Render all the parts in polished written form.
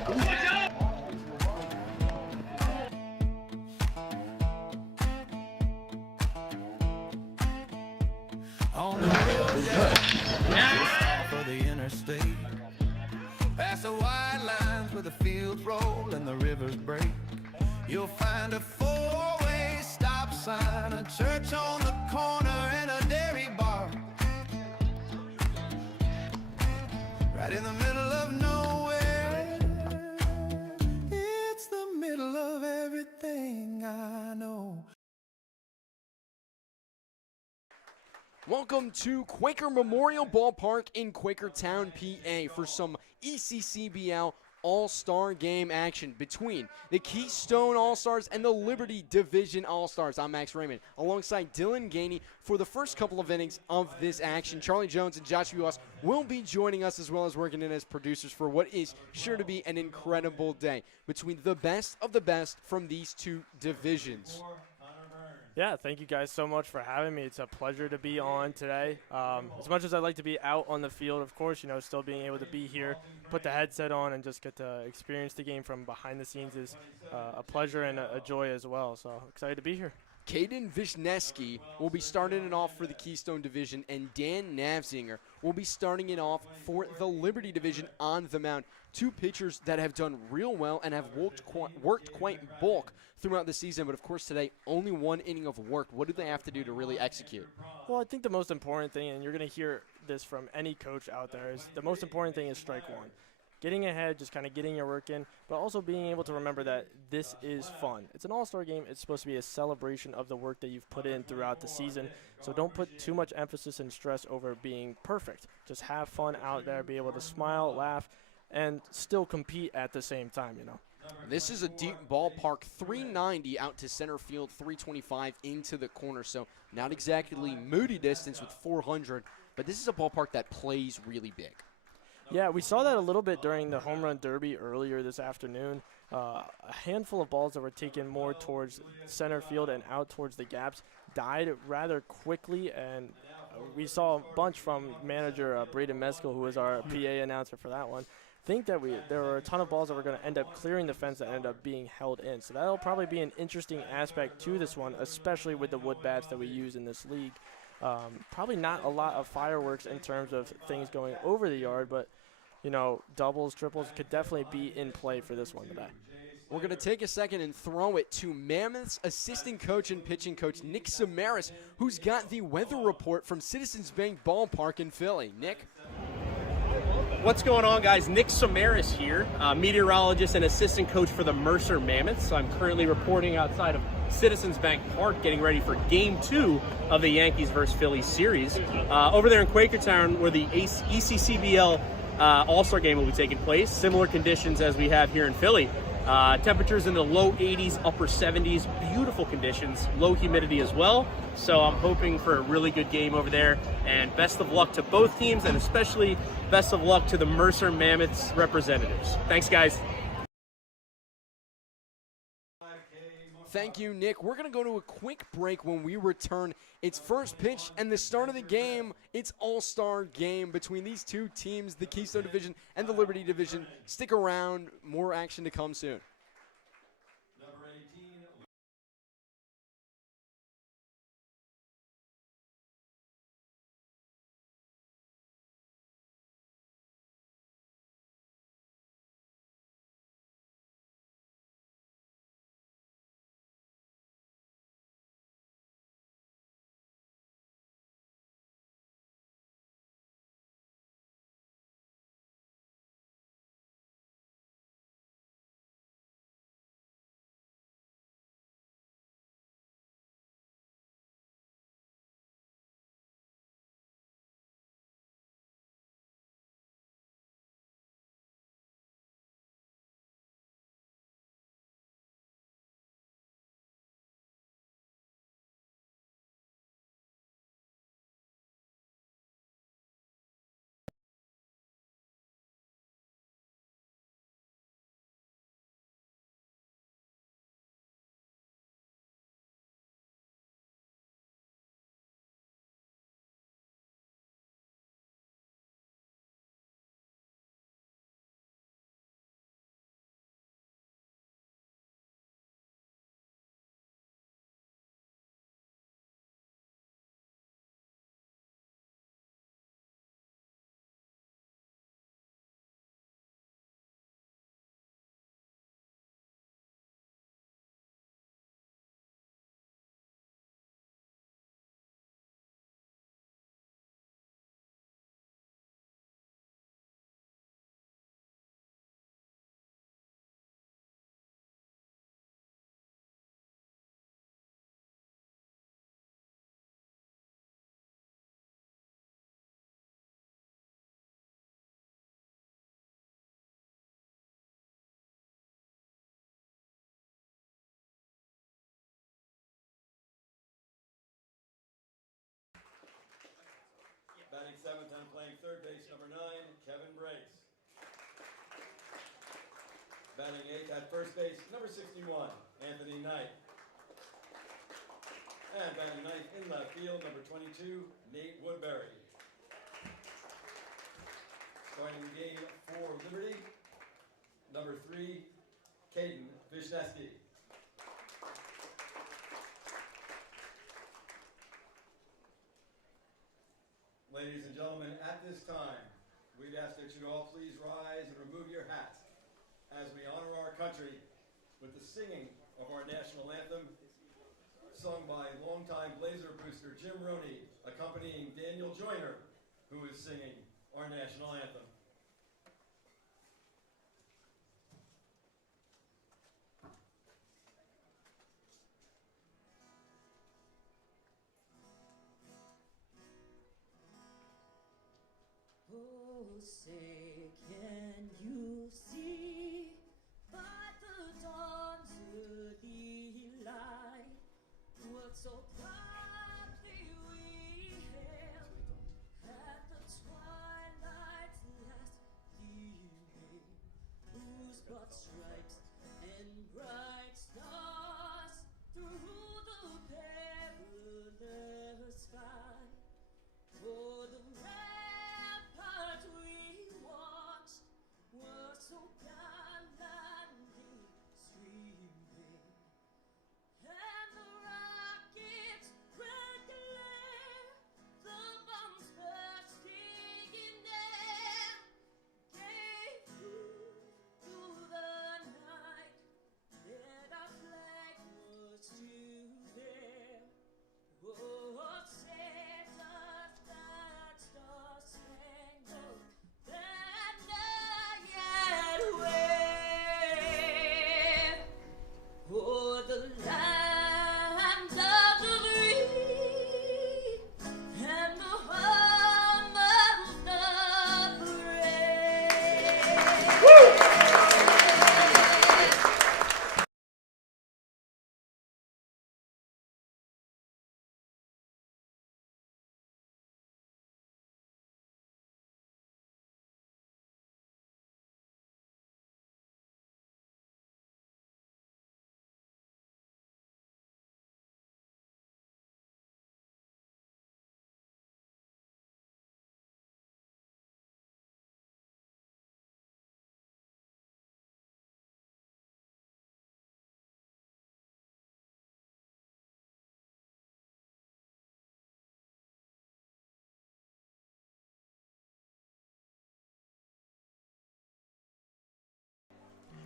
On the road, just off of the interstate, past the white lines where the fields roll and the rivers break, you'll find a four-way stop sign, a church on the corner, and a dairy bar. Right in the middle of nowhere, it's the middle of everything I know. Welcome to Quaker Memorial Ballpark in Quakertown, PA for some ECCBL All Star Game action between the Keystone All Stars and the Liberty Division All Stars. I'm Max Raymond alongside Dylan Ganey for the first couple of innings of this action. Charlie Jones and Josh Yuhas will be joining us as well as working in as producers for what is sure to be an incredible day between the best of the best from these two divisions. Yeah, thank you guys so much for having me. It's a pleasure to be on today. As much as I'd like to be out on the field, of course, still being able to be here, put the headset on, and just get to experience the game from behind the scenes is a pleasure and a joy as well. So excited to be here. Caden Wisniewski will be starting it off for the Keystone Division, and Dan Navzinger will be starting it off for the Liberty Division on the mound. Two pitchers that have done real well and have worked quite bulk throughout the season, but of course today only one inning of work. What do they have to do to really execute? Well, I think the most important thing, and you're going to hear this from any coach out there, is the most important thing is strike one. Getting ahead, just kind of getting your work in, but also being able to remember that this is fun. It's an all-star game. It's supposed to be a celebration of the work that you've put in throughout the season. So don't put too much emphasis and stress over being perfect. Just have fun out there, be able to smile, laugh, and still compete at the same time, This is a deep ballpark, 390 out to center field, 325 into the corner. So not exactly moody distance with 400, but this is a ballpark that plays really big. Yeah, we saw that a little bit during the home run derby earlier this afternoon. A handful of balls that were taken more towards center field and out towards the gaps died rather quickly, and we saw a bunch from manager Braden Meskel, who was our PA announcer for that one, think that there were a ton of balls that were going to end up clearing the fence that ended up being held in. So that'll probably be an interesting aspect to this one, especially with the wood bats that we use in this league. Probably not a lot of fireworks in terms of things going over the yard, but doubles, triples could definitely be in play for this one today. We're going to take a second and throw it to Mammoth's assistant coach and pitching coach, Nick Samaras, who's got the weather report from Citizens Bank Ballpark in Philly. Nick? What's going on, guys? Nick Samaras here, meteorologist and assistant coach for the Mercer Mammoths. I'm currently reporting outside of Citizens Bank Park, getting ready for Game 2 of the Yankees versus Phillies series. Over there in Quakertown, where the ECCBL All Star Game will be taking place. Similar conditions as we have here in Philly. Temperatures in the low 80s, upper 70s. Beautiful conditions. Low humidity as well. So I'm hoping for a really good game over there. And best of luck to both teams, and especially best of luck to the Mercer Mammoths representatives. Thanks, guys. Thank you, Nick. We're going to go to a quick break. When we return, it's first pitch and the start of the game. It's all-star game between these two teams, the Keystone Division and the Liberty Division. Stick around. More action to come soon. At first base, number 61, Anthony Knight. And batting ninth in left field, number 22, Nate Woodbury. Starting the game for Liberty, number 3, Caden Vishneski. Ladies and gentlemen, at this time, we'd ask that you all please rise and remove your hats as we honor our country with the singing of our national anthem, sung by longtime Blazer booster Jim Roney, accompanying Daniel Joyner, who is singing our national anthem. Oh, say, can you see by the dawn's early light what so proudly we hailed at the twilight's last gleaming, whose broad stripes and bright stars through the perilous sky, for the ramparts we watched were so gallantly streaming, and the rockets' red glare, the bombs bursting in air, gave proof to the night that our flag was still there. Oh, send us that star-spangled banner yet wave o'er the lands of the free and the home of the brave.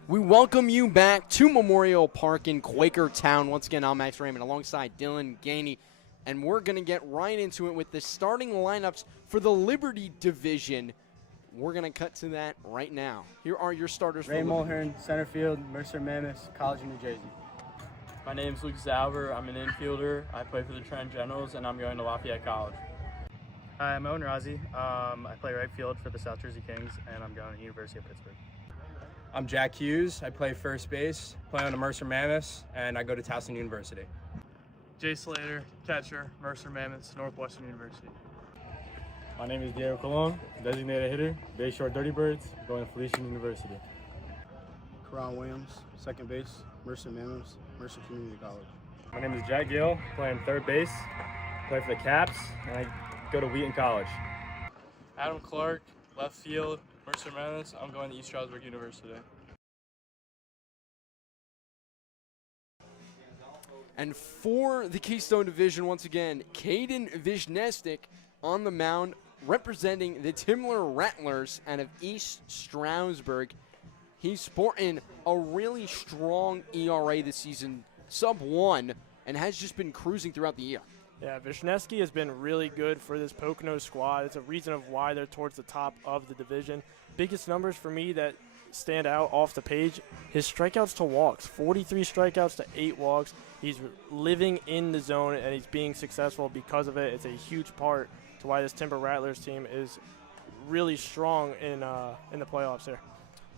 We welcome you back to Memorial Park in Quakertown. Once again, I'm Max Raymond alongside Dylan Ganey, and we're going to get right into it with the starting lineups for the Liberty Division. We're going to cut to that right now. Here are your starters for Raymond, Liberty. center field, Mercer Mammoth, College of New Jersey. My name's Lucas Albert. I'm an infielder. I play for the Trenton Generals, and I'm going to Lafayette College. Hi, I'm Owen Razi. I play right field for the South Jersey Kings, and I'm going to the University of Pittsburgh. I'm Jack Hughes. I play first base, play on the Mercer Mammoths, and I go to Towson University. Jay Slater, catcher, Mercer Mammoths, Northwestern University. My name is Diego Colon, designated hitter, Bayshore Dirty Birds, going to Felician University. Karan Williams, second base, Mercer Mammoths, Mercer Community College. My name is Jack Gill, playing third base, play for the Caps, and I go to Wheaton College. Adam Clark, left field, Mercer Mammoths. I'm going to East Stroudsburg University. And for the Keystone Division, once again, Caden Vishnestik on the mound, representing the Timler Rattlers out of East Stroudsburg. He's sporting a really strong ERA this season, sub-1, and has just been cruising throughout the year. Yeah, Vishneski has been really good for this Pocono squad. It's a reason of why they're towards the top of the division. Biggest numbers for me that stand out off the page, his strikeouts to walks, 43 strikeouts to 8 walks. He's living in the zone, and he's being successful because of it. It's a huge part to why this Timber Rattlers team is really strong in the playoffs here.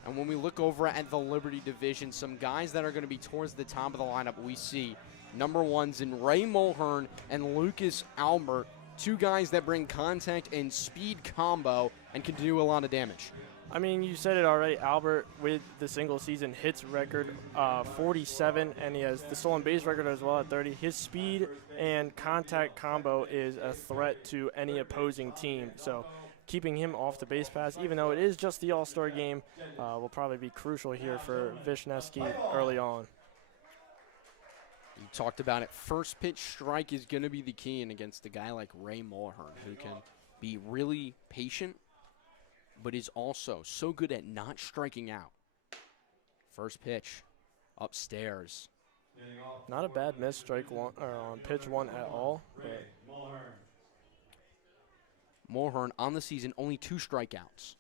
And when we look over at the Liberty Division, some guys that are going to be towards the top of the lineup we see. Number ones in Ray Mulhern and Lucas Albert, two guys that bring contact and speed combo and can do a lot of damage. I mean, you said it already. Albert with the single season hits record 47, and he has the stolen base record as well at 30. His speed and contact combo is a threat to any opposing team. So keeping him off the base pass, even though it is just the All-Star game, will probably be crucial here for Wisniewski early on. You talked about it. First pitch strike is going to be the key, and against a guy like Ray Mulhern, who can be really patient, but is also so good at not striking out. First pitch, upstairs. Not a bad miss strike one, or on pitch one at all. Mulhern on the season, only 2 strikeouts.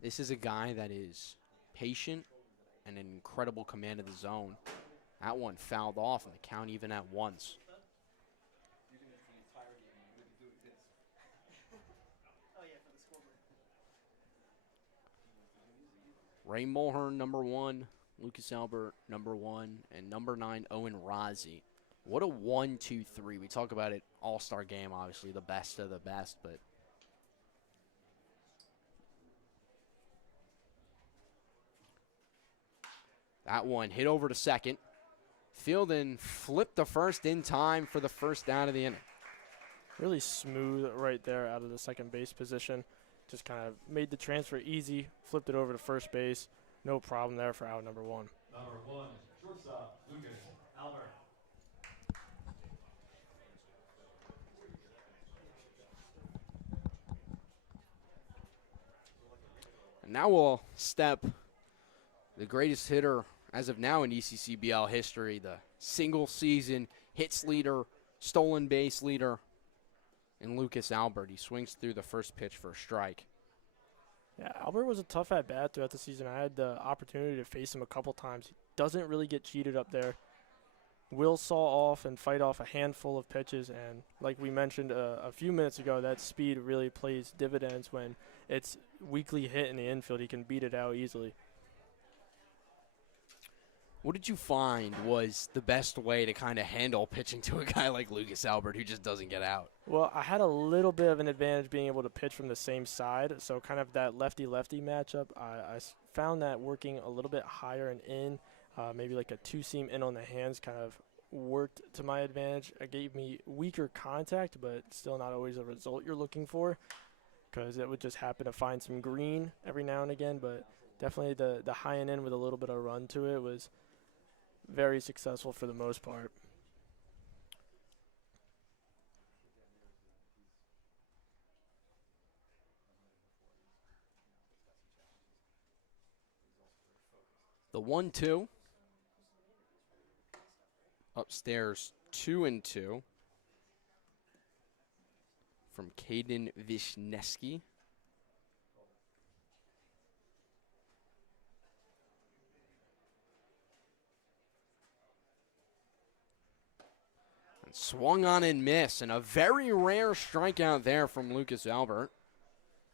This is a guy that is patient and an incredible command of the zone. That one fouled off, and the count even at once. Ray Mulhern, number 1. Lucas Albert, number 1. And number 9, Owen Rozzi. What a 1, 2, 3. We talk about it, All-Star game, obviously, the best of the best, but that one hit over to second. Fielding flipped the first in time for the first down of the inning. Really smooth right there out of the second base position. Just kind of made the transfer easy, flipped it over to first base. No problem there for out number 1. Number 1, shortstop, Lucas Albert. And now we'll step the greatest hitter as of now in ECCBL history, the single season hits leader, stolen base leader, and Lucas Albert. He swings through the first pitch for a strike. Yeah, Albert was a tough at-bat throughout the season. I had the opportunity to face him a couple times. He doesn't really get cheated up there. Will saw off and fight off a handful of pitches, and like we mentioned a few minutes ago, that speed really plays dividends when it's weakly hit in the infield. He can beat it out easily. What did you find was the best way to kind of handle pitching to a guy like Lucas Albert who just doesn't get out? Well, I had a little bit of an advantage being able to pitch from the same side, so kind of that lefty-lefty matchup, I found that working a little bit higher and in, maybe like a 2-seam in on the hands kind of worked to my advantage. It gave me weaker contact, but still not always a result you're looking for, because it would just happen to find some green every now and again, but definitely the high and in with a little bit of run to it was very successful for the most part. The 1-2. Upstairs, 2-2 from Caden Wisniewski. Swung on and missed, and a very rare strikeout there from Lucas Albert.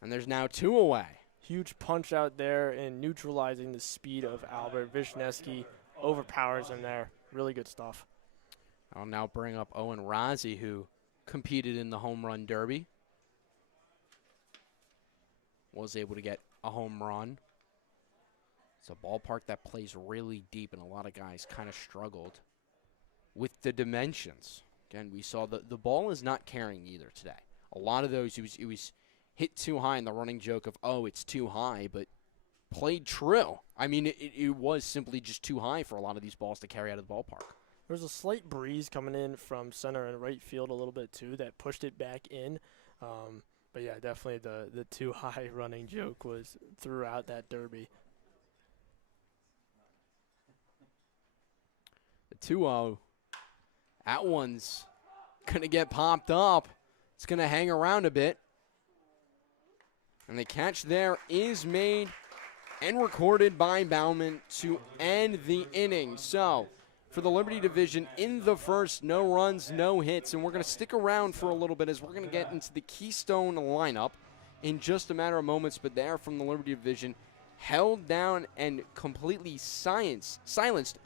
And there's now 2 away. Huge punch out there in neutralizing the speed of Albert. Wisniewski overpowers him there. Really good stuff. I'll now bring up Owen Rozzi, who competed in the home run derby. Was able to get a home run. It's a ballpark that plays really deep, and a lot of guys kind of struggled with the dimensions. Again, we saw the ball is not carrying either today. A lot of those, it was hit too high, and the running joke of, oh, it's too high, but played true. I mean, it was simply just too high for a lot of these balls to carry out of the ballpark. There was a slight breeze coming in from center and right field a little bit, too, that pushed it back in. But, yeah, definitely the too high running joke was throughout that derby. The 2-0. That one's going to get popped up. It's going to hang around a bit. And the catch there is made and recorded by Bauman to end the inning. So, for the Liberty division in the first, no runs, no hits. And we're going to stick around for a little bit as we're going to get into the Keystone lineup in just a matter of moments. But there from the Liberty division, held down and completely silenced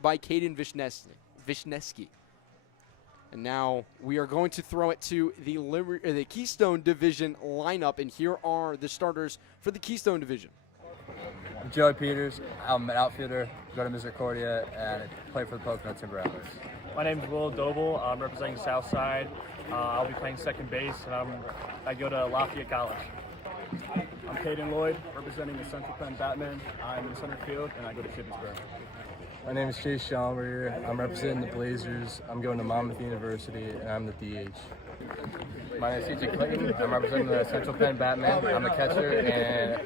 by Caden Wisniewski. And now we are going to throw it to the Keystone Division lineup, and here are the starters for the Keystone Division. I'm Joey Peters. I'm an outfielder, go to Misericordia, and I play for the Pocono Timber Rattlers. My name is Will Doble. I'm representing Southside. I'll be playing second base, and I go to Lafayette College. I'm Caden Lloyd, representing the Central Penn Batmen. I'm in center field, and I go to Shippensburg. My name is Chase Schomberger. I'm representing the Blazers. I'm going to Monmouth University, and I'm the DH. My name is CJ Clinton. I'm representing the Central Penn Batman. I'm the catcher, and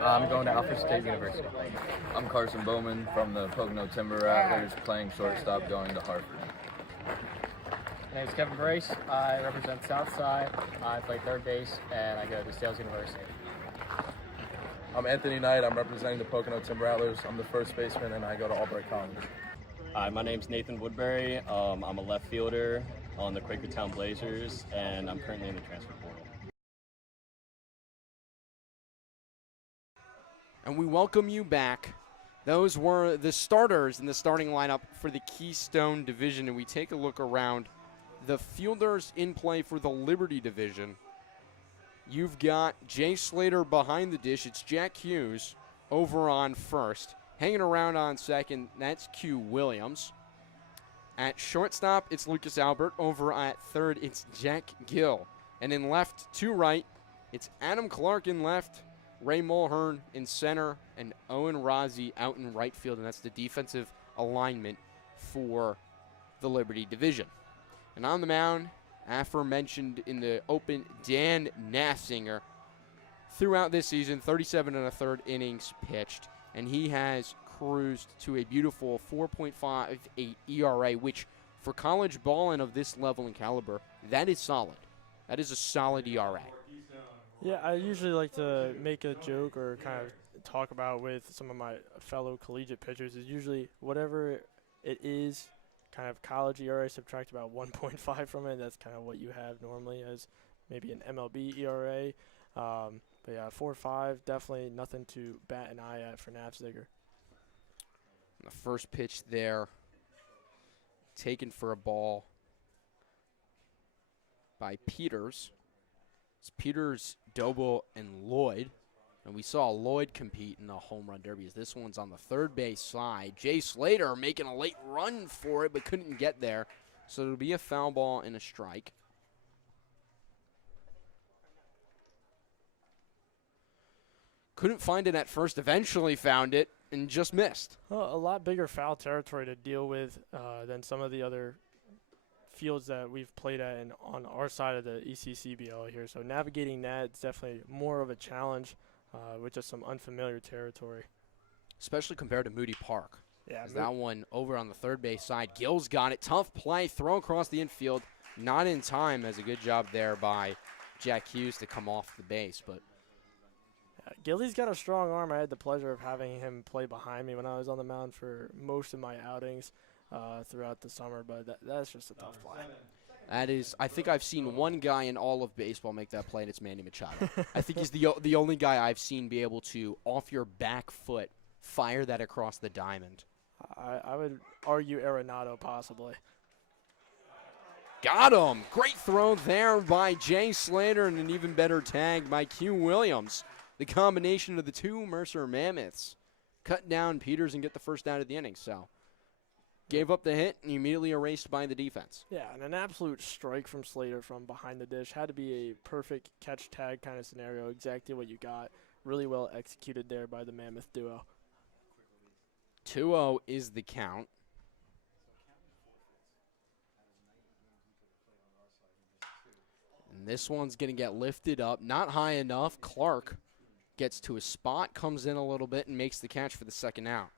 I'm going to Alfred State University. I'm Carson Bowman from the Pocono Timber Rattlers, playing shortstop, going to Hartford. My name is Kevin Brace. I represent Southside. I play third base, and I go to Sales University. I'm Anthony Knight. I'm representing the Pocono Timber Rattlers. I'm the first baseman, and I go to Albright College. Hi, my name's Nathan Woodbury. I'm a left fielder on the Quakertown Blazers, and I'm currently in the transfer portal. And we welcome you back. Those were the starters in the starting lineup for the Keystone Division, and we take a look around the fielders in play for the Liberty Division. You've got Jay Slater behind the dish. It's Jack Hughes over on first. Hanging around on second, that's Q Williams. At shortstop, it's Lucas Albert. Over at third, it's Jack Gill. And in left to right, it's Adam Clark in left, Ray Mulhern in center, and Owen Rozzi out in right field. And that's the defensive alignment for the Liberty Division. And on the mound, aforementioned in the open, Dan Nassinger. Throughout this season, 37 1/3 innings pitched, and he has cruised to a beautiful 4.58 ERA, which for college ball and of this level and caliber, that is solid. That is a solid ERA. Yeah, I usually like to make a joke or kind of talk about with some of my fellow collegiate pitchers is usually whatever it is, kind of college ERA, subtract about 1.5 from it. That's kind of what you have normally as maybe an MLB ERA. But yeah, 4.5, definitely nothing to bat an eye at for Nafziger. The first pitch there, taken for a ball by Peters. It's Peters, Doble, and Lloyd. And we saw Lloyd compete in the home run derby as this one's on the third base side. Jay Slater making a late run for it but couldn't get there. So it'll be a foul ball and a strike. Couldn't find it at first, eventually found it and just missed. Well, a lot bigger foul territory to deal with than some of the other fields that we've played at and on our side of the ECCBL here. So navigating that is definitely more of a challenge. With just some unfamiliar territory. Especially compared to Moody Park. Yeah, that one over on the third base side. Gill's got it. Tough play. Throw across the infield. Not in time. As a good job there by Jack Hughes to come off the base. But Gilly's got a strong arm. I had the pleasure of having him play behind me when I was on the mound for most of my outings throughout the summer. But that's just a tough play. That is, I think I've seen one guy in all of baseball make that play, and it's Manny Machado. I think he's the only guy I've seen be able to, off your back foot, fire that across the diamond. I would argue Arenado possibly. Got him. Great throw there by Jay Slater, and an even better tag by Q Williams. The combination of the two Mercer Mammoths cut down Peters and get the first out of the inning. So gave up the hit and immediately erased by the defense. Yeah, and an absolute strike from Slater from behind the dish. Had to be a perfect catch-tag kind of scenario, exactly what you got. Really well executed there by the Mammoth duo. 2-0 is the count. And this one's going to get lifted up. Not high enough. Clark gets to a spot, comes in a little bit, and makes the catch for the second out.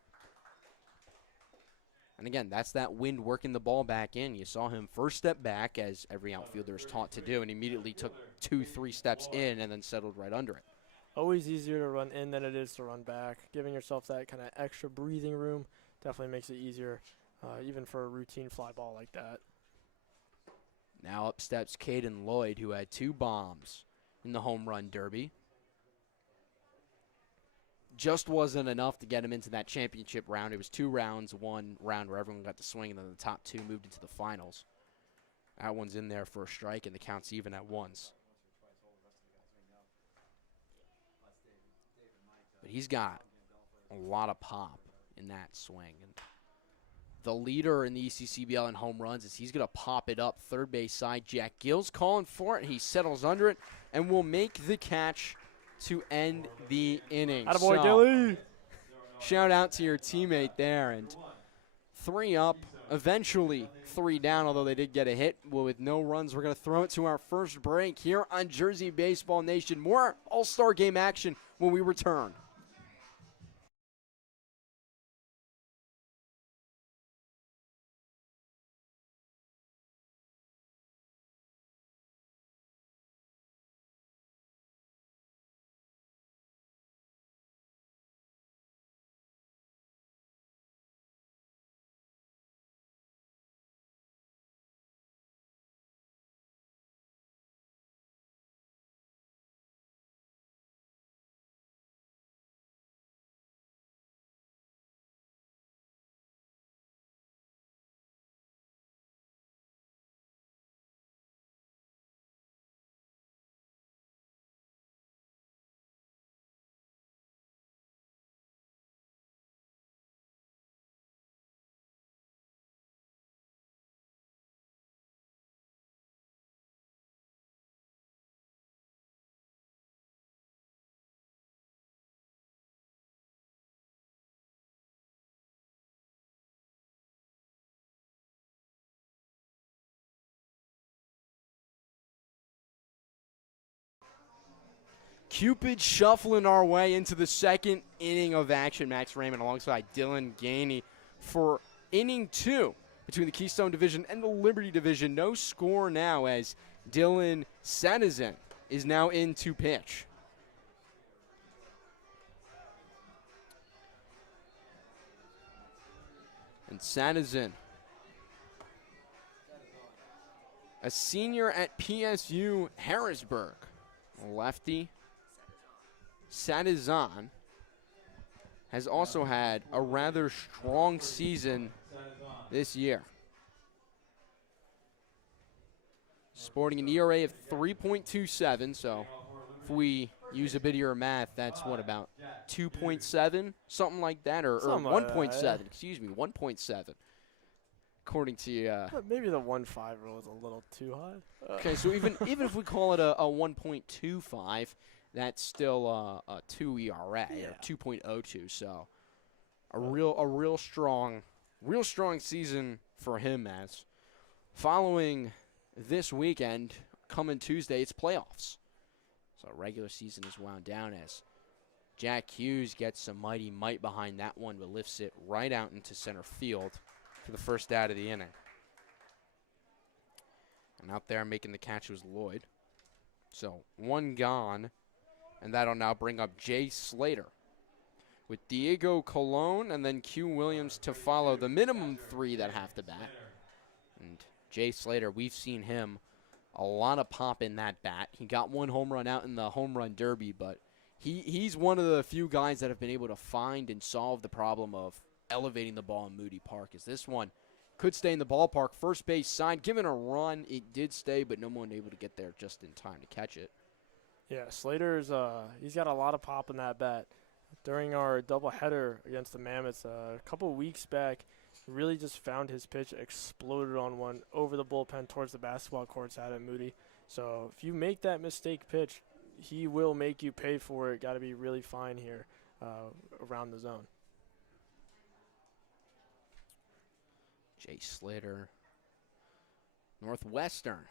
And again, that's that wind working the ball back in. You saw him first step back, as every outfielder is taught to do, and immediately took 2-3 steps in and then settled right under it. Always easier to run in than it is to run back. Giving yourself that kind of extra breathing room definitely makes it easier, even for a routine fly ball like that. Now up steps Caden Lloyd, who had 2 bombs in the home run derby. Just wasn't enough to get him into that championship round. It was 2 rounds, 1 round where everyone got to swing, and then the top 2 moved into the finals. That one's in there for a strike, and the count's even at once. But he's got A lot of pop in that swing. And the leader in the ECCBL in home runs is he's going to pop it up third base side. Jack Gill's calling for it. He settles under it and will make the catch to end the inning. Attaboy, so, Gilly. Shout out to your teammate there. And 3 up, eventually 3 down, although they did get a hit. Well, with no runs, we're going to throw it to our first break here on Jersey Baseball Nation. More All-Star Game action when we return. Cupid shuffling our way into the second inning of action. Max Raymond alongside Dylan Ganey for inning 2 between the Keystone Division and the Liberty Division. No score now as Dylan Citizen is now in to pitch. And Citizen, a senior at PSU Harrisburg, lefty. Sadizan has also had a rather strong season this year. Sporting an ERA of 3.27, so if we use a bit of your math, that's what, about 2.7, something like that, or 1.7, excuse me, 1.7, according to maybe the 1.5 rule is a little too high. Okay, so even if we call it a 1.25, that's still a 2 ERA, or 2.02. So a real strong season for him. As following this weekend, coming Tuesday, it's playoffs. So regular season is wound down as Jack Hughes gets some mighty might behind that one, but lifts it right out into center field for the first out of the inning. And out there making the catch was Lloyd. So 1 gone. And that'll now bring up Jay Slater with Diego Colon and then Q Williams to follow the minimum 3 that have to bat. And Jay Slater, we've seen him a lot of pop in that bat. He got 1 home run out in the home run derby, but he's one of the few guys that have been able to find and solve the problem of elevating the ball in Moody Park. As this one could stay in the ballpark, first base side, given a run, it did stay, but no one able to get there just in time to catch it. Yeah, Slater's he's got a lot of pop in that bat. During our doubleheader against the Mammoths a couple weeks back, he really just found his pitch, exploded on one over the bullpen towards the basketball courts out at Moody. So if you make that mistake pitch, he will make you pay for it. Got to be really fine here around the zone. Jay Slater, Northwestern,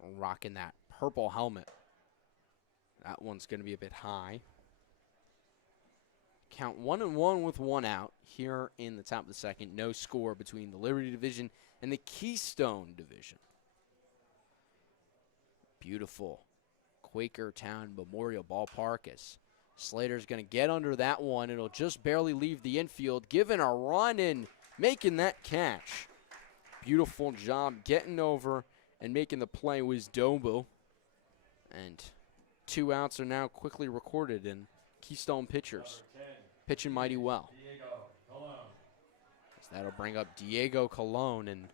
rocking that purple helmet. That one's going to be a bit high. Count 1-1 with 1 out here in the top of the second. No score between the Liberty Division and the Keystone Division. Beautiful Quakertown Memorial Ballpark as Slater's going to get under that one. It'll just barely leave the infield, giving a run and making that catch. Beautiful job getting over and making the play was Dobu. And 2 outs are now quickly recorded, and Keystone pitchers pitching mighty well. So that'll bring up Diego Colon and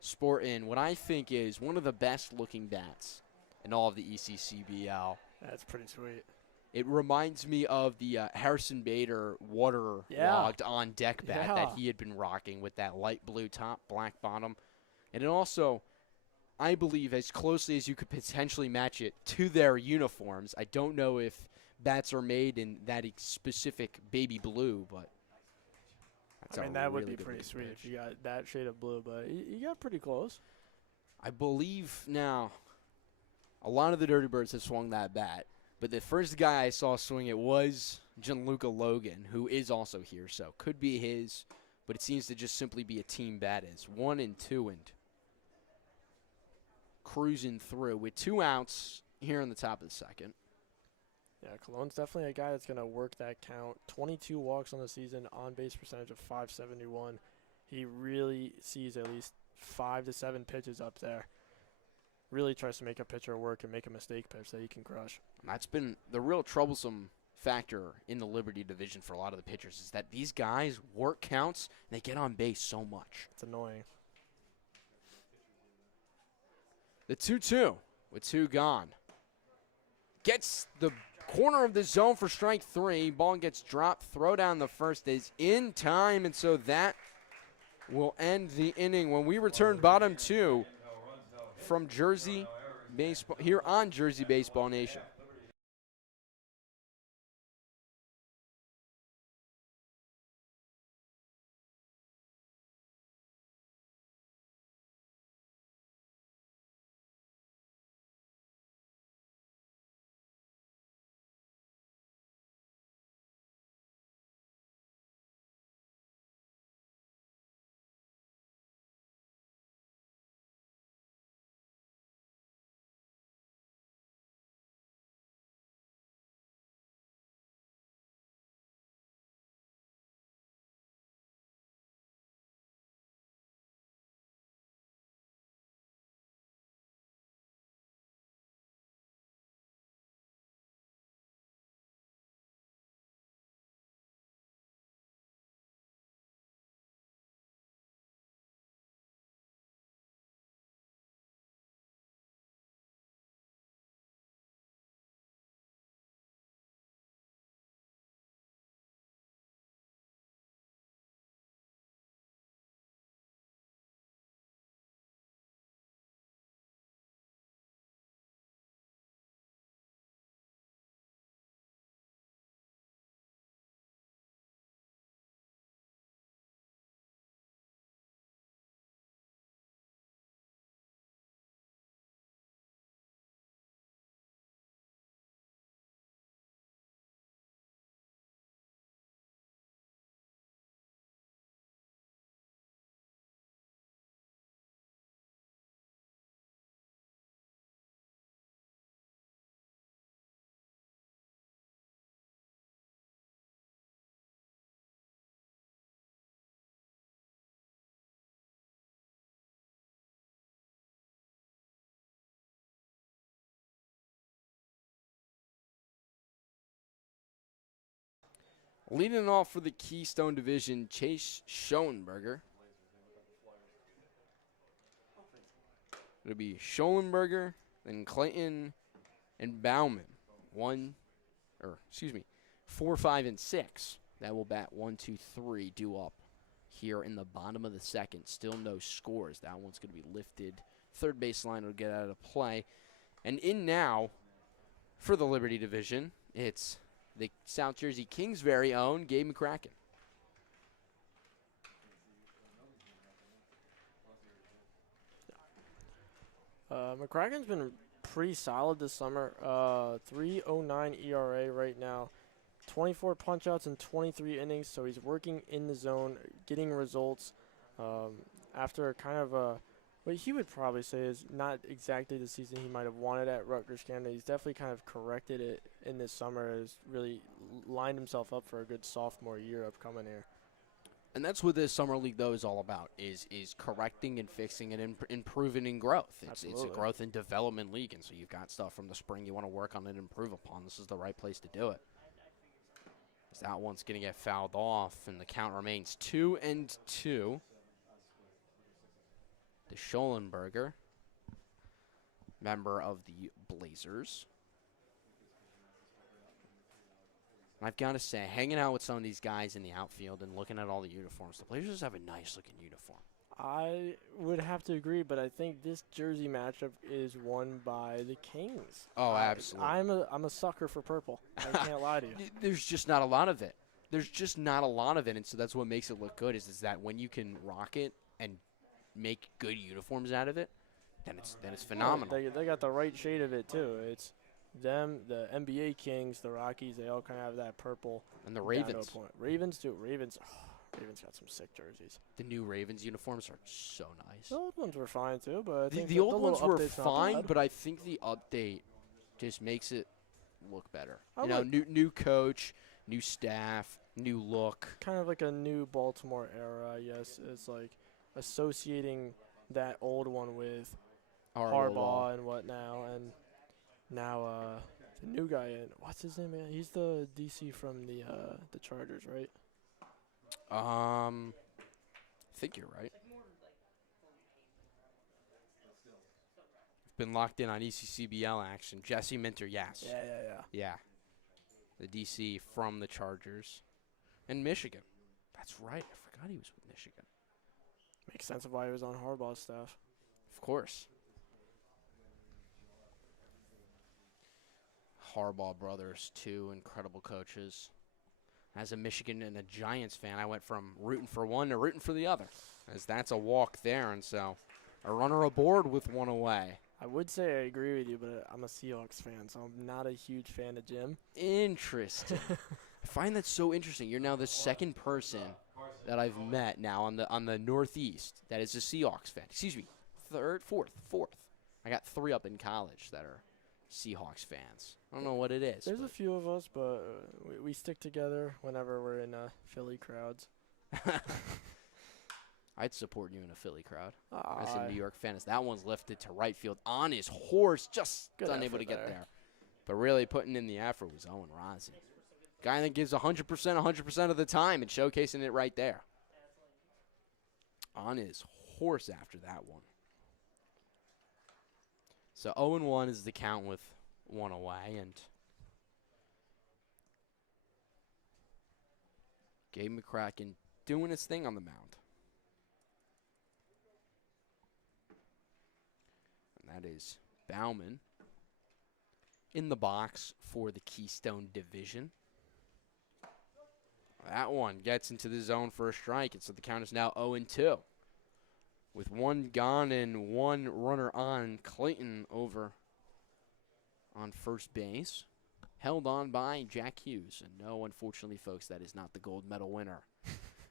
sporting what I think is one of the best looking bats in all of the ECCBL. That's pretty sweet. It reminds me of the Harrison Bader waterlogged on deck bat that he had been rocking with that light blue top, black bottom. And it also, I believe, as closely as you could potentially match it to their uniforms. I don't know if bats are made in that specific baby blue, but that's that would be pretty sweet if you got that shade of blue, but you got pretty close. I believe now a lot of the Dirty Birds have swung that bat, but the first guy I saw swing it was Gianluca Logan, who is also here, so could be his, but it seems to just simply be a team bat is 1-2 and cruising through with 2 outs here in the top of the second. Yeah, Cologne's definitely a guy that's going to work that count. 22 walks on the season, on-base percentage of .571. He really sees at least 5 to 7 pitches up there. Really tries to make a pitcher work and make a mistake pitch that he can crush. That's been the real troublesome factor in the Liberty division for a lot of the pitchers is that these guys work counts and they get on base so much. It's annoying. The 2-2 with 2 gone. Gets the corner of the zone for strike 3. Ball gets dropped. Throw down the first is in time, and so that will end the inning. When we return bottom 2 from Jersey Baseball here on Jersey Baseball Nation. Leading off for the Keystone Division, Chase Schollenberger. It'll be Schollenberger, then Clayton and Bauman. 4, 5, and 6. That will bat 1, 2, 3 due up here in the bottom of the second. Still no scores. That one's going to be lifted. Third baseline will get out of play. And in now for the Liberty Division, it's the South Jersey Kings' very own Gabe McCracken. McCracken's been pretty solid this summer. 3.09 ERA right now. 24 punch-outs in 23 innings, so he's working in the zone, getting results after kind of what he would probably say is not exactly the season he might have wanted at Rutgers Canada. He's definitely kind of corrected it in this summer, has really lined himself up for a good sophomore year upcoming here. And that's what this summer league, though, is all about, is correcting and fixing and improving in growth. It's a growth and development league, and so you've got stuff from the spring you want to work on and improve upon. This is the right place to do it. That one's going to get fouled off, and the count remains 2-2 to Schollenberger, member of the Blazers. And I've got to say, hanging out with some of these guys in the outfield and looking at all the uniforms, the Blazers have a nice-looking uniform. I would have to agree, but I think this jersey matchup is won by the Kings. Oh, absolutely. I'm a sucker for purple. I can't lie to you. There's just not a lot of it. There's just not a lot of it, and so that's what makes it look good is that when you can rock it and make good uniforms out of it, then it's phenomenal. They got the right shade of it, too. It's them, the NBA Kings, the Rockies, they all kind of have that purple. And the Ravens. Ravens, too. Ravens got some sick jerseys. The new Ravens uniforms are so nice. The old ones were fine, too, but I think the old ones were update's not fine, bad. but I think the update just makes it look better. New coach, new staff, new look. Kind of like a new Baltimore era, I guess. It's like associating that old one with Harbaugh and what now. And now the new guy, what's his name, man? He's the DC from the Chargers, right? I think you're right. Been locked in on ECCBL action. Jesse Minter, yes. Yeah. The DC from the Chargers. And Michigan. That's right. I forgot he was with Michigan. Makes sense of why he was on Harbaugh's staff. Of course. Harbaugh brothers, two incredible coaches. As a Michigan and a Giants fan, I went from rooting for one to rooting for the other, as that's a walk there, and so a runner aboard with one away. I would say I agree with you, but I'm a Seahawks fan, so I'm not a huge fan of Jim. Interesting. I find that so interesting. You're now the second person that I've met now on the Northeast that is a Seahawks fan. Excuse me, fourth. I got 3 up in college that are Seahawks fans. I don't know what it is. There's a few of us, but we stick together whenever we're in Philly crowds. I'd support you in a Philly crowd. As a New York fan, as that one's lifted to right field on his horse, just unable to get there. But really putting in the effort was Owen Rossi. Guy that gives 100% of the time and showcasing it right there. On his horse after that one. So 0-1 is the count with one away, and Gabe McCracken doing his thing on the mound. And that is Bauman in the box for the Keystone Division. That one gets into the zone for a strike, and so the count is now 0-2. With one gone and one runner on, Clayton over on first base. Held on by Jack Hughes. And no, unfortunately, folks, that is not the gold medal winner.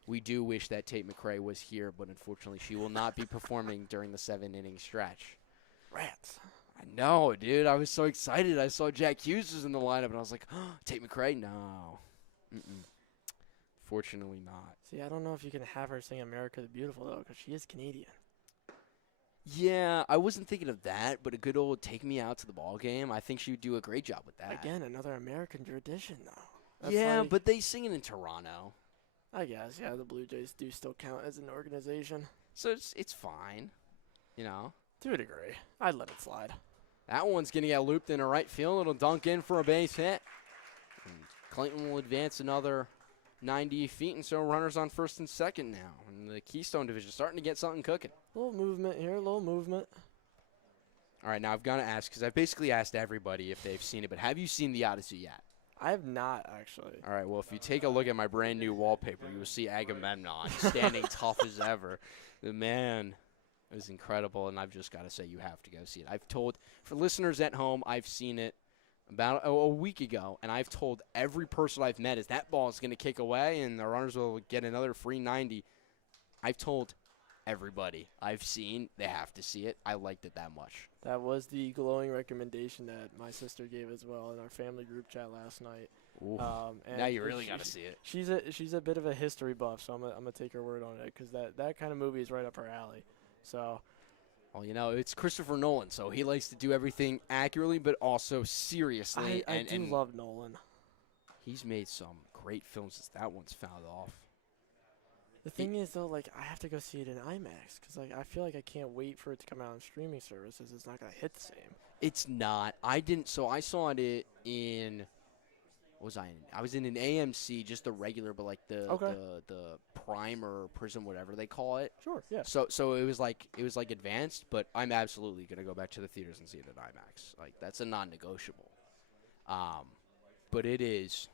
We do wish that Tate McRae was here, but unfortunately she will not be performing during the 7-inning stretch. Rats. I know, dude. I was so excited. I saw Jack Hughes was in the lineup, and I was like, oh, Tate McRae? No. Fortunately not. See, I don't know if you can have her sing America the Beautiful, though, because she is Canadian. Yeah, I wasn't thinking of that, but a good old Take Me Out to the Ball Game, I think she would do a great job with that. Again, another American tradition, though. That's yeah, like, but they sing it in Toronto. I guess, yeah, the Blue Jays do still count as an organization. So it's fine, you know. To a degree. I'd let it slide. That one's going to get looped into right field. It'll dunk in for a base hit. And Clayton will advance another 90 feet, and so runners on first and second now. And the Keystone Division starting to get something cooking. Little movement here, little movement. All right, now I've got to ask, because I've basically asked everybody if they've seen it, but have you seen the Odyssey yet? I have not, actually. All right, well, if you take a look at my brand new wallpaper, you will see Agamemnon standing tough as ever. The man is incredible, and I've just got to say you have to go see it. I've told, for listeners at home, I've seen it about a week ago, and I've told every person I've met is that ball is going to kick away and the runners will get another free 90. I've told everybody I've seen they have to see it. I liked it that much. That was the glowing recommendation that my sister gave as well in our family group chat last night. And now you really got to see it. She's a bit of a history buff, so I'm gonna take her word on it because that kind of movie is right up her alley. So. Well, you know, it's Christopher Nolan, so he likes to do everything accurately but also seriously. I do love Nolan. He's made some great films since that one's found off. The thing is, though, like, I have to go see it in IMAX because, like, I feel like I can't wait for it to come out on streaming services. It's not going to hit the same. It's not. I didn't. So I saw it in, was I in? I was in an AMC, just the regular, but like the Prime or Prism, whatever they call it. Sure, yeah. So it was like advanced, but I'm absolutely gonna go back to the theaters and see it at IMAX. Like that's a non-negotiable. But it's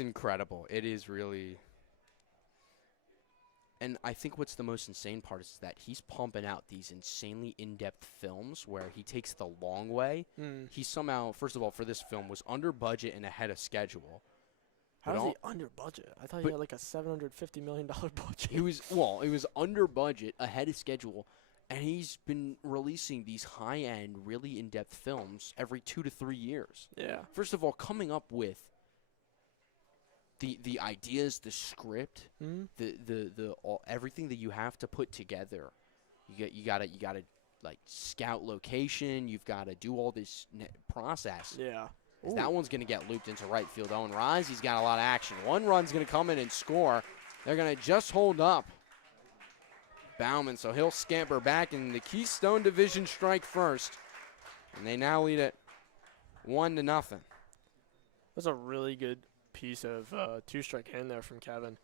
incredible. It is really. And I think what's the most insane part is that he's pumping out these insanely in-depth films where he takes the long way. He somehow, first of all, for this film, was under budget and ahead of schedule. How is he under budget? I thought he had like a $750 million budget. He was under budget, ahead of schedule, and he's been releasing these high-end, really in-depth films every 2 to 3 years. Yeah. First of all, coming up with the ideas, the script, everything that you have to put together. You gotta like scout location. You've got to do all this process. Yeah. That one's gonna get looped into right field. Owen Rozzi's got a lot of action. One run's gonna come in and score. They're gonna just hold up Bauman, so he'll scamper back, and the Keystone Division strike first, and they now lead it 1-0. That's a really good piece of two-strike hand there from Kevin,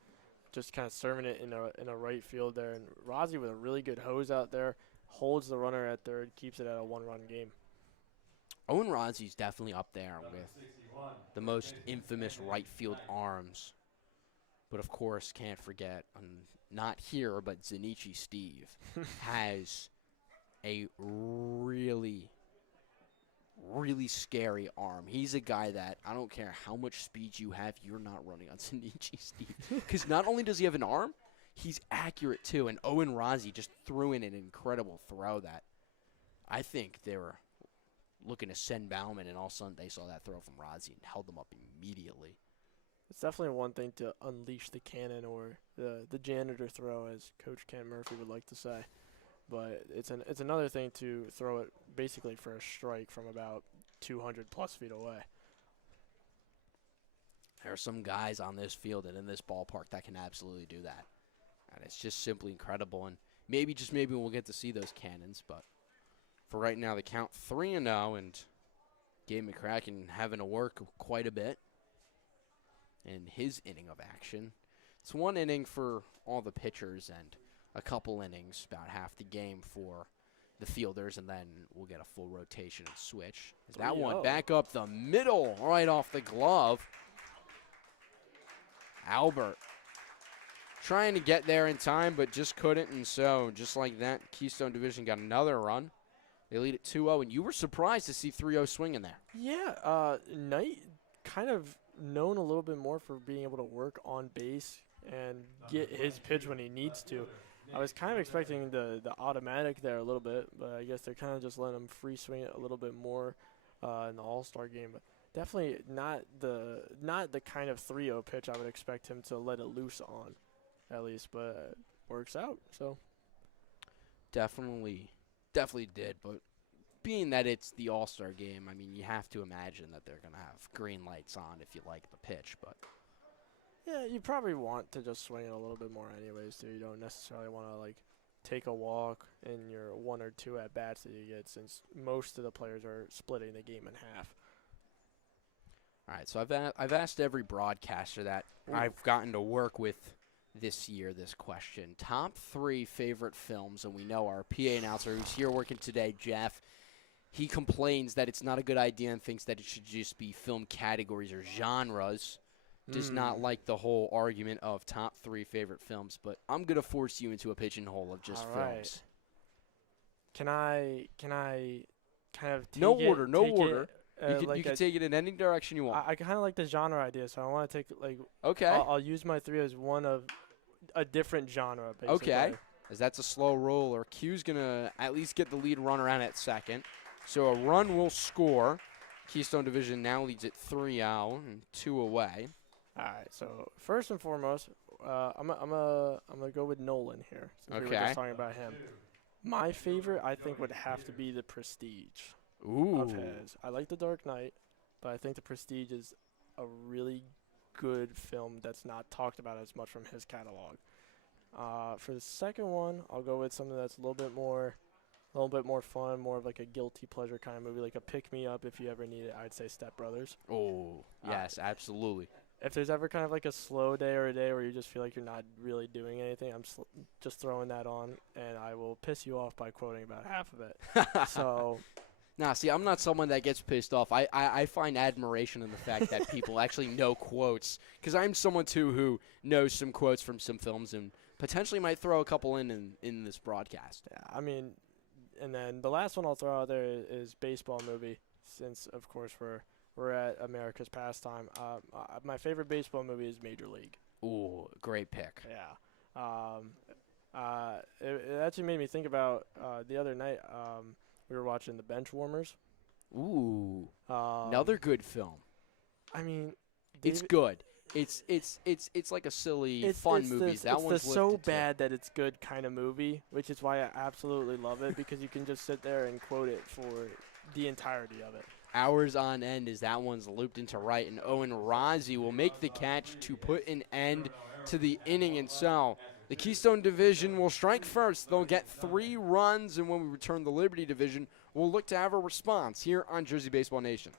just kind of serving it in a right field there, and Rozzi with a really good hose out there, holds the runner at third, keeps it at a 1-run game. Owen Rozzi's definitely up there with the most infamous right field arms, but of course can't forget, not here, but Zanichi Steve has a really scary arm. He's a guy that I don't care how much speed you have, you're not running on Zanichi Steve. Because not only does he have an arm, he's accurate too. And Owen Rozzi just threw in an incredible throw that I think they were looking to send Bauman, and all of a sudden they saw that throw from Rozzi and held them up immediately. It's definitely one thing to unleash the cannon or the janitor throw, as Coach Ken Murphy would like to say. But it's another thing to throw it basically for a strike from about 200-plus feet away. There are some guys on this field and in this ballpark that can absolutely do that. And it's just simply incredible. And maybe we'll get to see those cannons. But for right now, the count 3-0, and Gabe McCracken having to work quite a bit in his inning of action. It's one inning for all the pitchers and a couple innings, about half the game for the fielders, and then we'll get a full rotation and switch. That one back up the middle, right off the glove. Albert trying to get there in time, but just couldn't, and so just like that, Keystone Division got another run. They lead at 2-0, and you were surprised to see 3-0 swing in there. Yeah, Knight kind of known a little bit more for being able to work on base and get his pitch when he needs to. I was kind of expecting the automatic there a little bit, but I guess they're kind of just letting him free swing it a little bit more in the All-Star game. But definitely not the kind of 3-0 pitch I would expect him to let it loose on, at least. But works out. So definitely did. But being that it's the All-Star game, I mean, you have to imagine that they're going to have green lights on if you like the pitch. But yeah, you probably want to just swing it a little bit more anyways, too. You don't necessarily want to, like, take a walk in your 1 or 2 at-bats that you get, since most of the players are splitting the game in half. All right, so I've asked every broadcaster that I've gotten to work with this year this question. Top 3 favorite films, and we know our PA announcer who's here working today, Jeff, he complains that it's not a good idea and thinks that it should just be film categories or genres. Does not like the whole argument of top 3 favorite films, but I'm going to force you into a pigeonhole of just films. Can I kind of take no it, order. You can like take it in any direction you want. I kind of like the genre idea, so I want to take, like, okay. I'll use my 3 as one of a different genre, basically. Okay, as that's a slow roller. Q's going to at least get the lead runner out at second. So a run will score. Keystone Division now leads at 3-0 and 2 away. All right, so first and foremost, I'm gonna go with Nolan here, since we were just talking about him. My favorite, I think, would have to be The Prestige. Ooh. Of his. I like The Dark Knight, but I think The Prestige is a really good film that's not talked about as much from his catalog. For the second one, I'll go with something that's a little bit more A little bit more fun, more of like a guilty pleasure kind of movie, like a pick-me-up if you ever need it. I'd say Step Brothers. Oh, yes, absolutely. If there's ever kind of like a slow day or a day where you just feel like you're not really doing anything, I'm just throwing that on, and I will piss you off by quoting about half of it. So, Nah, see, I'm not someone that gets pissed off. I find admiration in the fact that people actually know quotes, because I'm someone, too, who knows some quotes from some films and potentially might throw a couple in this broadcast. I mean, and then the last one I'll throw out there is baseball movie, since, of course, we're at America's pastime. My favorite baseball movie is Major League. Ooh, great pick. Yeah. It actually made me think about the other night we were watching The Benchwarmers. Ooh, another good film. I mean, it's good. It's like a silly, fun movie. That one's it's so bad that it's good kind of movie, which is why I absolutely love it, because you can just sit there and quote it for the entirety of it. Hours on end as that one's looped into right, and Owen Rozzi will make the catch to put an end to the inning. And so the Keystone Division will strike first. They'll get 3 runs, and when we return the Liberty Division, we'll look to have a response here on Jersey Baseball Nation.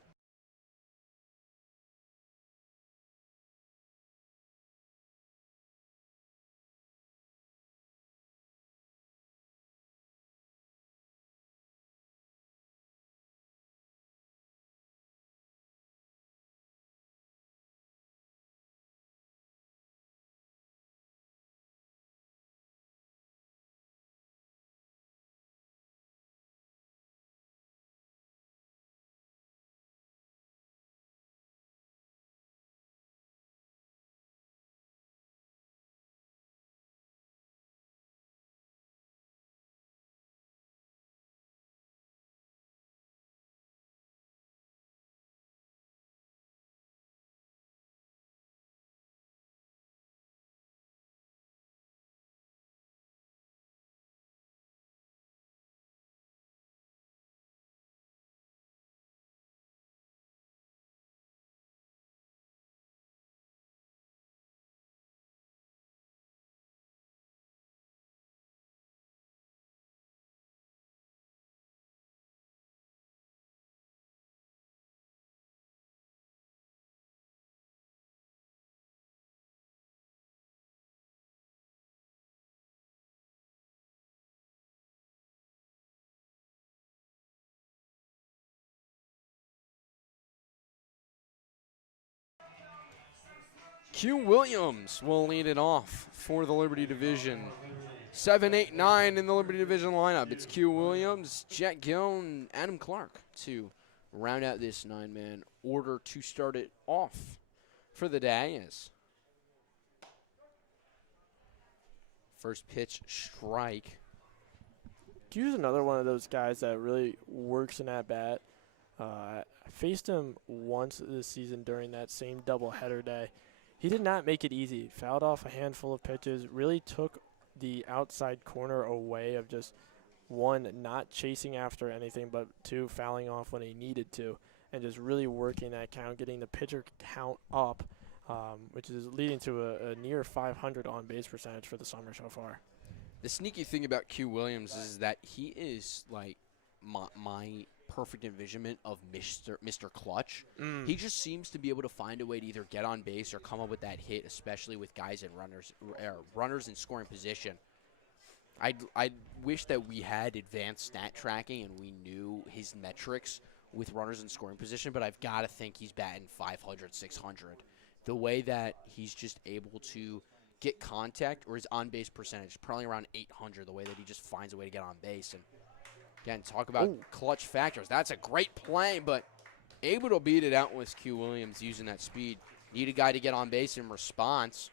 Q Williams will lead it off for the Liberty Division. 7, 8, 9 in the Liberty Division lineup. It's Q Williams, Jet Gill, and Adam Clark to round out this 9-man order to start it off for the day. As first pitch strike. Q's another one of those guys that really works in at bat. I faced him once this season during that same doubleheader day. He did not make it easy. Fouled off a handful of pitches, really took the outside corner away of just, 1, not chasing after anything, but 2, fouling off when he needed to, and just really working that count, getting the pitcher count up, which is leading to a near 500 on-base percentage for the summer so far. The sneaky thing about Q Williams is that he is like my perfect envisionment of Mr. Clutch. He just seems to be able to find a way to either get on base or come up with that hit, especially with guys and runners in scoring position. I wish that we had advanced stat tracking and we knew his metrics with runners in scoring position, but I've got to think he's batting 500, 600. The way that he's just able to get contact, or his on-base percentage, probably around 800, the way that he just finds a way to get on base. And again, talk about clutch factors. That's a great play, but able to beat it out with Q Williams using that speed. Need a guy to get on base in response.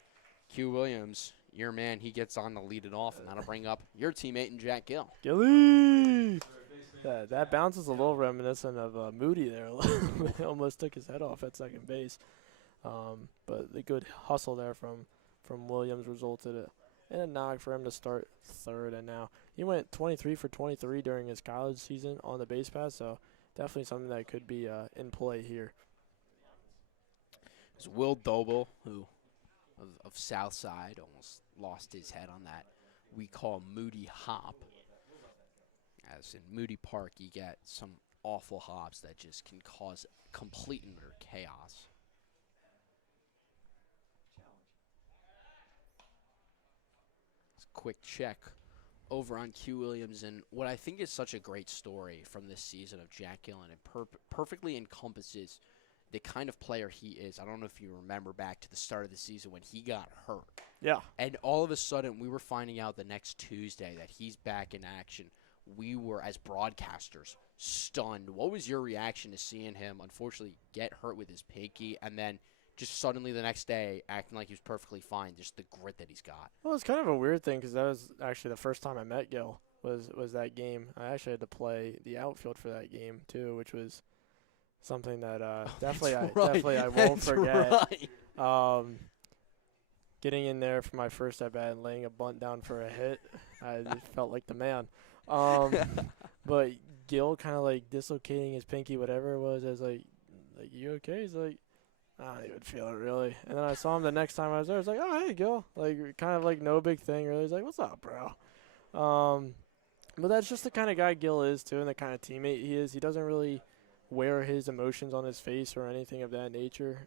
Q Williams, your man, he gets on to lead it off, and that'll bring up your teammate in Jack Gill. Gilly! That bounce is a little reminiscent of Moody there. He almost took his head off at second base. But the good hustle there from Williams resulted in a knock for him to start third. And now he went 23 for 23 during his college season on the base pass, so definitely something that could be in play here. It's Will Doble, who of Southside, almost lost his head on that we call Moody hop. As in Moody Park, you get some awful hops that just can cause complete and utter chaos. Quick check over on Q Williams, and what I think is such a great story from this season of Jack Gillen. It perfectly encompasses the kind of player he is. I don't know if you remember back to the start of the season when he got hurt. Yeah. And all of a sudden, we were finding out the next Tuesday that he's back in action. We were, as broadcasters, stunned. What was your reaction to seeing him, unfortunately, get hurt with his pinky, and then just suddenly the next day acting like he was perfectly fine, just the grit that he's got? Well, it's kind of a weird thing because that was actually the first time I met Gil was that game. I actually had to play the outfield for that game, too, which was something that definitely I won't forget. Right. Getting in there for my first at-bat and laying a bunt down for a hit, I just felt like the man. But Gil kind of like dislocating his pinky, whatever it was, I was like, you okay? He's like, I don't even feel it really. And then I saw him the next time I was there. I was like, oh, hey, Gil. Like, kind of like no big thing really. He's like, what's up, bro? But that's just the kind of guy Gil is, too, and the kind of teammate he is. He doesn't really wear his emotions on his face or anything of that nature.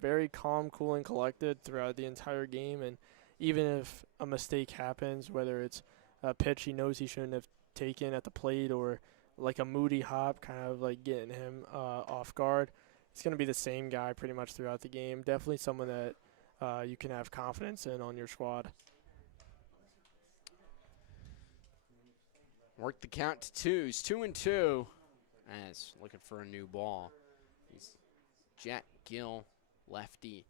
Very calm, cool, and collected throughout the entire game. And even if a mistake happens, whether it's a pitch he knows he shouldn't have taken at the plate or like a moody hop kind of like getting him off guard, it's going to be the same guy pretty much throughout the game. Definitely someone that you can have confidence in on your squad. Work the count to twos, 2-2. As looking for a new ball. He's Jack Gill, lefty.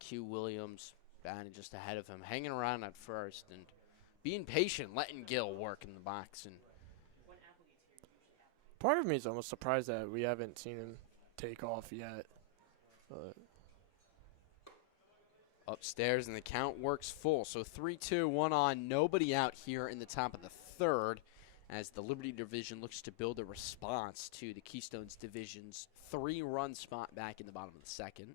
Q Williams batting just ahead of him, hanging around at first and being patient, letting Gill work in the box. And part of me is almost surprised that we haven't seen him take off yet. But upstairs, and the count works full. So 3-2, 1 on, nobody out here in the top of the third, as the Liberty division looks to build a response to the Keystones division's 3-run spot back in the bottom of the second.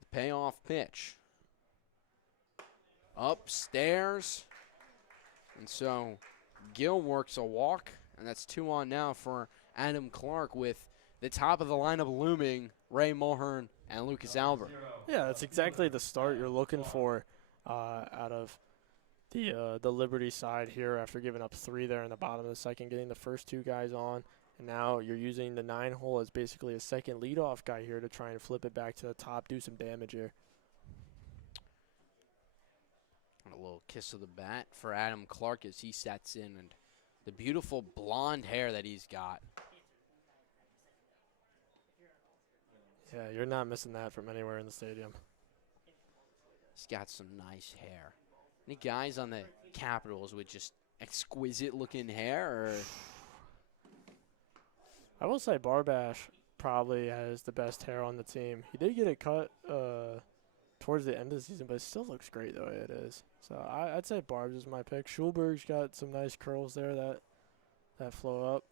The payoff pitch. Upstairs. And so Gill works a walk, and that's 2 on now for Adam Clark, with the top of the lineup looming, Ray Mulhern and Lucas Albert. Yeah, that's exactly the start you're looking for out of the Liberty side here after giving up 3 there in the bottom of the second, getting the first 2 guys on. And now you're using the 9-hole as basically a second leadoff guy here to try and flip it back to the top, do some damage here. And a little kiss of the bat for Adam Clark as he sets in, and the beautiful blonde hair that he's got. Yeah, you're not missing that from anywhere in the stadium. He's got some nice hair. Any guys on the Capitals with just exquisite-looking hair? Or I will say Barbash probably has the best hair on the team. He did get it cut towards the end of the season, but it still looks great the way it is. So I'd say Barb's is my pick. Schulberg's got some nice curls there that flow up.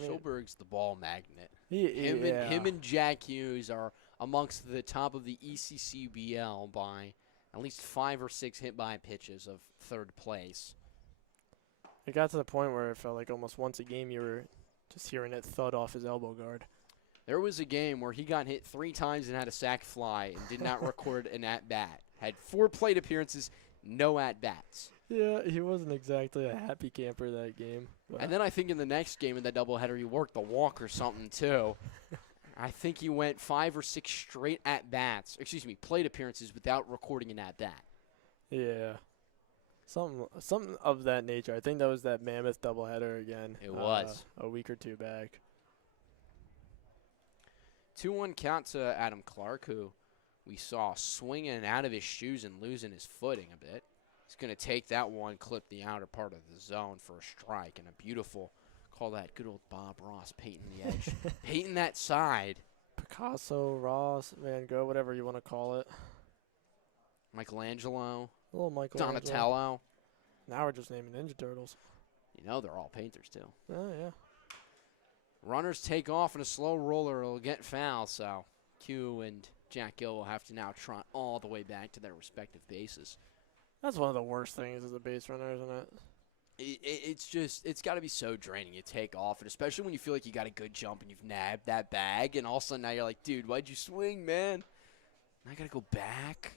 Schulberg's the ball magnet. Him and Jack Hughes are amongst the top of the ECCBL by at least 5 or 6 hit-by pitches of third place. It got to the point where it felt like almost once a game you were just hearing it thud off his elbow guard. There was a game where he got hit 3 times and had a sac fly and did not record an at-bat. Had 4 plate appearances, no at-bats. Yeah, he wasn't exactly a happy camper that game. And then I think in the next game in that doubleheader, he worked the walk or something, too. I think he went 5 or 6 straight at-bats, plate appearances without recording an at-bat. Yeah. Something of that nature. I think that was that Mammoth doubleheader again. It was. A week or 2 back. 2-1 count to Adam Clark, who we saw swinging out of his shoes and losing his footing a bit. He's going to take that one, clip the outer part of the zone for a strike, and a beautiful, call that good old Bob Ross, painting the edge. Painting that side. Picasso, Ross, Van Gogh, whatever you want to call it. Michelangelo. A little Michelangelo. Donatello. Now we're just naming Ninja Turtles. You know they're all painters, too. Oh, yeah. Runners take off, and a slow roller will get foul, so Q and Jack Gill will have to now trot all the way back to their respective bases. That's one of the worst things as a base runner, isn't it? It's got to be so draining. You take off, and especially when you feel like you got a good jump and you've nabbed that bag, and all of a sudden now you're like, dude, why'd you swing, man? I got to go back.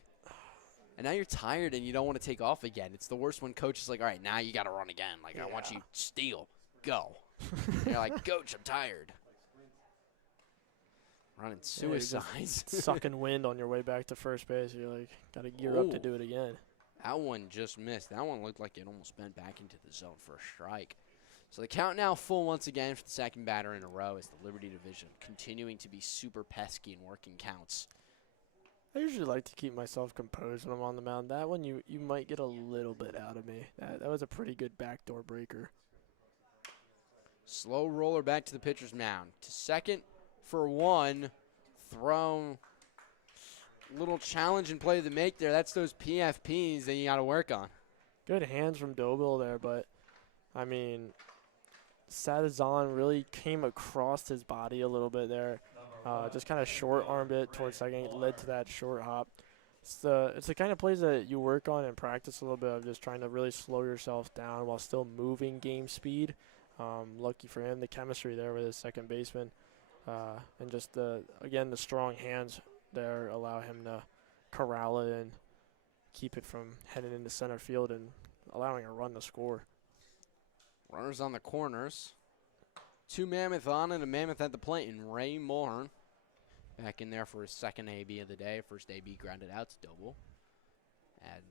And now you're tired and you don't want to take off again. It's the worst when coach is like, all right, now you got to run again. Like, I want you to steal. Go. You're like, coach, I'm tired. Running suicides. Sucking wind on your way back to first base. You're like, got to gear up to do it again. That one just missed. That one looked like it almost bent back into the zone for a strike. So the count now full once again for the second batter in a row as the Liberty division continuing to be super pesky and working counts. I usually like to keep myself composed when I'm on the mound. That one you might get a little bit out of me. That was a pretty good backdoor breaker. Slow roller back to the pitcher's mound. To second for one. Thrown. Little challenge and play to make there. That's those PFPs that you got to work on. Good hands from Doble there, but, I mean, Sadazan really came across his body a little bit there. Just kind of short-armed it towards second. It led to that short hop. It's the kind of plays that you work on and practice a little bit of, just trying to really slow yourself down while still moving game speed. Lucky for him, the chemistry there with his second baseman. And just, the strong hands there allow him to corral it and keep it from heading into center field and allowing a run to score. Runners on the corners. 2 Mammoth on and a Mammoth at the plate, and Ray Mulhern back in there for his second AB of the day. First AB grounded out to Doble. And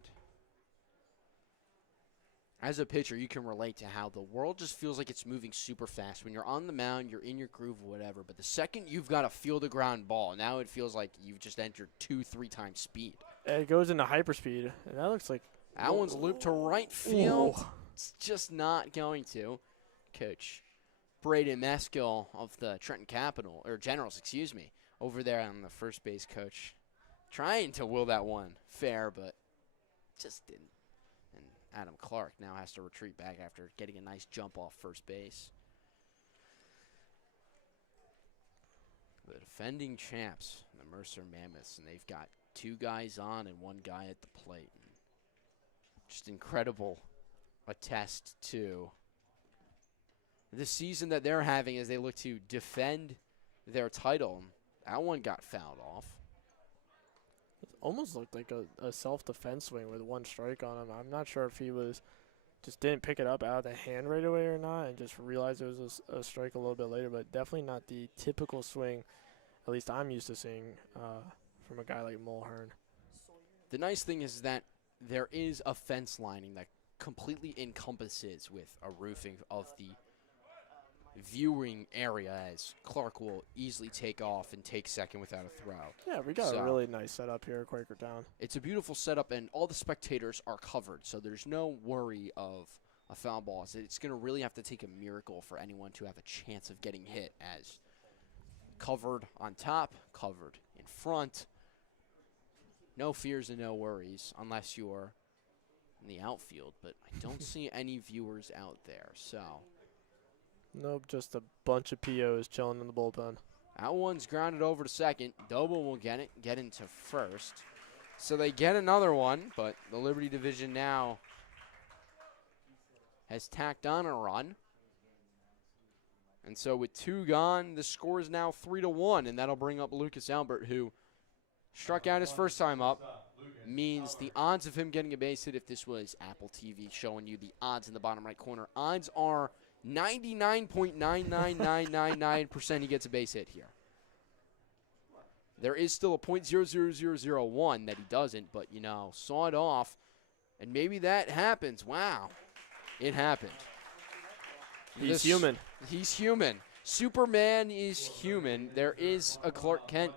as a pitcher, you can relate to how the world just feels like it's moving super fast. When you're on the mound, you're in your groove or whatever. But the second you've got a field-to-ground ball, now it feels like you've just entered 2-3 times speed. It goes into hyperspeed, and that looks like... That one's looped to right field. Ooh. It's just not going to. Coach Braden Meskill of the Trenton Generals, over there on the first base coach. Trying to will that one fair, but just didn't. And Adam Clark now has to retreat back after getting a nice jump off first base. The defending champs, the Mercer Mammoths, and they've got 2 guys on and 1 guy at the plate. Just incredible attest to the season that they're having as they look to defend their title. That one got fouled off. It almost looked like a self-defense swing with 1 strike on him. I'm not sure if he just didn't pick it up out of the hand right away or not and just realized it was a strike a little bit later, but definitely not the typical swing, at least I'm used to seeing from a guy like Mulhern. The nice thing is that there is a fence lining that completely encompasses with a roofing of the viewing area, as Clark will easily take off and take second without a throw. Yeah, we got a really nice setup here at Quakertown. It's a beautiful setup, and all the spectators are covered, so there's no worry of a foul ball. It's going to really have to take a miracle for anyone to have a chance of getting hit, as covered on top, covered in front. No fears and no worries unless you're in the outfield, but I don't see any viewers out there, so... Nope, just a bunch of POs chilling in the bullpen. That one's grounded over to second. Doble will get into first. So they get another one, but the Liberty division now has tacked on a run. And so with 2 gone, the score is now 3-1, and that'll bring up Lucas Albert, who struck out his first time up. Means the odds of him getting a base hit, if this was Apple TV showing you the odds in the bottom right corner, odds are 99.99999% he gets a base hit here. There is still a .00001 that he doesn't, but, saw it off, and maybe that happens. Wow. It happened. He's human. He's human. Superman is human. There is a Clark Kent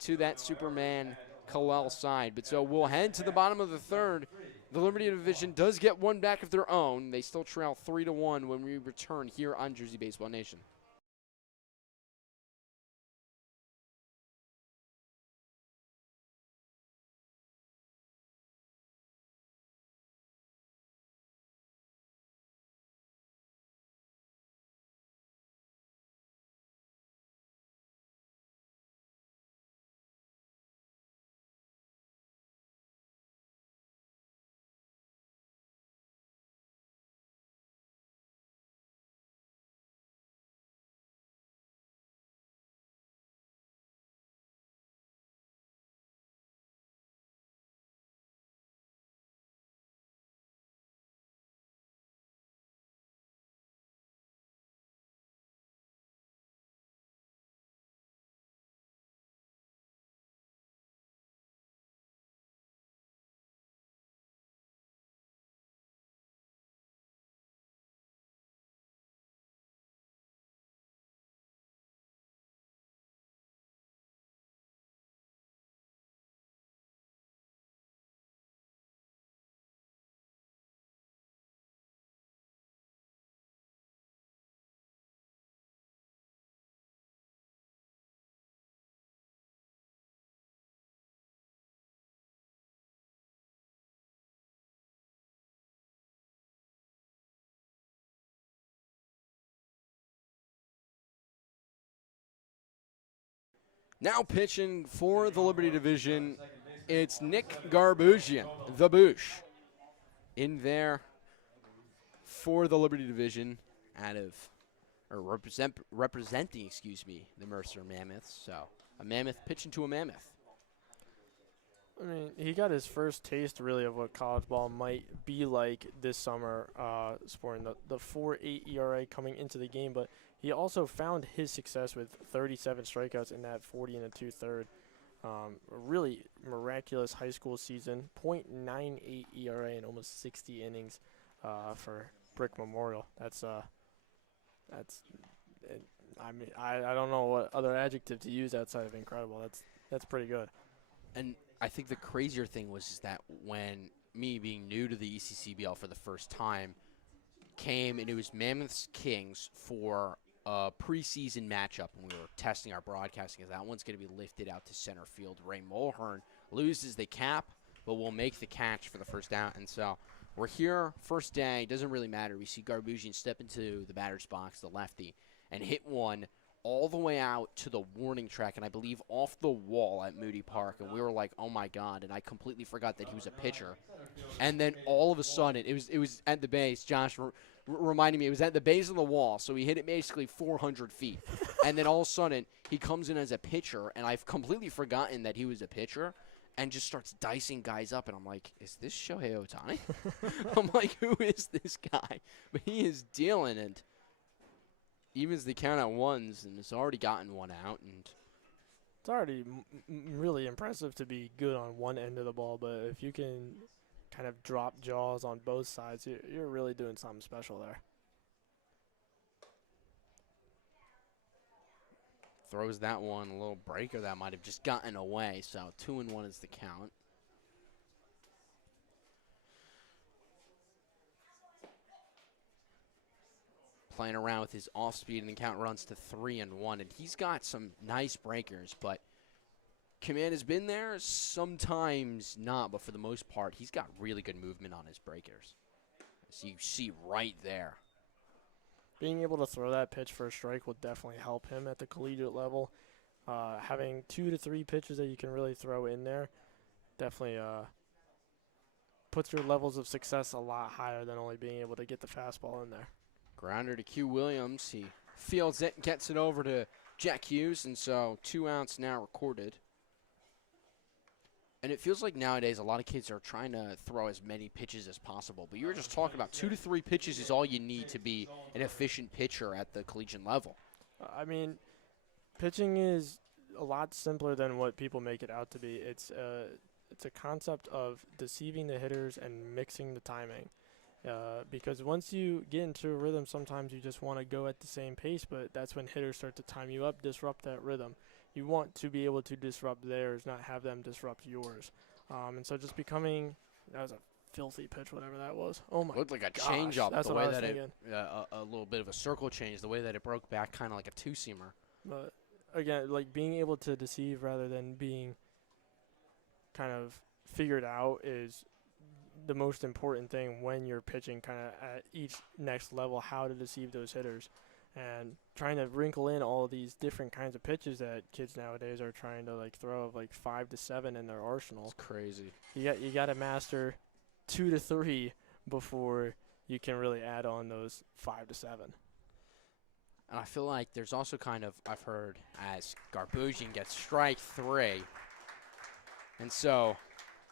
to that Superman Kal-El side. But so we'll head to the bottom of the third. The Liberty division does get one back of their own. They still trail 3-1 when we return here on Jersey Baseball Nation. Now pitching for the Liberty Division, it's Nick Garbusian, the Boosh, in there for the Liberty Division representing, the Mercer Mammoths. So a Mammoth pitching to a Mammoth. I mean, he got his first taste, really, of what college ball might be like this summer, sporting the 4.8 ERA coming into the game. But he also found his success with 37 strikeouts in that 40 and a two-third. A really miraculous high school season, .98 ERA in almost 60 innings for Brick Memorial. I mean, I don't know what other adjective to use outside of incredible. That's pretty good. And I think the crazier thing was that when me being new to the ECCBL for the first time came, and it was Mammoths Kings for a preseason matchup, and we were testing our broadcasting because that one's going to be lifted out to center field. Ray Mulhern loses the cap, but will make the catch for the first down. And so we're here, first day, doesn't really matter. We see Garbusian step into the batter's box, the lefty, and hit one all the way out to the warning track, and I believe off the wall at Moody Park, and we were like, oh my God, and I completely forgot that he was a pitcher. And then all of a sudden, it was at the base. Josh reminded me, it was at the base of the wall, so he hit it basically 400 feet. And then all of a sudden, he comes in as a pitcher, and I've completely forgotten that he was a pitcher, and just starts dicing guys up, and I'm like, is this Shohei Ohtani? I'm like, who is this guy? But he is dealing, and evens the count at ones, and has already gotten one out. And it's already really impressive to be good on one end of the ball, but if you can kind of drop jaws on both sides, you're really doing something special there. Throws that one, a little breaker that might have just gotten away, so 2-1 is the count. Playing around with his off speed, and the count runs to 3-1. And he's got some nice breakers, but command has been there, sometimes not, but for the most part, he's got really good movement on his breakers. As you see right there. Being able to throw that pitch for a strike will definitely help him at the collegiate level. Having 2 to 3 pitches that you can really throw in there definitely puts your levels of success a lot higher than only being able to get the fastball in there. Grounder to Q Williams. He fields it, gets it over to Jack Hughes, and so 2 outs now recorded. And it feels like nowadays a lot of kids are trying to throw as many pitches as possible. But you were just talking about 2 to 3 pitches is all you need to be an efficient pitcher at the collegiate level. I mean, pitching is a lot simpler than what people make it out to be. It's a concept of deceiving the hitters and mixing the timing. Because once you get into a rhythm, sometimes you just want to go at the same pace, but that's when hitters start to time you up, disrupt that rhythm. You want to be able to disrupt theirs, not have them disrupt yours. And so just becoming – that was a filthy pitch, whatever that was. Oh, my gosh. Looked like a change-up, that's the what way I was that thinking. a little bit of a circle change, the way that it broke back kind of like a two-seamer. But, again, like being able to deceive rather than being kind of figured out is – the most important thing when you're pitching kind of at each next level, how to deceive those hitters, and trying to wrinkle in all these different kinds of pitches that kids nowadays are trying to like throw of like 5 to 7 in their arsenal. It's crazy. You got to master 2 to 3 before you can really add on those 5 to 7. And I feel like there's also kind of, I've heard, as Garbusian gets strike 3. And so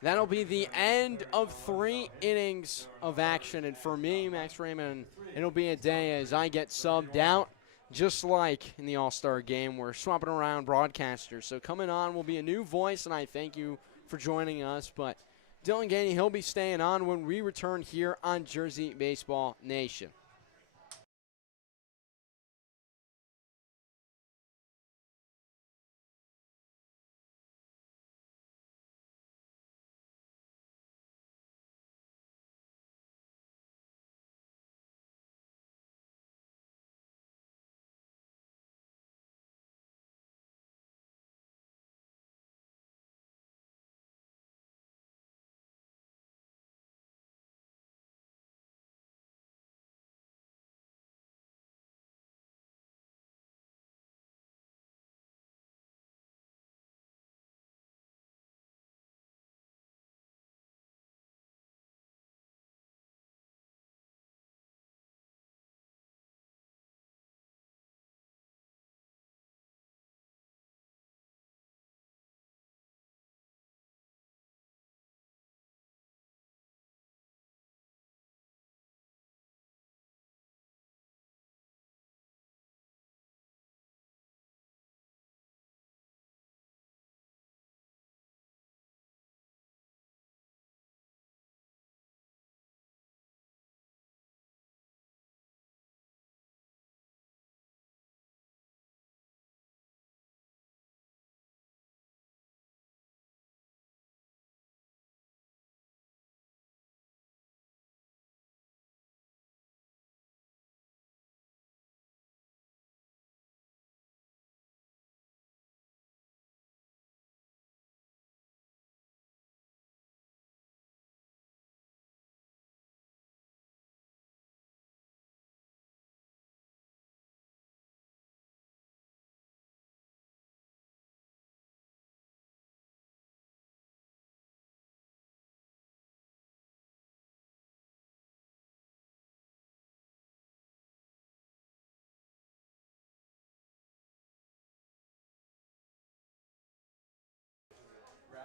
that'll be the end of 3 innings of action. And for me, Max Raymond, it'll be a day as I get subbed out, just like in the All-Star Game. We're swapping around broadcasters. So coming on will be a new voice, and I thank you for joining us. But Dylan Ganey, he'll be staying on when we return here on Jersey Baseball Nation.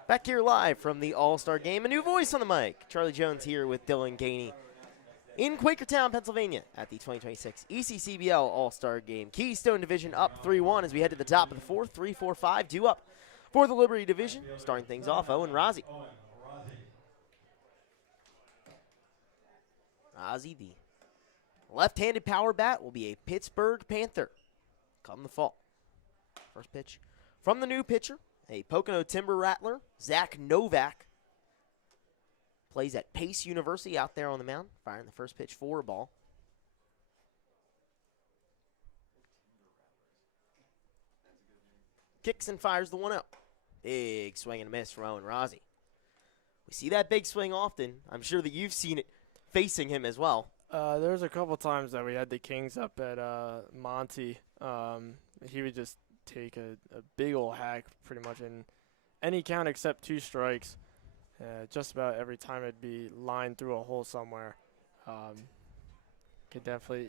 Back here live from the All-Star Game. A new voice on the mic. Charlie Jones here with Dylan Ganey in Quakertown, Pennsylvania at the 2026 ECCBL All Star Game. Keystone Division up 3-1 as we head to the top of the fourth. 3-4-5 due up for the Liberty Division. Starting things off, Owen Rozzi. Rozzi, the left-handed power bat, will be a Pittsburgh Panther come the fall. First pitch from the new pitcher, a Pocono Timber Rattler, Zach Novak. Plays at Pace University out there on the mound, firing the first pitch for a ball. Kicks and fires the 1-0. Big swing and a miss from Owen Rozzi. We see that big swing often. I'm sure that you've seen it facing him as well. There's a couple times that we had the Kings up at Monty. He would just take a big old hack pretty much in any count except 2 strikes. Just about every time it'd be lined through a hole somewhere. Could definitely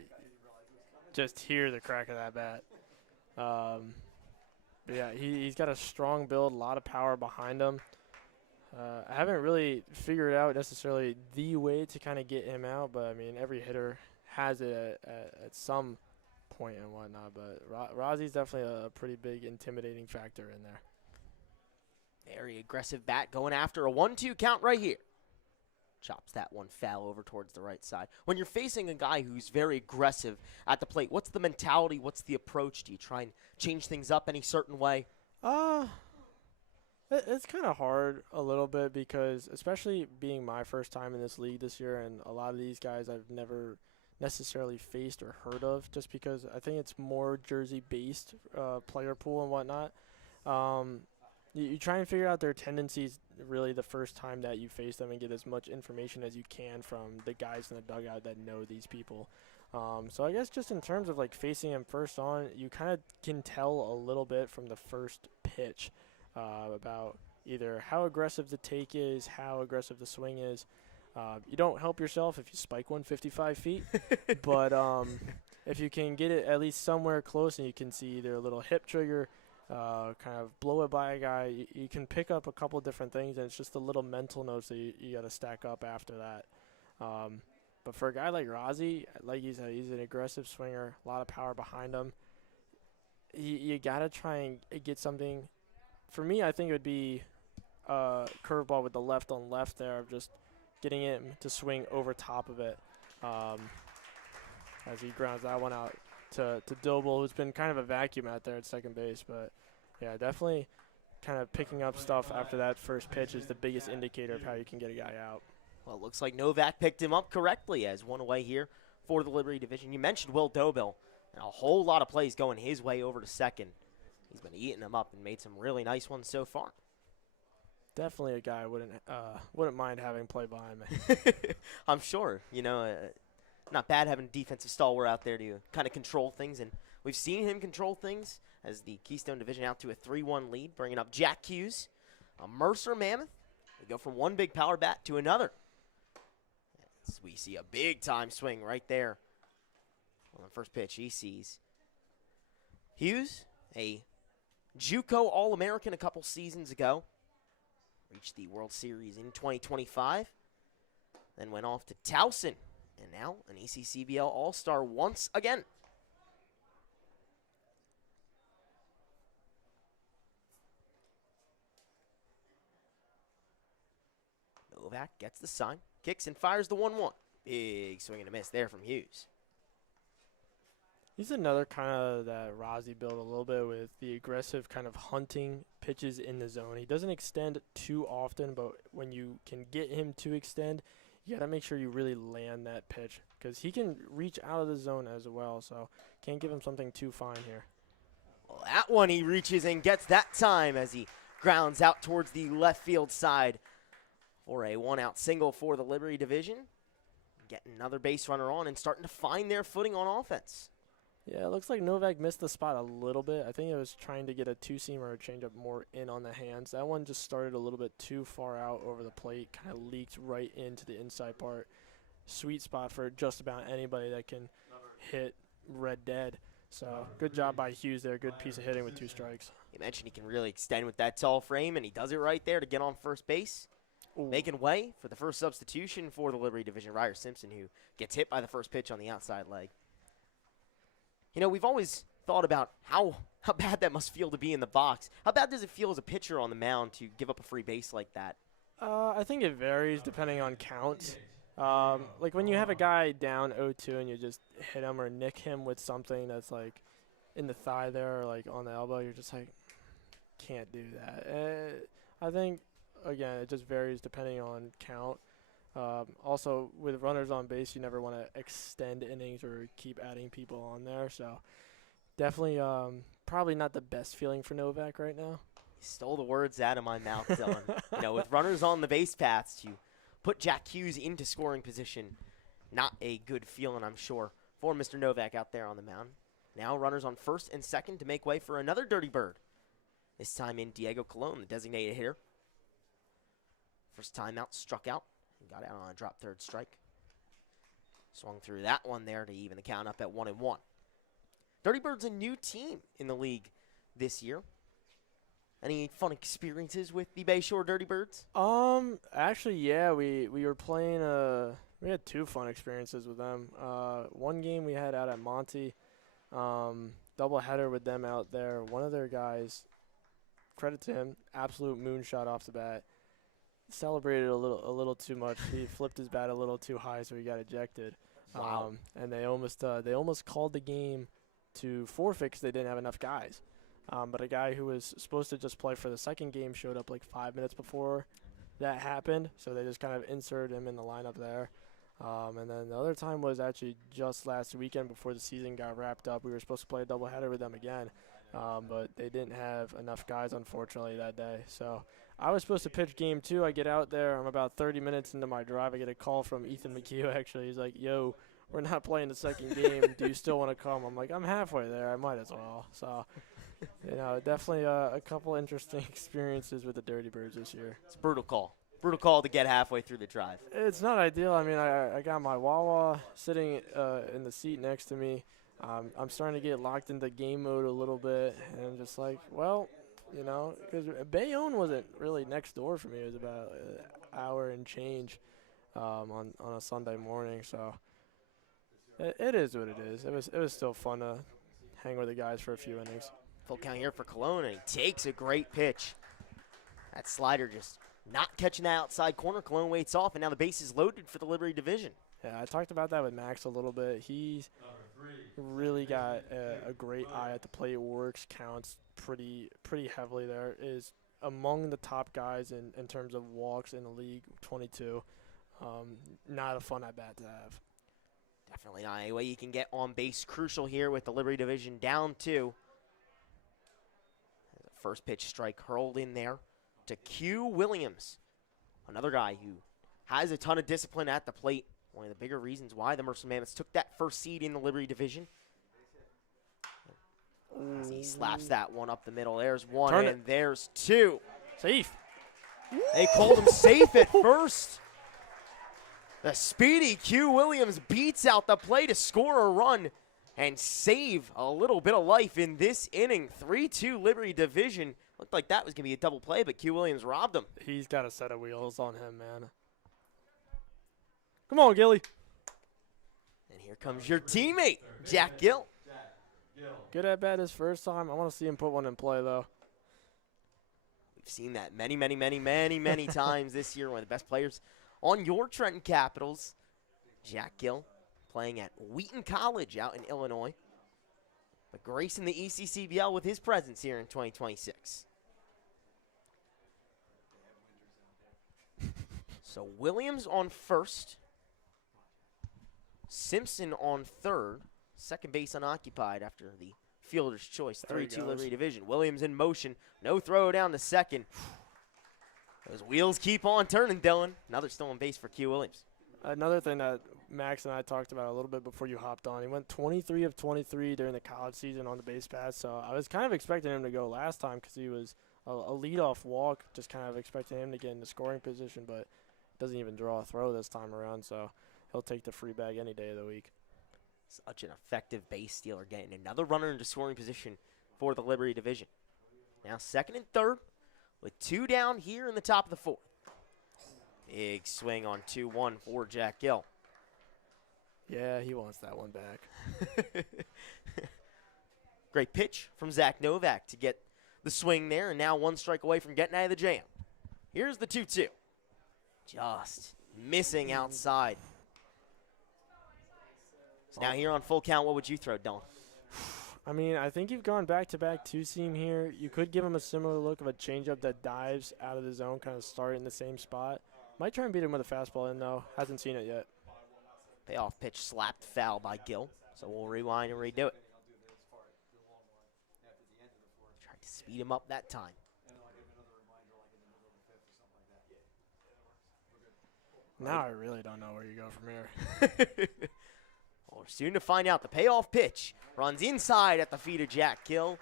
just hear the crack of that bat. But yeah, he's got a strong build, a lot of power behind him. I haven't really figured out necessarily the way to kind of get him out, but I mean, every hitter has it at some point and whatnot. But Rozzi's definitely a pretty big intimidating factor in there. Very aggressive bat going after a 1-2 count right here. Chops that one foul over towards the right side. When you're facing a guy who's very aggressive at the plate, what's the mentality? What's the approach? Do you try and change things up any certain way? It's kind of hard a little bit because, especially being my first time in this league this year, and a lot of these guys I've never necessarily faced or heard of, just because I think it's more Jersey-based player pool and whatnot. You try and figure out their tendencies really the first time that you face them and get as much information as you can from the guys in the dugout that know these people. So I guess just in terms of like facing him first on, you kind of can tell a little bit from the first pitch about either how aggressive the take is, how aggressive the swing is. You don't help yourself if you spike one 55 feet, but if you can get it at least somewhere close and you can see either a little hip trigger, kind of blow it by a guy, you can pick up a couple different things, and it's just the little mental notes that you got to stack up after that. But for a guy like Rozzi, like you said, he's an aggressive swinger, a lot of power behind him. You got to try and get something. For me, I think it would be a curveball with the left on left there, of just getting him to swing over top of it as he grounds that one out to Doble, who's been kind of a vacuum out there at second base. But yeah, definitely kind of picking up stuff after that first pitch is the biggest indicator of how you can get a guy out. Well, it looks like Novak picked him up correctly as one away here for the Liberty Division. You mentioned Will Doble, and a whole lot of plays going his way over to second. He's been eating them up and made some really nice ones so far. Definitely a guy I wouldn't mind having play behind me. I'm sure. You know, not bad having a defensive stalwart out there to kind of control things, and we've seen him control things as the Keystone Division out to a 3-1 lead, bringing up Jack Hughes, a Mercer Mammoth. We go from one big power bat to another. As we see a big-time swing right there on the first pitch he sees. Hughes, a JUCO All-American a couple seasons ago. Reached the World Series in 2025. Then went off to Towson. And now an ECCBL All-Star once again. Novak gets the sign, kicks and fires the 1-1. Big swing and a miss there from Hughes. He's another kind of that Rozzi built a little bit with the aggressive kind of hunting pitches in the zone. He doesn't extend too often, but when you can get him to extend, you got to make sure you really land that pitch because he can reach out of the zone as well, so can't give him something too fine here. Well, that one he reaches and gets that time as he grounds out towards the left field side for a one-out single for the Liberty Division. Getting another base runner on and starting to find their footing on offense. Yeah, it looks like Novak missed the spot a little bit. I think it was trying to get a two-seamer or changeup more in on the hands. That one just started a little bit too far out over the plate, kind of leaked right into the inside part. Sweet spot for just about anybody that can hit red dead. So good job by Hughes there. Good piece of hitting with 2 strikes. You mentioned he can really extend with that tall frame, and he does it right there to get on first base. Ooh. Making way for the first substitution for the Liberty Division, Ryder Simpson, who gets hit by the first pitch on the outside leg. You know, we've always thought about how bad that must feel to be in the box. How bad does it feel as a pitcher on the mound to give up a free base like that? I think it varies depending on counts. Like when you have a guy down 0-2 and you just hit him or nick him with something that's like in the thigh there or like on the elbow, you're just like, can't do that. I think, again, it just varies depending on count. Also, with runners on base, you never want to extend innings or keep adding people on there. So definitely probably not the best feeling for Novak right now. You stole the words out of my mouth, Dylan. You know, with runners on the base paths, you put Jack Hughes into scoring position. Not a good feeling, I'm sure, for Mr. Novak out there on the mound. Now runners on first and second to make way for another Dirty Bird. This time in Diego Colon, the designated hitter. First time out, struck out, and got out on a drop third strike. Swung through that one there to even the count up at 1-1. Dirty Bird's a new team in the league this year. Any fun experiences with the Bayshore Dirty Birds? Actually, yeah, we were playing. We had 2 fun experiences with them. One game we had out at Monty, doubleheader with them out there. One of their guys, credit to him, absolute moonshot off the bat. Celebrated a little too much. He flipped his bat a little too high, so he got ejected. Wow. And they almost called the game to forfeit because they didn't have enough guys. But a guy who was supposed to just play for the second game showed up like 5 minutes before that happened, so they just kind of inserted him in the lineup there. And then the other time was actually just last weekend before the season got wrapped up. We were supposed to play a doubleheader with them again, but they didn't have enough guys, unfortunately, that day. So I was supposed to pitch game 2. I get out there. I'm about 30 minutes into my drive. I get a call from Ethan McHugh, actually. He's like, yo, we're not playing the second game. Do you still want to come? I'm like, I'm halfway there. I might as well. So, you know, definitely a couple interesting experiences with the Dirty Birds this year. It's a brutal call. Brutal call to get halfway through the drive. It's not ideal. I mean, I got my Wawa sitting in the seat next to me. I'm starting to get locked into game mode a little bit, and just like, well, you know, because Bayonne wasn't really next door for me. It was about an hour and change on a Sunday morning. So it is what it is. It was still fun to hang with the guys for a few innings. Full count here for Cologne, and he takes a great pitch. That slider just not catching the outside corner. Cologne waits off, and now the base is loaded for the Liberty Division. Yeah, I talked about that with Max a little bit. He's really got a great eye at the plate. Works, counts pretty heavily there. Is among the top guys in terms of walks in the league, 22. Not a fun at-bat to have. Definitely not any way you can get on base. Crucial here with the Liberty Division down 2. First pitch strike hurled in there to Q Williams, another guy who has a ton of discipline at the plate. One of the bigger reasons why the Mercer Mammoths took that first seed in the Liberty Division. As he slaps that one up the middle. There's one, and there's 2. Safe. They called him safe at first. The speedy Q Williams beats out the play to score a run and save a little bit of life in this inning. 3-2 Liberty Division. Looked like that was going to be a double play, but Q Williams robbed him. He's got a set of wheels on him, man. Come on, Gilly. And here comes your teammate, Jack Gill. Good at bat his first time. I want to see him put one in play, though. We've seen that many times this year. One of the best players on your Trenton Capitals, Jack Gill, playing at Wheaton College out in Illinois, but gracing the ECCBL with his presence here in 2026. So Williams on first, Simpson on third, second base unoccupied after the fielder's choice. 3-2 Liberty Division. Williams in motion, no throw down to second. Those wheels keep on turning, Dylan. Another stolen base for Q Williams. Another thing that Max and I talked about a little bit before you hopped on, he went 23 of 23 during the college season on the base pass, so I was kind of expecting him to go last time because he was a leadoff walk, just kind of expecting him to get in the scoring position, but doesn't even draw a throw this time around, so he'll take the free bag any day of the week. Such an effective base stealer, getting another runner into scoring position for the Liberty division. Now second and third with 2 down here in the top of the 4th. Big swing on 2-1 for Jack Gill. Yeah, he wants that one back. Great pitch from Zach Novak to get the swing there, and now 1 strike away from getting out of the jam. Here's the 2-2. Just missing outside. So now here on full count, what would you throw, Don? I mean, I think you've gone back-to-back two-seam here. You could give him a similar look of a changeup that dives out of the zone, kind of start in the same spot. Might try and beat him with a fastball in, though. Hasn't seen it yet. Payoff pitch slapped foul by Gill, so we'll rewind and redo it. Tried to speed him up that time. Now I really don't know where you go from here. Well, we're soon to find out. The payoff pitch runs inside at the feet of Jack Gill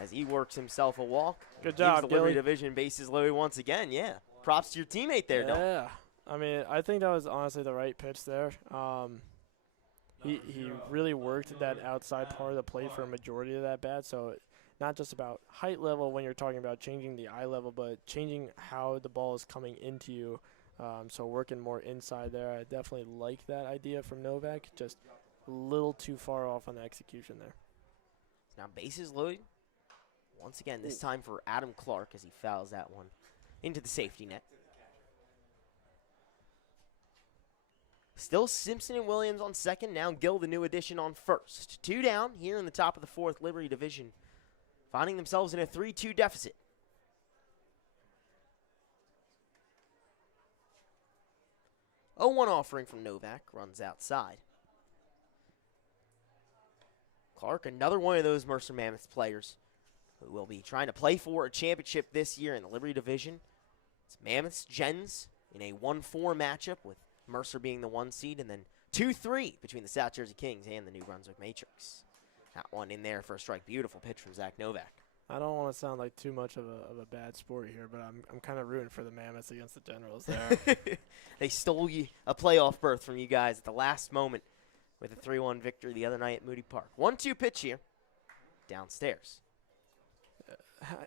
as he works himself a walk. Good job, the Liberty Gilly. division bases loaded once again. Yeah, props to your teammate there, Don. Yeah. I mean, I think that was honestly the right pitch there. He really worked that outside part of the plate for a majority of that bat. So not just about height level when you're talking about changing the eye level, but changing how the ball is coming into you. So working more inside there. I definitely like that idea from Novak. Just a little too far off on the execution there. Now bases loaded. Once again, this time for Adam Clark as he fouls that one into the safety net. Still Simpson and Williams on second. Now Gill, the new addition, on first. 2 down here in the top of the 4th Liberty division, finding themselves in a 3-2 deficit. A 1 offering from Novak, runs outside. Clark, another one of those Mercer Mammoths players who will be trying to play for a championship this year in the Liberty division. It's Mammoths, Gens in a 1-4 matchup with Mercer being the 1 seed, and then 2-3 between the South Jersey Kings and the New Brunswick Matrix. That one in there for a strike. Beautiful pitch from Zach Novak. I don't want to sound like too much of a bad sport here, but I'm kind of rooting for the Mammoths against the Generals there. They stole a playoff berth from you guys at the last moment with a 3-1 victory the other night at Moody Park. 1-2 pitch here, downstairs.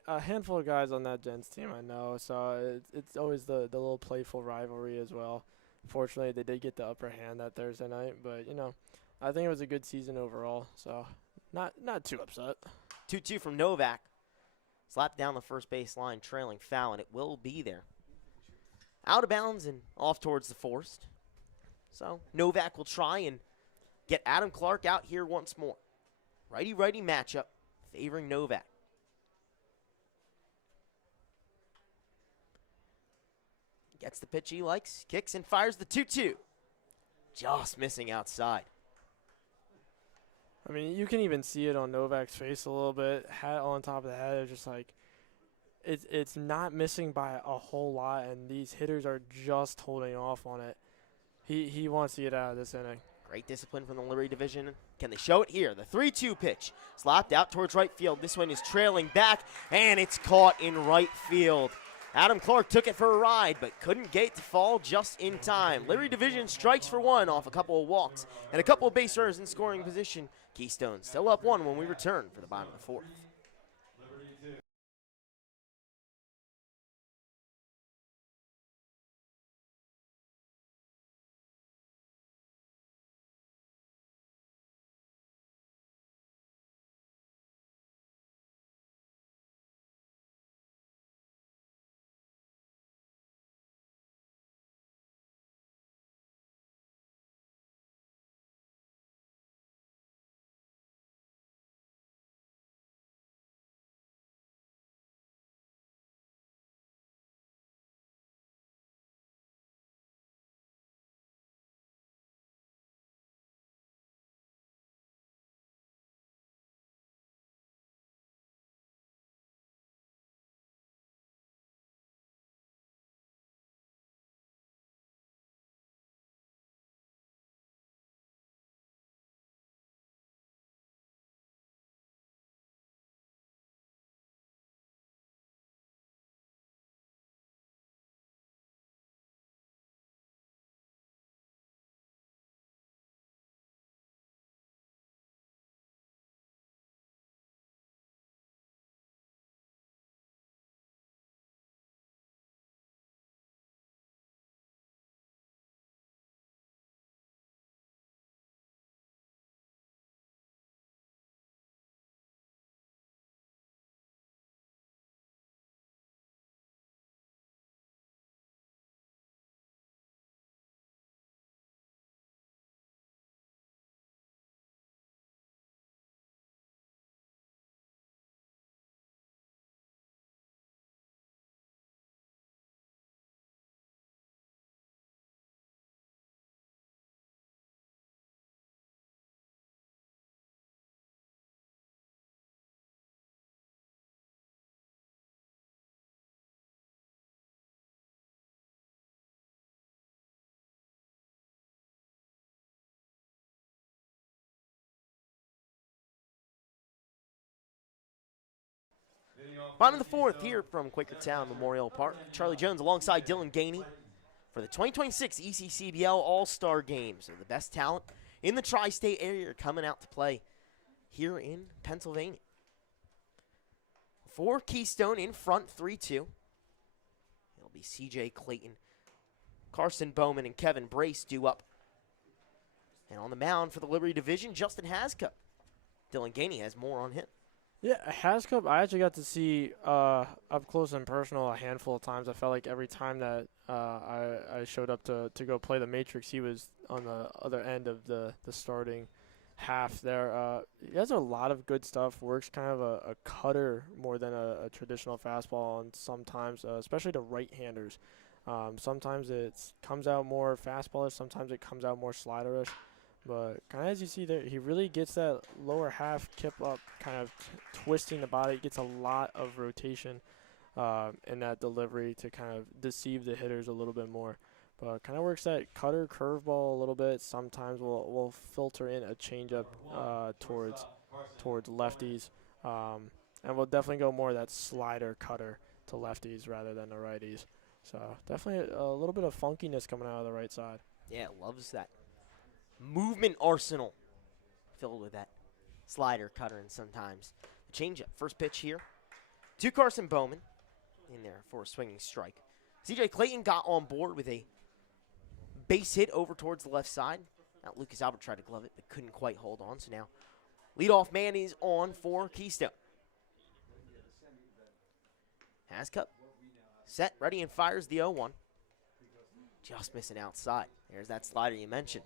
A handful of guys on that Gens team I know, so it's always the little playful rivalry as well. Fortunately, they did get the upper hand that Thursday night, but, you know, I think it was a good season overall, so not too upset. 2-2 from Novak. Slapped down the first base line, trailing foul, and it will be there. Out of bounds and off towards the forest. So Novak will try and get Adam Clark out here once more. Righty-righty matchup favoring Novak. Gets the pitch he likes, kicks and fires the 2-2. Just missing outside. I mean, you can even see it on Novak's face a little bit. Hat on top of the head, it's just like it's not missing by a whole lot, and these hitters are just holding off on it. He wants to get out of this inning. Great discipline from the Liberty division. Can they show it here? The 3-2 pitch. Slapped out towards right field. This one is trailing back, and it's caught in right field. Adam Clark took it for a ride, but couldn't get it to fall just in time. Liberty division strikes for 1 off a couple of walks and a couple of base runners in scoring position. Keystone still up 1 when we return for the bottom of the 4th. Bottom of the fourth here from Quakertown Memorial Park. Charlie Jones alongside Dylan Ganey for the 2026 ECCBL All Star Game. So the best talent in the tri-state area are coming out to play here in Pennsylvania. For Keystone in front, 3-2. It'll be CJ Clayton, Carson Bowman, and Kevin Brace due up. And on the mound for the Liberty Division, Justin Hascup. Dylan Ganey has more on him. Yeah, Hascup, I actually got to see up close and personal a handful of times. I felt like every time that I showed up to go play the Matrix, he was on the other end of the starting half there. He has a lot of good stuff, works kind of a cutter more than a traditional fastball, and sometimes, especially to right-handers. Sometimes it comes out more fastballish, sometimes it comes out more sliderish. But kind of as you see there, he really gets that lower half kip up, kind of twisting the body. Gets a lot of rotation in that delivery to kind of deceive the hitters a little bit more. But kind of works that cutter curveball a little bit. Sometimes we'll filter in a changeup towards lefties. And we'll definitely go more of that slider cutter to lefties rather than the righties. So definitely a little bit of funkiness coming out of the right side. Yeah, loves that movement arsenal filled with that slider, cutter, and sometimes the changeup. First pitch here to Carson Bowman in there for a swinging strike. CJ Clayton got on board with a base hit over towards the left side. Now Lucas Albert tried to glove it but couldn't quite hold on, so now leadoff man is on for Keystone. Hascup set, ready, and fires the 0-1. Just missing outside. There's that slider you mentioned.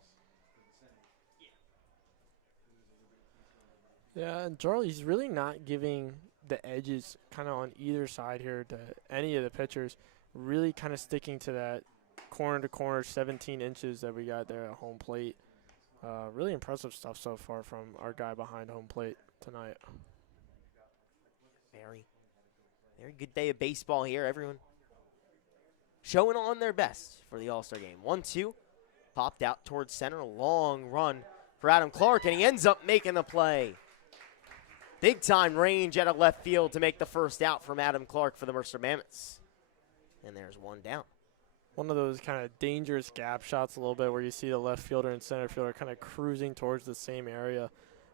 Yeah, and Charlie's really not giving the edges kind of on either side here to any of the pitchers. Really kind of sticking to that corner to corner 17 inches that we got there at home plate. Really impressive stuff so far from our guy behind home plate tonight. Very good day of baseball here. Everyone showing on their best for the All-Star Game. 1-2, popped out towards center. Long run for Adam Clark, and he ends up making the play. Big time range out of left field to make the first out from Adam Clark for the Mercer Mammoths. And there's one down. One of those kind of dangerous gap shots a little bit where you see the left fielder and center fielder kind of cruising towards the same area.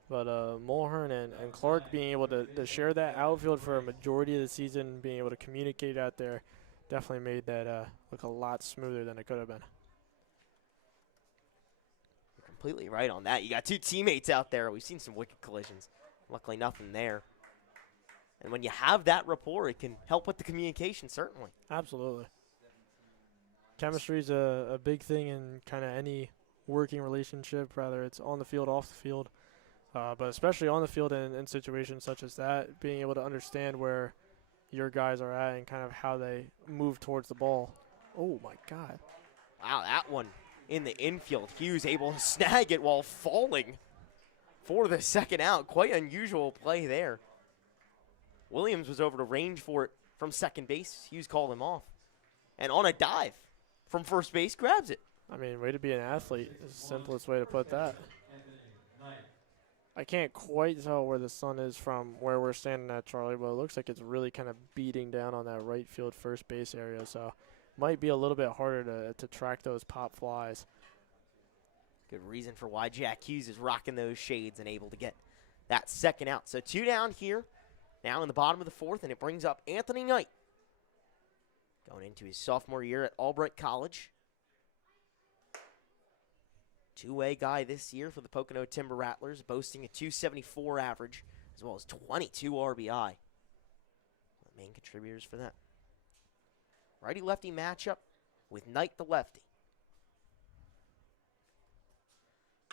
But Mulhern and Clark being able to share that outfield for a majority of the season, being able to communicate out there, definitely made that look a lot smoother than it could have been. You're completely right on that. You got two teammates out there. We've seen some wicked collisions. Luckily, nothing there. And when you have that rapport, it can help with the communication, certainly. Absolutely. Chemistry is a big thing in kind of any working relationship, whether it's on the field, off the field. But especially on the field in situations such as that, being able to understand where your guys are at and kind of how they move towards the ball. Oh, my God. Wow, that one in the infield. Hughes able to snag it while falling for the second out. Quite unusual play there. Williams was over to range for it from second base. Hughes called him off. And on a dive from first base, grabs it. I mean, way to be an athlete is the simplest way to put that. I can't quite tell where the sun is from where we're standing at, Charlie, but it looks like it's really kind of beating down on that right field first base area, so might be a little bit harder to track those pop flies. Good reason for why Jack Hughes is rocking those shades and able to get that second out. So two down here, now in the bottom of the fourth, and it brings up Anthony Knight. Going into his sophomore year at Albright College. Two-way guy this year for the Pocono Timber Rattlers, boasting a .274 average, as well as 22 RBI. The main contributors for that. Righty-lefty matchup with Knight the lefty.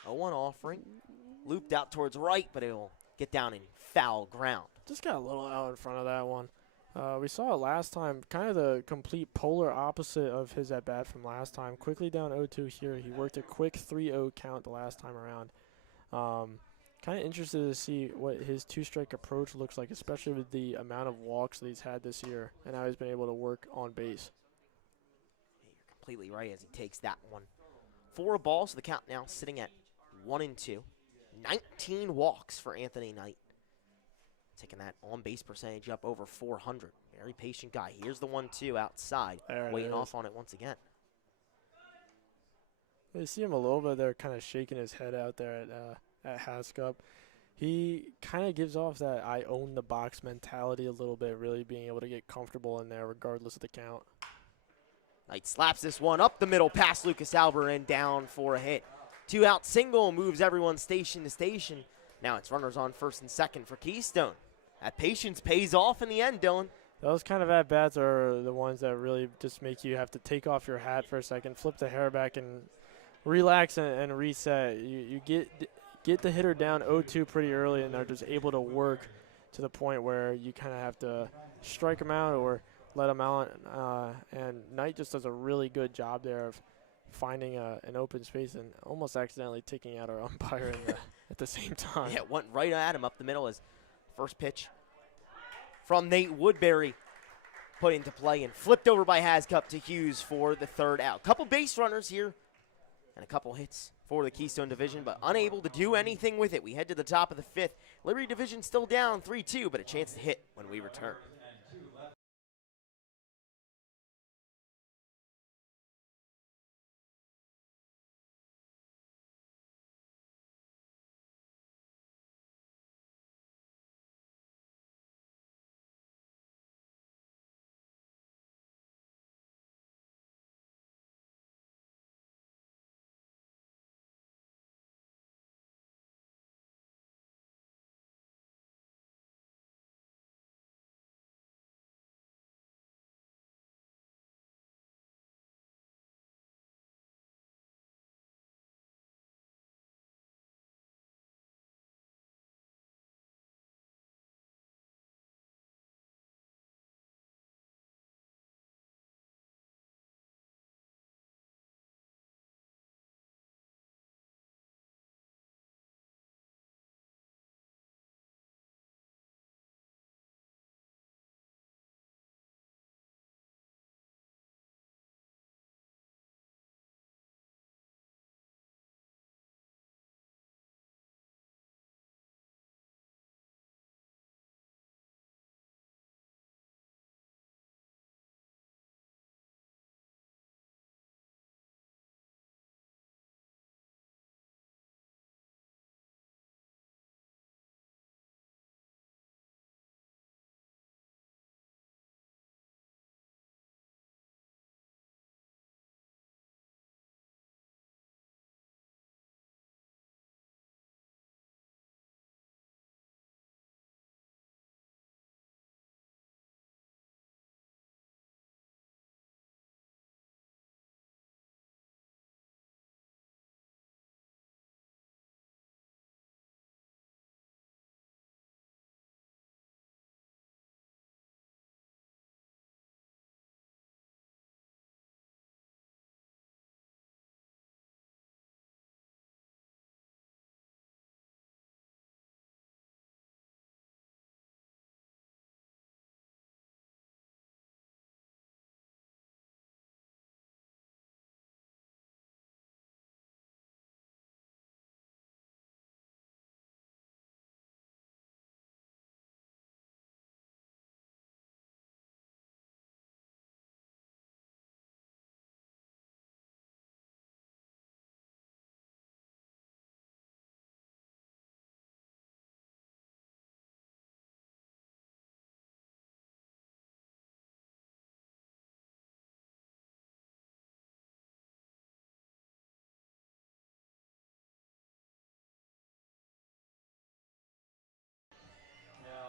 0-1 offering, looped out towards right, but it'll get down in foul ground. Just got a little out in front of that one. We saw it last time, kind of the complete polar opposite of his at-bat from last time. Quickly down 0-2 here. He worked a quick 3-0 count the last time around. Kind of interested to see what his two-strike approach looks like, especially with the amount of walks that he's had this year and how he's been able to work on base. You're completely right as he takes that one. 4 balls, so the count now sitting at 1-2. 19 walks for Anthony Knight taking that on-base percentage up over 400. Very patient guy. Here's the 1-2 outside, waiting off on it once again. You see him a little bit there, kind of shaking his head out there at Haskell. He kind of gives off that I own the box mentality a little bit, really being able to get comfortable in there regardless of the count. Knight slaps this one up the middle past Lucas Albert and down for a hit. 2-out single moves everyone station to station. Now it's runners on first and second for Keystone. That patience pays off in the end, Dylan. Those kind of at-bats are the ones that really just make you have to take off your hat for a second, flip the hair back, and relax and reset. You get the hitter down 0-2 pretty early, and they're just able to work to the point where you kind of have to strike them out or let them out. And Knight just does a really good job there of finding an open space and almost accidentally taking out our umpire at the same time. Yeah, it went right at him up the middle as first pitch from Nate Woodbury put into play and flipped over by Hascup to Hughes for the third out. Couple base runners here and a couple hits for the Keystone Division, but unable to do anything with it. We head to the top of the fifth. Liberty Division still down 3-2, but a chance to hit when we return.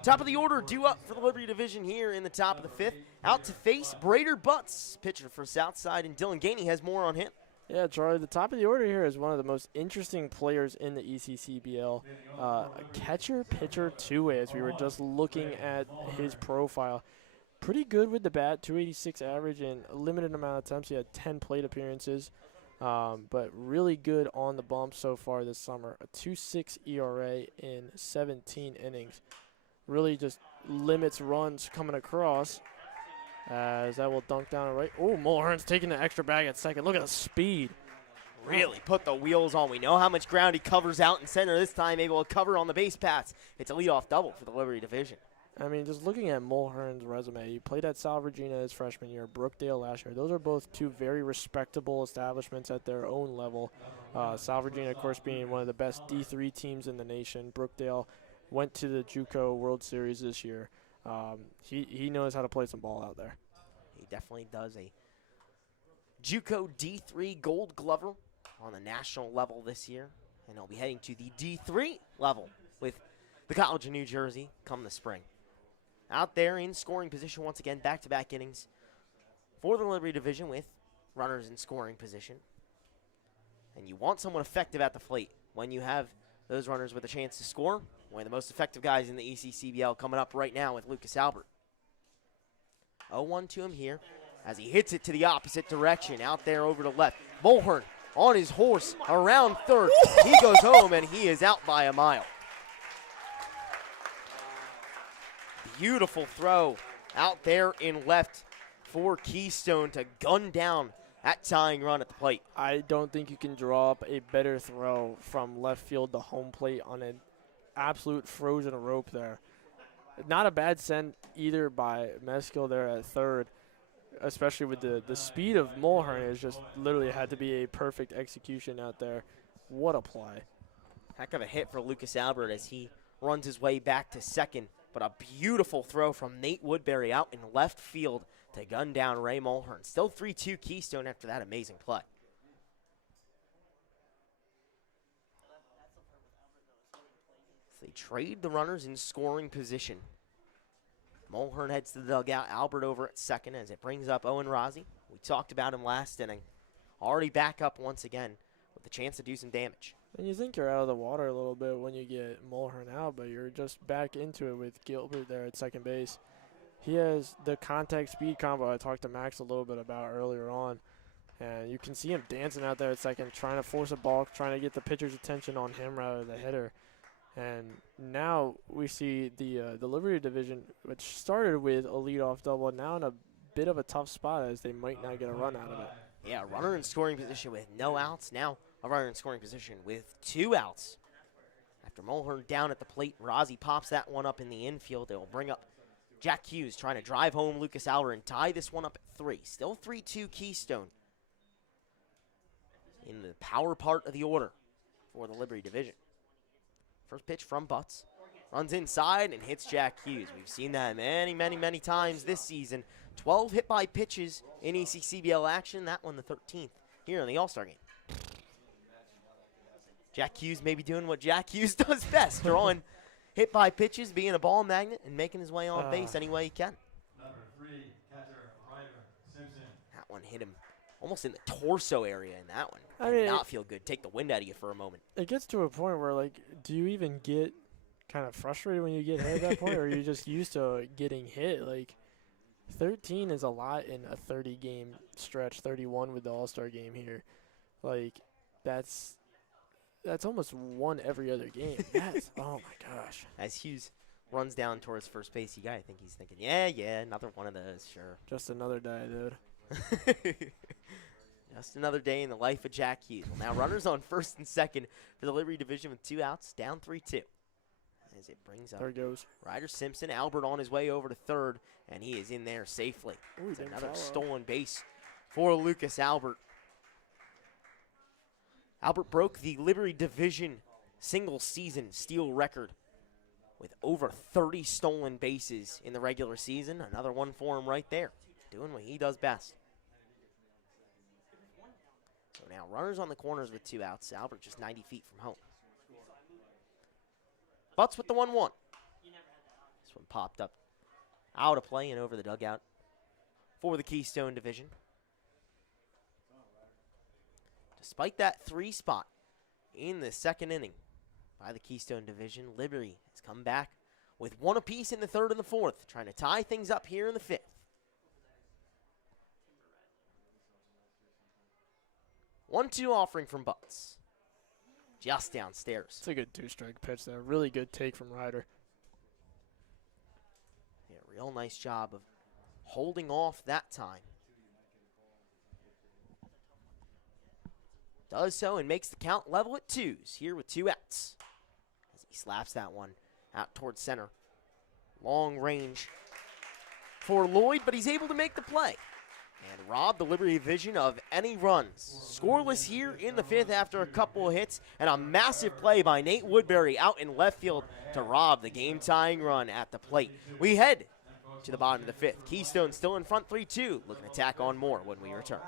Top of the order due up for the Liberty Division here in the top of the fifth. Out to face Brader Butts, pitcher for Southside, and Dylan Ganey has more on him. Yeah, Charlie, the top of the order here is one of the most interesting players in the ECCBL. A catcher-pitcher two-way, as we were just looking at his profile. Pretty good with the bat, 286 average in a limited amount of attempts. He had 10 plate appearances, but really good on the bump so far this summer. A 2.6 ERA in 17 innings. Really just limits runs coming across. As that will dunk down right. Oh, Mulhern's taking the extra bag at second. Look at the speed. really put the wheels on. We know how much ground he covers out in center this time, able to cover on the base paths. It's a leadoff double for the Liberty division. I mean, just looking at Mulhern's resume, he played at Sal Regina his freshman year, Brookdale last year. Those are both two very respectable establishments at their own level. Sal Regina, of course, being one of the best D3 teams in the nation. Brookdale went to the JUCO World Series this year. He knows how to play some ball out there. He definitely does. A JUCO D3 Gold Glover on the national level this year, and he'll be heading to the D3 level with the College of New Jersey come the spring. Out there in scoring position once again, back-to-back innings for the Liberty division with runners in scoring position. And you want someone effective at the plate when you have those runners with a chance to score. One of the most effective guys in the ECCBL coming up right now with Lucas Albert. 0-1 to him here as he hits it to the opposite direction out there over to left. Mulhern on his horse around third. He goes home and he is out by a mile. Beautiful throw out there in left for Keystone to gun down that tying run at the plate. I don't think you can draw up a better throw from left field to home plate on an absolute frozen rope there. Not a bad send either by Meskill there at third, especially with the speed of Mulhern. It just literally had to be a perfect execution out there. What a play. Heck of a hit for Lucas Albert as he runs his way back to second. But a beautiful throw from Nate Woodbury out in left field to gun down Ray Mulhern. Still 3-2 Keystone after that amazing play. So they trade the runners in scoring position. Mulhern heads to the dugout. Albert over at second as it brings up Owen Rozzi. We talked about him last inning. Already back up once again with the chance to do some damage. And you think you're out of the water a little bit when you get Mulhern out, but you're just back into it with Gilbert there at second base. He has the contact speed combo I talked to Max a little bit about earlier on. And you can see him dancing out there at second, trying to force a ball, trying to get the pitcher's attention on him rather than the hitter. And now we see the Liberty division, which started with a leadoff double, now in a bit of a tough spot as they might not get a run out of it. Yeah, runner in scoring position with no outs. Now a runner in scoring position with 2 outs. After Mulhern down at the plate, Rozzi pops that one up in the infield. It will bring up Jack Hughes trying to drive home Lucas Albert and tie this one up at 3. Still 3-2 Keystone in the power part of the order for the Liberty division. First pitch from Butts. Runs inside and hits Jack Hughes. We've seen that many times this season. 12 hit by pitches in ECCBL action. That one the 13th here in the All Star game. Jack Hughes may be doing what Jack Hughes does best, drawing hit by pitches, being a ball magnet, and making his way on base any way he can. Number 3, catcher Ryder Simpson. That one hit him almost in the torso area in that one. I Did mean, not feel good. Take the wind out of you for a moment. It gets to a point where, like, do you even get kind of frustrated when you get hit at that point, or are you just used to getting hit? Like, 13 is a lot in a 30-game stretch, 31 with the All-Star game here. Like, that's almost one every other game. That's, oh, my gosh. As Hughes runs down towards first base, I think he's thinking, yeah, another one of those, sure. Just another day, dude. Just another day in the life of Jack Hughes. Well, now runners on first and second for the Liberty division with 2 outs, down 3-2. As it brings up there goes Ryder Simpson. Albert on his way over to third, and he is in there safely. Ooh, another stolen base for Lucas Albert. Albert broke the Liberty division single season steal record with over 30 stolen bases in the regular season. Another one for him right there, doing what he does best. So now runners on the corners with 2 outs. Albert just 90 feet from home. Butts with the 1-1. This one popped up out of play and over the dugout for the Keystone division. Despite that 3 spot in the second inning by the Keystone division, Liberty has come back with 1 apiece in the 3rd and the 4th, trying to tie things up here in the 5th. 1-2 offering from Butts. Just downstairs. It's a good 2-strike pitch there. Really good take from Ryder. Yeah, real nice job of holding off that time. Does so and makes the count level at 2s here with 2 outs. As he slaps that one out towards center. Long range for Lloyd, but he's able to make the play and rob the Liberty Division of any runs. Scoreless here in the 5th after a couple of hits, and a massive play by Nate Woodbury out in left field to rob the game-tying run at the plate. We head to the bottom of the 5th. Keystone still in front 3-2, looking to tack on more when we return.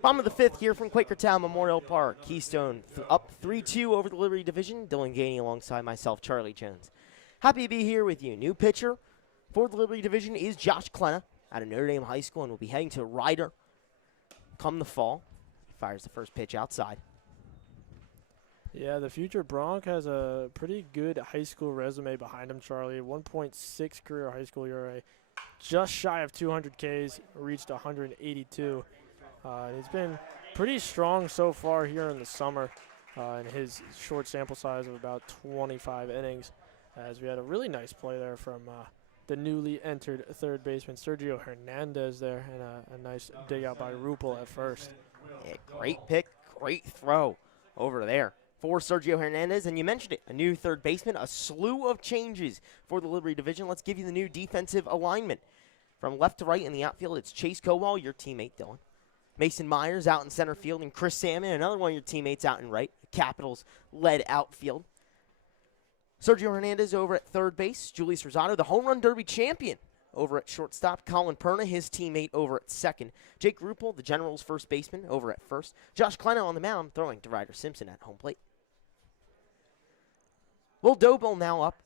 Bottom of the 5th here from Quakertown Memorial Park. Keystone up 3-2 over the Liberty Division. Dylan Ganey alongside myself, Charlie Jones. Happy to be here with you. New pitcher for the Liberty Division is Josh Klenna out of Notre Dame High School, and will be heading to Ryder come the fall. He fires the first pitch outside. Yeah, the future Bronc has a pretty good high school resume behind him, Charlie. 1.6 career high school ERA, just shy of 200 Ks, reached 182. He's been pretty strong so far here in the summer in his short sample size of about 25 innings, as we had a really nice play there from the newly entered third baseman Sergio Hernandez there, and a nice dig out by Rupel at first. Yeah, great pick, great throw over there for Sergio Hernandez. And you mentioned it, a new third baseman, a slew of changes for the Liberty Division. Let's give you the new defensive alignment. From left to right in the outfield, it's Chase Kowal, your teammate, Dylan. Mason Myers out in center field, and Chris Salmon, another one of your teammates, out in right. Capitals-led outfield. Sergio Hernandez over at third base. Julius Rosado, the home run derby champion, over at shortstop. Colin Perna, his teammate, over at second. Jake Rupel, the Generals' first baseman, over at first. Josh Klenna on the mound, throwing to Ryder Simpson at home plate. Will Doble now up,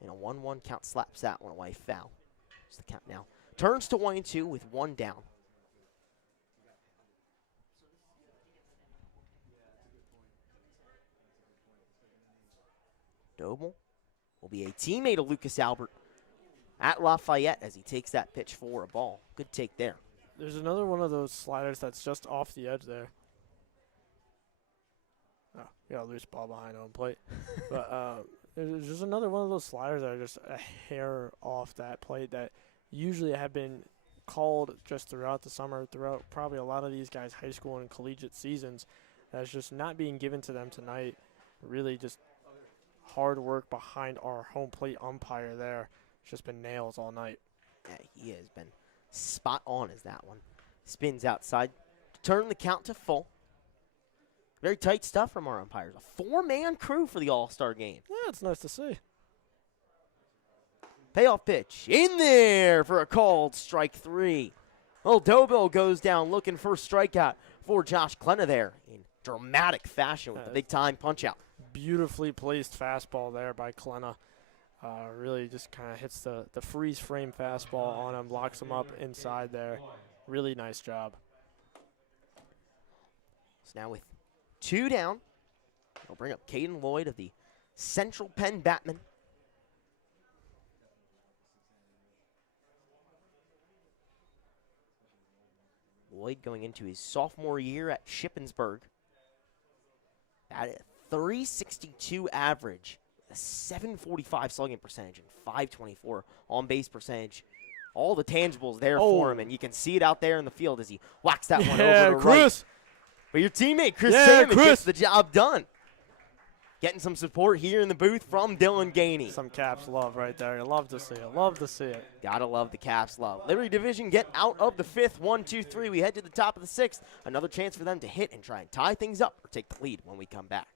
and a 1-1 count slaps that one away foul. It's the count now. Turns to 1-2 with one down. Doble will be a teammate of Lucas Albert at Lafayette as he takes that pitch for a ball. Good take there. There's another one of those sliders that's just off the edge there. Oh, got a loose ball behind home plate. But there's just another one of those sliders that are just a hair off that plate that usually have been called just throughout the summer, throughout probably a lot of these guys' high school and collegiate seasons, that's just not being given to them tonight. Really just hard work behind our home plate umpire there. It's just been nails all night. Yeah, he has been spot on as that one spins outside. Turn the count to full. Very tight stuff from our umpires. A 4-man crew for the All-Star game. Yeah, it's nice to see. Payoff pitch in there for a called strike 3. Well, Dobell goes down looking for a strikeout for Josh Klenna there in dramatic fashion with the big-time punch-out. Beautifully placed fastball there by Klenna. Really just kind of hits the freeze frame fastball on him, locks him up inside there. Really nice job. So now with 2 down, they'll bring up Caden Lloyd of the Central Penn Batmen. Lloyd going into his sophomore year at Shippensburg. At a 362 average, a 745 slugging percentage, and 524 on-base percentage. All the tangibles there for him, and you can see it out there in the field as he whacks that one over to Chris. right. But your teammate, Chris Salmon, gets the job done. Getting some support here in the booth from Dylan Ganey. Some Caps love right there. You love to see it. Love to see it. Gotta love the Caps love. Liberty Division get out of the 5th. 1-2-3. We head to the top of the 6th. Another chance for them to hit and try and tie things up or take the lead when we come back.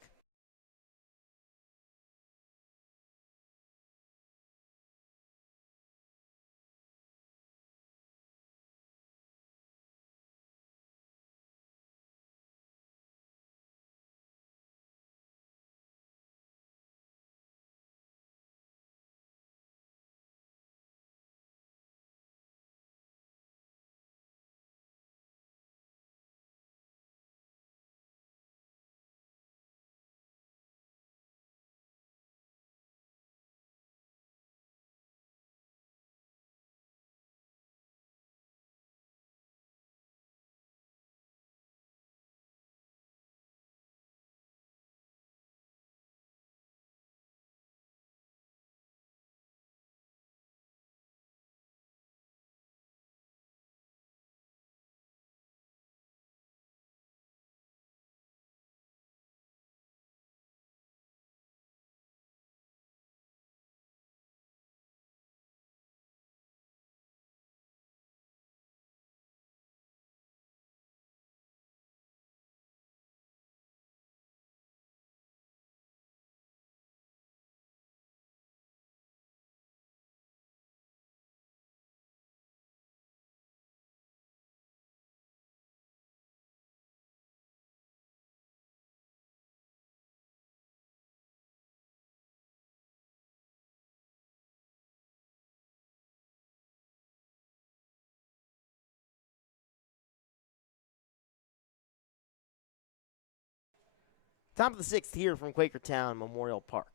Top of the 6th here from Quakertown Memorial Park.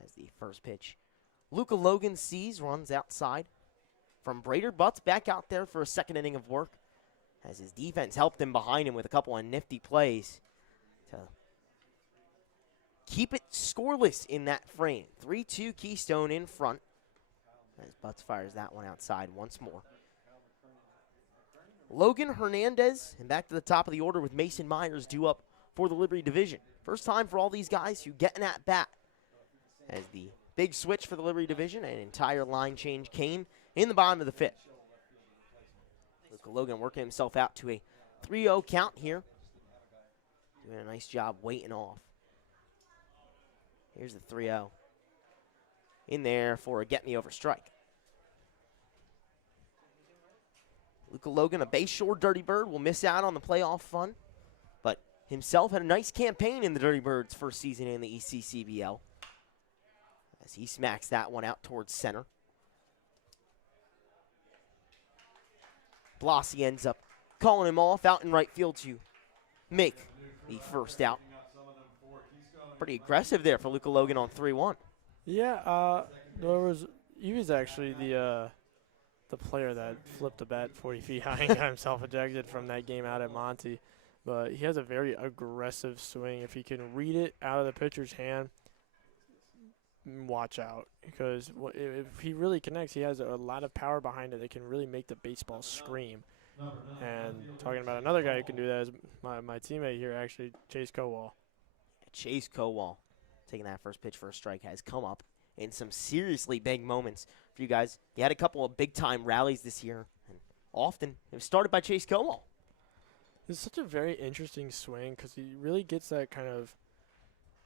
Has the first pitch. Luca Logan sees, runs outside. From Brader Butts back out there for a second inning of work. As his defense helped him behind him with a couple of nifty plays to keep it scoreless in that frame. 3-2 Keystone in front. As Butts fires that one outside once more. Logan Hernandez, and back to the top of the order with Mason Myers due up for the Liberty Division. First time for all these guys who get an at-bat. As the big switch for the Liberty Division, an entire line change came in the bottom of the 5th. Luca Logan working himself out to a 3-0 count here. Doing a nice job waiting off. Here's the 3-0. In there for a get-me-over strike. Luca Logan, a base shore Dirty Bird, will miss out on the playoff fun. But himself had a nice campaign in the Dirty Birds' first season in the ECCBL. As he smacks that one out towards center. Blasi ends up calling him off out in right field to make the first out. Pretty aggressive there for Luca Logan on 3-1. Yeah, he was actually the player that flipped the bat 40 feet high and got himself ejected from that game out at Monty. But he has a very aggressive swing. If he can read it out of the pitcher's hand, watch out because if he really connects, he has a lot of power behind it that can really make the baseball scream. And talking about another guy who can do that is my teammate here, actually, Chase Kowal. Chase Kowal, taking that first pitch for a strike, has come up in some seriously big moments for you guys. You had a couple of big-time rallies this year, and often it was started by Chase Kowal. It's such a very interesting swing because he really gets that kind of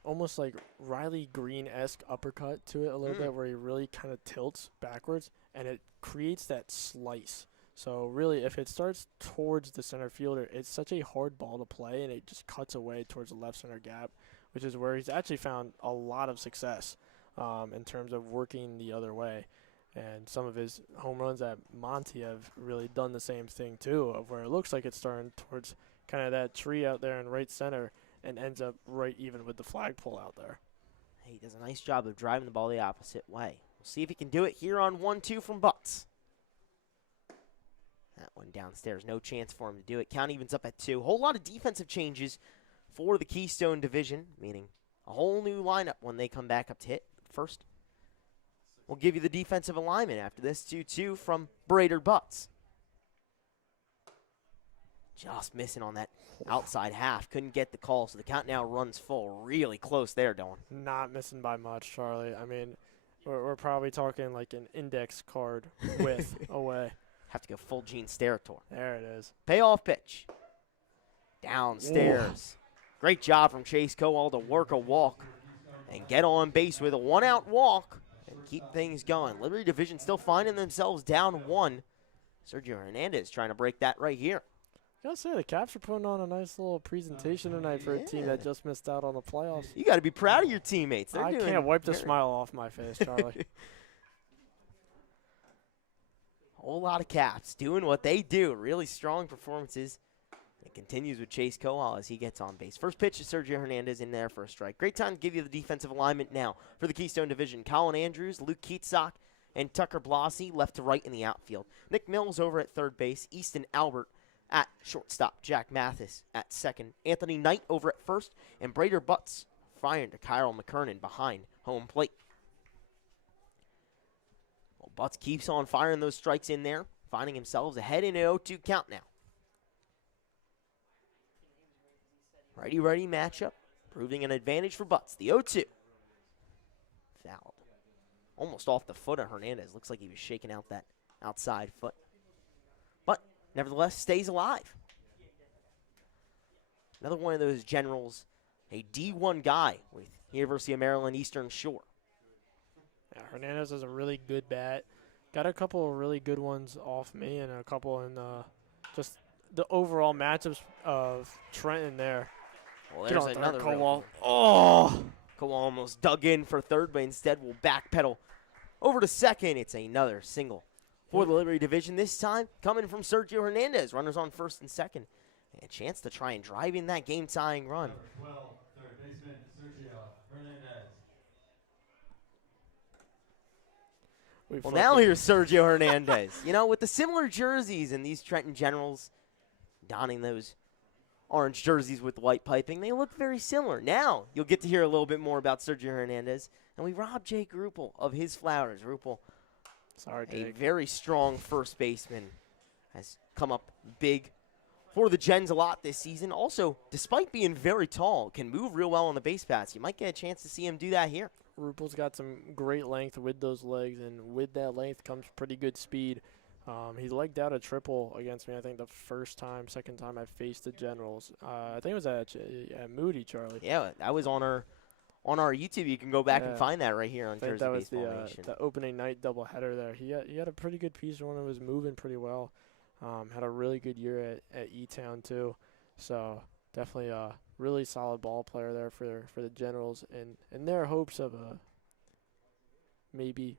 almost like Riley Green-esque uppercut to it a little bit, where he really kind of tilts backwards, and it creates that slice. So really, if it starts towards the center fielder, it's such a hard ball to play, and it just cuts away towards the left center gap, which is where he's actually found a lot of success in terms of working the other way. And some of his home runs at Monty have really done the same thing too, of where it looks like it's starting towards kind of that tree out there in right center and ends up right even with the flagpole out there. He does a nice job of driving the ball the opposite way. We'll see if he can do it here on 1-2 from Butts. That one downstairs, no chance for him to do it. Count evens up at 2. Whole lot of defensive changes for the Keystone Division, meaning a whole new lineup when they come back up to hit. First, we'll give you the defensive alignment after this. 2-2 from Brader Butts. Just missing on that outside half. Couldn't get the call, so the count now runs full. Really close there, Dylan. Not missing by much, Charlie. I mean, we're probably talking like an index card width away. Have to go full Gene Steratore. There it is. Payoff pitch. Downstairs. Ooh. Great job from Chase Kowal to work a walk and get on base with a one-out walk and keep things going. Liberty Division still finding themselves down 1. Sergio Hernandez trying to break that right here. I gotta say, the Caps are putting on a nice little presentation tonight for a team that just missed out on the playoffs. You got to be proud of your teammates. I can't wipe the smile off my face, Charlie. Whole lot of Caps doing what they do. Really strong performances. It continues with Chase Kowal as he gets on base. First pitch is Sergio Hernandez in there for a strike. Great time to give you the defensive alignment now for the Keystone Division. Colin Andrews, Luke Keatsock, and Tucker Blasi left to right in the outfield. Nick Mills over at third base. Easton Albert at shortstop. Jack Mathis at second. Anthony Knight over at first. And Brader Butts firing to Kyle McKernan behind home plate. Well, Butts keeps on firing those strikes in there, finding himself ahead in an 0-2 count now. Righty-righty matchup, proving an advantage for Butts. The 0-2. Fouled. Almost off the foot of Hernandez. Looks like he was shaking out that outside foot. But nevertheless, stays alive. Another one of those generals, a D1 guy with University of Maryland Eastern Shore. Yeah, Hernandez has a really good bat. Got a couple of really good ones off me and a couple in just the overall matchups of Trenton there. Well, there's another Kowal. Oh! Kowal almost dug in for third, but instead will backpedal over to second. It's another single for the Liberty Division. This time coming from Sergio Hernandez. Runners on first and second. And a chance to try and drive in that game-tying run. Number 12, third baseman Sergio Hernandez. Well, now here's Sergio Hernandez. You know, with the similar jerseys and these Trenton Generals donning those orange jerseys with white piping, they look very similar. Now you'll get to hear a little bit more about Sergio Hernandez. And we robbed Jake Ruppel of his flowers. Ruppel, a very strong first baseman, has come up big for the Gens a lot this season. Also, despite being very tall, can move real well on the base paths. You might get a chance to see him do that here. Ruppel's got some great length with those legs, and with that length comes pretty good speed. He legged out a triple against me, I think, second time I faced the Generals. I think it was at Moody, Charlie. Yeah, that was on our YouTube. You can go back and find that right here on Jersey that was Baseball Nation. the opening night doubleheader there. He had a pretty good piece when it was moving pretty well. Had a really good year at E-Town, too. So definitely a really solid ball player there for the Generals. And in their hopes of a maybe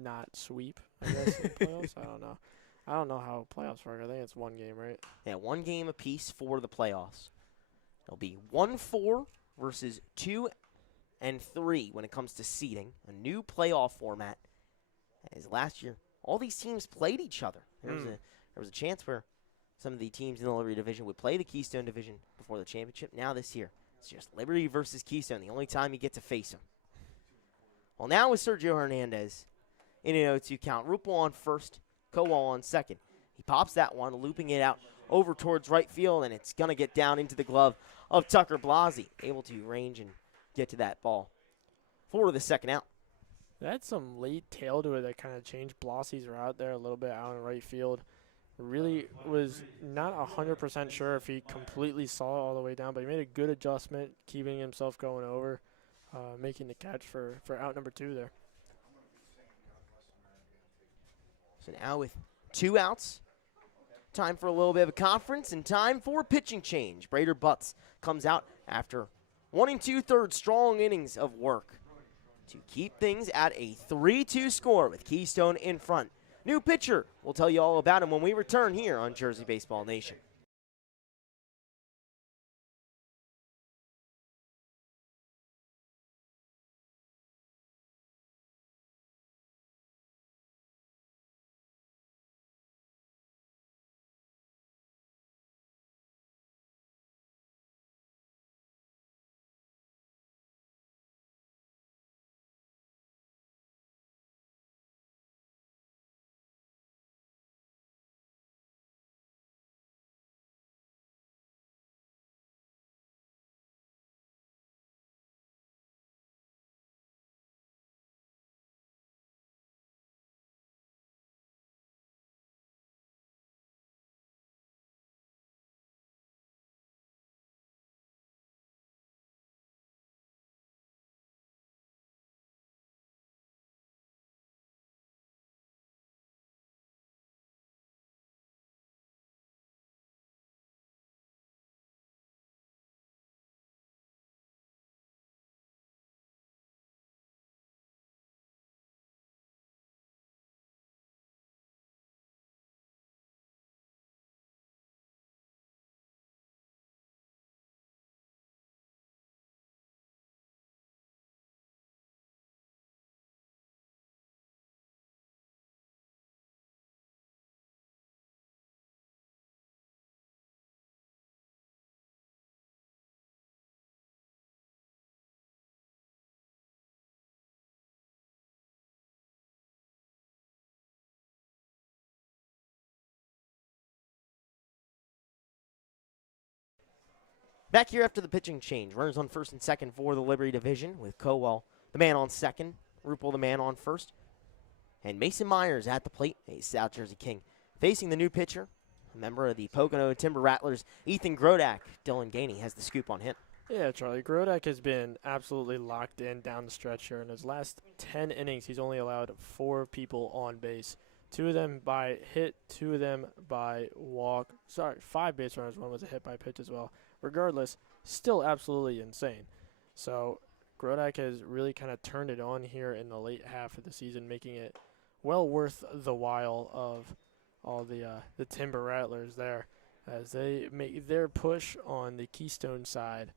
not sweep, I guess, in playoffs. I don't know. I don't know how playoffs work. I think it's one game, right? Yeah, one game apiece for the playoffs. It'll be 1-4 versus 2 and 3 when it comes to seeding. A new playoff format. As last year, all these teams played each other. There was a chance where some of the teams in the Liberty Division would play the Keystone Division before the championship. Now this year, it's just Liberty versus Keystone. The only time you get to face them. Well, now with Sergio Hernandez in an 0-2 count. Rupel on first, Kowal on second. He pops that one, looping it out over towards right field, and it's going to get down into the glove of Tucker Blasey, able to range and get to that ball for the second out. That's some late tail to it that kind of changed Blasey's route there a little bit out in right field. Really was not 100% sure if he completely saw it all the way down, but he made a good adjustment, keeping himself going over, making the catch for out number 2 there. So now with 2 outs, time for a little bit of a conference and time for pitching change. Brader Butts comes out after 1 2/3 strong innings of work to keep things at a 3-2 score with Keystone in front. New pitcher, we'll tell you all about him when we return here on Jersey Baseball Nation. Back here after the pitching change. Runners on first and second for the Liberty division with Kowal, the man on second, Rupel, the man on first, and Mason Myers at the plate, a South Jersey King. Facing the new pitcher, a member of the Pocono Timber Rattlers, Ethan Grodak. Dylan Ganey has the scoop on him. Yeah, Charlie, Grodak has been absolutely locked in down the stretch here. In his last 10 innings, he's only allowed 4 people on base. 2 of them by hit, 2 of them by walk. 5 base runners, 1 was a hit by pitch as well. Regardless, still absolutely insane. So Grodak has really kind of turned it on here in the late half of the season, making it well worth the while of all the Timber Rattlers there as they make their push on the Keystone side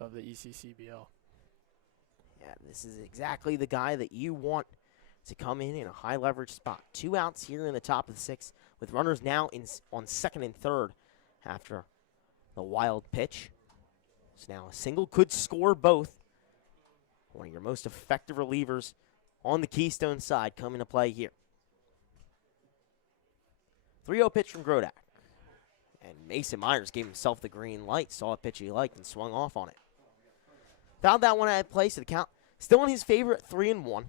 of the ECCBL. Yeah, this is exactly the guy that you want to come in a high leverage spot. 2 outs here in the top of the 6th with runners now on second and third after the wild pitch. So now a single could score both. One of your most effective relievers on the Keystone side coming to play here. 3-0 pitch from Grodak. And Mason Myers gave himself the green light, saw a pitch he liked, and swung off on it. Fouled that one at play, so the count still in his favor at 3-1.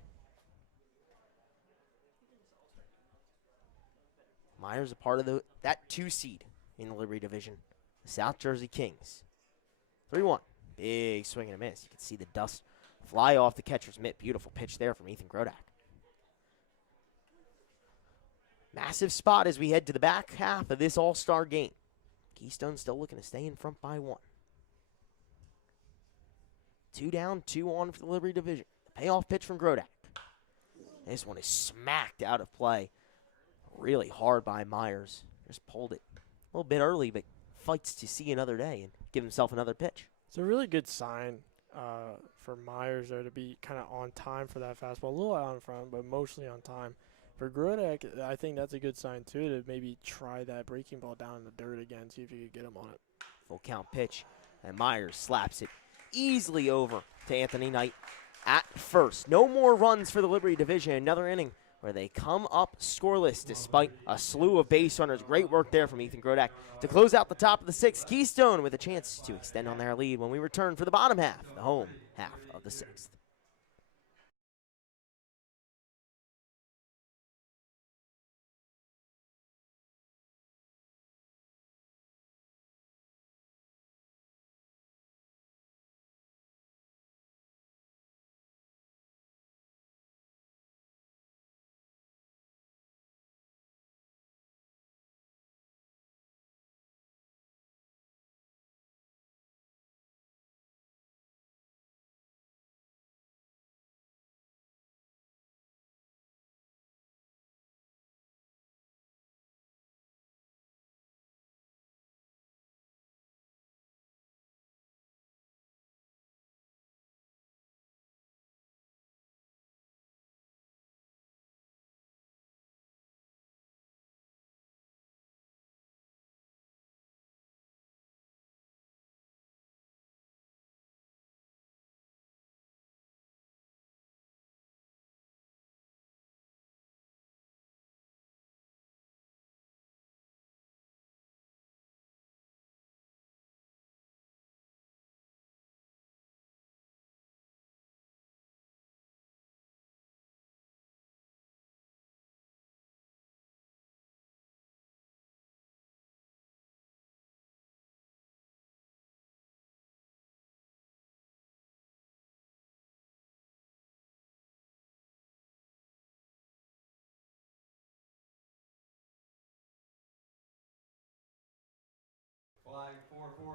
Myers a part of that 2 seed in the Liberty division. The South Jersey Kings. 3-1. Big swing and a miss. You can see the dust fly off the catcher's mitt. Beautiful pitch there from Ethan Grodak. Massive spot as we head to the back half of this All-Star game. Keystone still looking to stay in front by 1. 2 down, 2 on for the Liberty division. The payoff pitch from Grodak. This one is smacked out of play. Really hard by Myers. Just pulled it a little bit early, but fights to see another day and give himself another pitch. It's a really good sign for Myers there to be kind of on time for that fastball. A little out in front, but mostly on time. For Grodak, I think that's a good sign, too, to maybe try that breaking ball down in the dirt again, see if you could get him on it. Full count pitch, and Myers slaps it easily over to Anthony Knight. at first. No more runs for the Liberty division. Another inning where they come up scoreless despite a slew of base runners. Great work there from Ethan Grodak to close out the top of the sixth. Keystone with a chance to extend on their lead when we return for the bottom half, the home half of the sixth.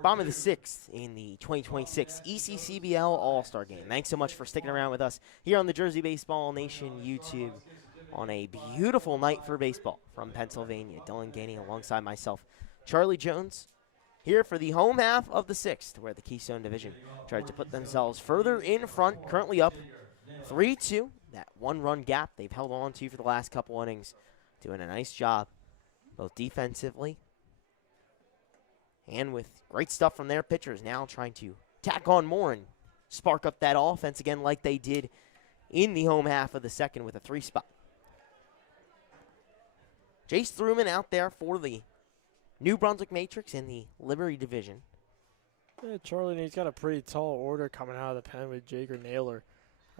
Bottom of the sixth in the 2026 ECCBL All Star Game. Thanks so much for sticking around with us here on the Jersey Baseball Nation YouTube on a beautiful night for baseball from Pennsylvania. Dylan Ganey alongside myself, Charlie Jones, here for the home half of the sixth, where the Keystone Division tried to put themselves further in front, currently up 3-2. That one-run gap they've held on to for the last couple innings, doing a nice job both defensively and with great stuff from their pitchers, now trying to tack on more and spark up that offense again like they did in the home half of the second with a 3-spot. Jace Thruman out there for the New Brunswick Matrix in the Liberty division. Yeah, Charlie, he's got a pretty tall order coming out of the pen with Jager Naylor.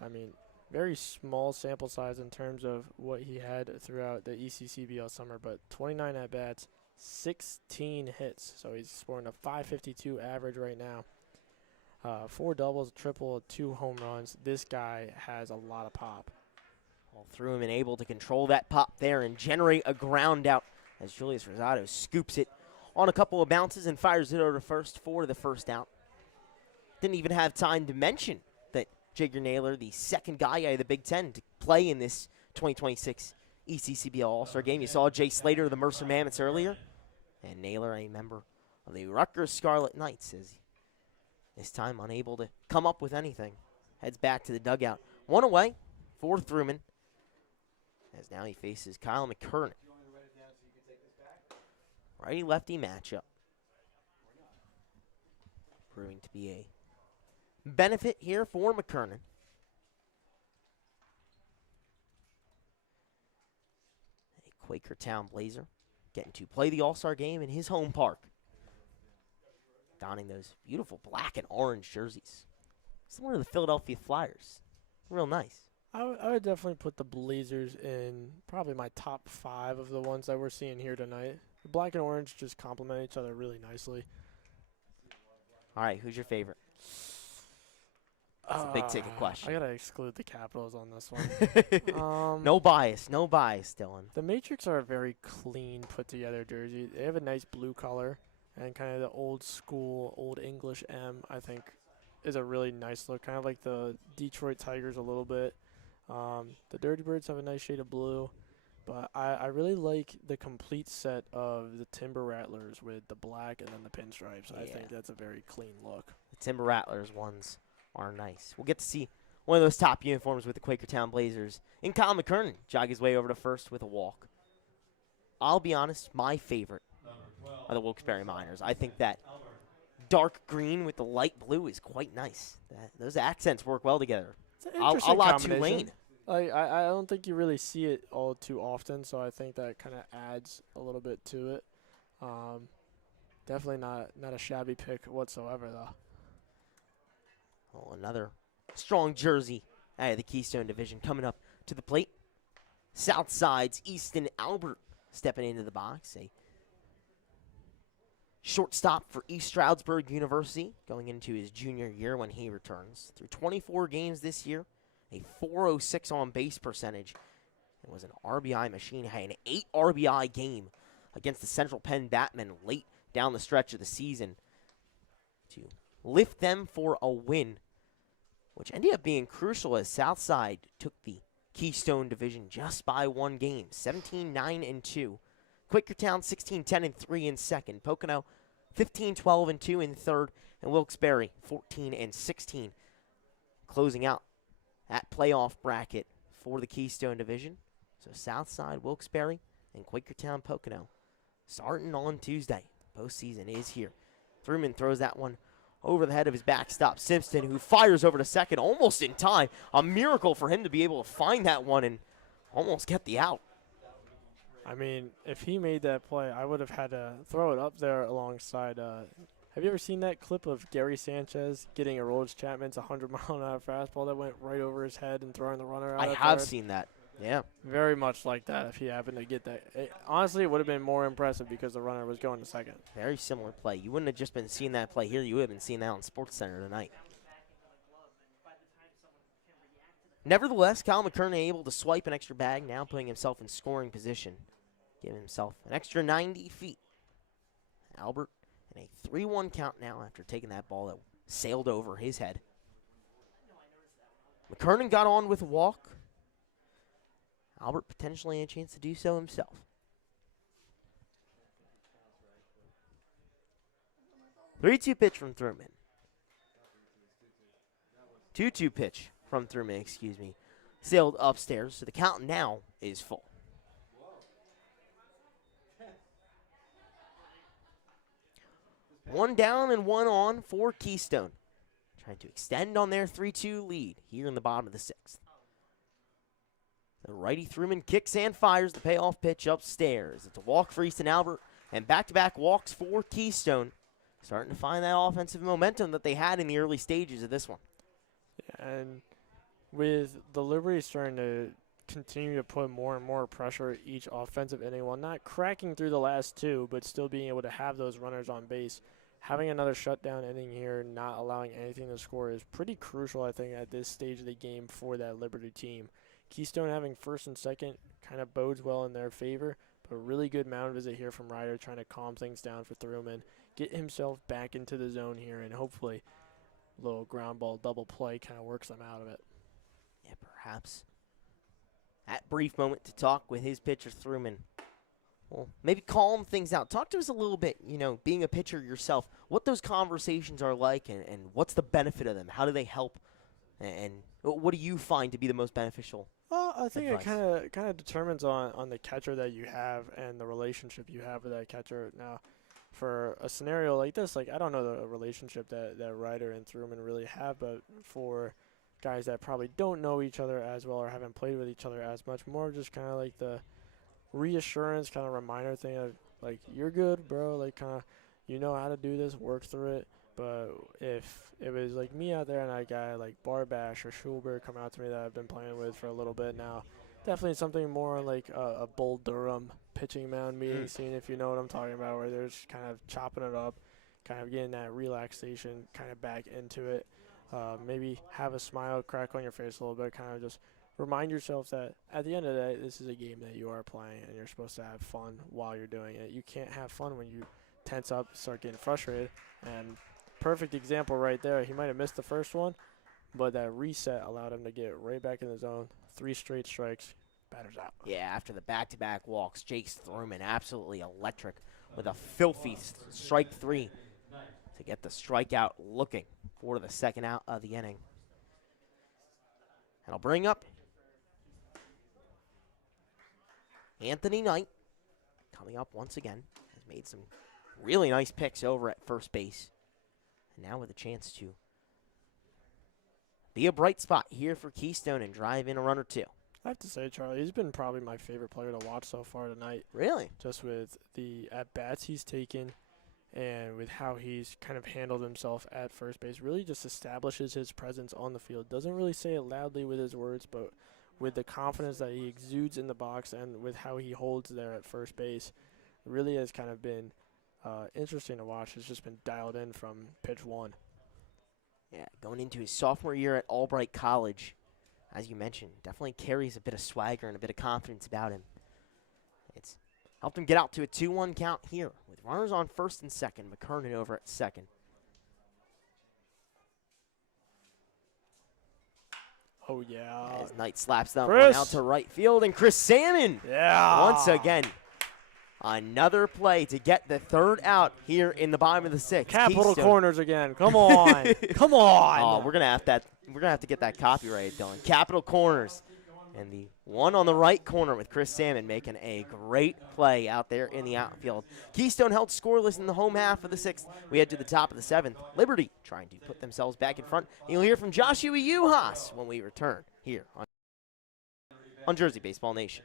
I mean, very small sample size in terms of what he had throughout the ECCBL summer, but 29 at-bats, 16 hits, so he's scoring a .552 average right now. 4 doubles, a triple, 2 home runs. This guy has a lot of pop. All through him and able to control that pop there and generate a ground out as Julius Rosado scoops it on a couple of bounces and fires it over to first for the first out. Didn't even have time to mention that Jager Naylor, the second guy out of the Big Ten to play in this 2026 ECCBL All-Star Game. You saw Jay Slater of the Mercer Mammoths earlier, and Naylor, a member of the Rutgers Scarlet Knights, is this time unable to come up with anything. Heads back to the dugout. One away for Thruman, as now he faces Kyle McKernan. Righty-lefty matchup. Proving to be a benefit here for McKernan. A Quakertown Blazer getting to play the All-Star Game in his home park, donning those beautiful black and orange jerseys. Similar to the Philadelphia Flyers. Real nice. I would definitely put the Blazers in probably my top 5 of the ones that we're seeing here tonight. The black and orange just complement each other really nicely. All right, who's your favorite? That's a big ticket question. I gotta exclude the Capitals on this one. No bias, Dylan. The Matrix are a very clean, put together jersey. They have a nice blue color, and kind of the old school, old English M, I think, is a really nice look. Kind of like the Detroit Tigers a little bit. The Dirty Birds have a nice shade of blue, but I really like the complete set of the Timber Rattlers with the black and then the pinstripes. Yeah. I think that's a very clean look. The Timber Rattlers ones are nice. We'll get to see one of those top uniforms with the Quakertown Blazers. And Kyle McKernan jog his way over to first with a walk. I'll be honest, my favorite are the Wilkes-Barre Miners. I think that dark green with the light blue is quite nice. Those accents work well together. Interesting a la combination. Tulane. I don't think you really see it all too often, so I think that kind of adds a little bit to it. Definitely not a shabby pick whatsoever, though. Oh, another strong jersey out of the Keystone Division coming up to the plate. Southside's Easton Albert stepping into the box. A shortstop for East Stroudsburg University going into his junior year when he returns. Through 24 games this year, a .406 on base percentage. It was an RBI machine. Had an 8 RBI game against the Central Penn Batmen late down the stretch of the season to lift them for a win, which ended up being crucial as Southside took the Keystone Division just by 1 game, 17-9-2. Quakertown 16-10-3 in second. Pocono 15-12-2 in third, and Wilkes-Barre 14-16, closing out that playoff bracket for the Keystone Division. So Southside, Wilkes-Barre, and Quakertown Pocono starting on Tuesday. Postseason is here. Thurman throws that one over the head of his backstop, Simpson, who fires over to second almost in time. A miracle for him to be able to find that one and almost get the out. I mean, if he made that play, I would have had to throw it up there alongside. Have you ever seen that clip of Gary Sanchez getting a Aroldis Chapman's 100-mile-an-hour fastball that went right over his head and throwing the runner out? I have seen that, yeah. Very much like that if he happened to get that. Honestly, it would have been more impressive because the runner was going to second. Very similar play. You wouldn't have just been seeing that play here. You would have been seeing that on SportsCenter tonight. Nevertheless, Kyle McKernan able to swipe an extra bag, now putting himself in scoring position. Giving himself an extra 90 feet. Albert in a 3-1 count now after taking that ball that sailed over his head. McKernan got on with a walk. Albert potentially a chance to do so himself. 3-2 pitch from Thurman. 2-2 pitch from Thurman, excuse me. Sailed upstairs, so the count now is full. One down and one on for Keystone. Trying to extend on their 3-2 lead here in the bottom of the 6th. The righty Thurman kicks and fires the payoff pitch upstairs. It's a walk for Easton Albert and back-to-back walks for Keystone. Starting to find that offensive momentum that they had in the early stages of this one. Yeah, and with the Liberty starting to continue to put more and more pressure at each offensive inning while not cracking through the last 2, but still being able to have those runners on base. Having another shutdown inning here, not allowing anything to score is pretty crucial, I think, at this stage of the game for that Liberty team. Keystone having first and second kind of bodes well in their favor, but a really good mound visit here from Ryder trying to calm things down for Thurman, get himself back into the zone here, and hopefully a little ground ball double play kind of works them out of it. Yeah, perhaps that brief moment to talk with his pitcher, Thurman. Well, maybe calm things out. Talk to us a little bit, being a pitcher yourself, what those conversations are like and what's the benefit of them? How do they help? And what do you find to be the most beneficial? Well, I think advice? it kind of determines on the catcher that you have and the relationship you have with that catcher. Now, for a scenario like this, I don't know the relationship that Ryder and Thurman really have, but for guys that probably don't know each other as well or haven't played with each other as much, more just kind of like the reassurance kind of reminder thing of, you're good, bro, kind of, you know how to do this, work through it. But if it was me out there and a guy like Barbash or Schulberg come out to me that I've been playing with for a little bit now, definitely something more like a Bull Durham pitching mound meeting scene, if you know what I'm talking about, where they're just kind of chopping it up, kind of getting that relaxation kind of back into it. Maybe have a smile crack on your face a little bit, kind of just remind yourself that at the end of the day, this is a game that you are playing and you're supposed to have fun while you're doing it. You can't have fun when you tense up, start getting frustrated. And perfect example right there. He might have missed the first one, but that reset allowed him to get right back in the zone. 3 straight strikes, batter's out. Yeah, after the back-to-back walks, Jake Thurman absolutely electric with a filthy strike 3 to get the strikeout, looking for the second out of the inning. And I'll bring up Anthony Knight, coming up once again. Has made some really nice picks over at first base. And now with a chance to be a bright spot here for Keystone and drive in a run or two. I have to say, Charlie, he's been probably my favorite player to watch so far tonight. Really? Just with the at-bats he's taken and with how he's kind of handled himself at first base. Really just establishes his presence on the field. Doesn't really say it loudly with his words, but with the confidence that he exudes in the box and with how he holds there at first base, really has kind of been interesting to watch. It's just been dialed in from pitch one. Yeah, going into his sophomore year at Albright College, as you mentioned, definitely carries a bit of swagger and a bit of confidence about him. It's helped him get out to a 2-1 count here with runners on first and second. McKernan over at second. Oh, yeah. As Knight slaps that Chris. one out to right field, and Chris Salmon once again. Another play to get the third out here in the bottom of the sixth. Capital Keystone. Corners again. Come on. Come on. Oh, we're gonna have to get that copyrighted, Dylan. Capital Corners. And the one on the right corner with Chris Salmon making a great play out there in the outfield. Keystone held scoreless in the home half of the sixth. We head to the top of the seventh. Liberty trying to put themselves back in front. You'll hear from Joshua Yuhas when we return here on Jersey Baseball Nation.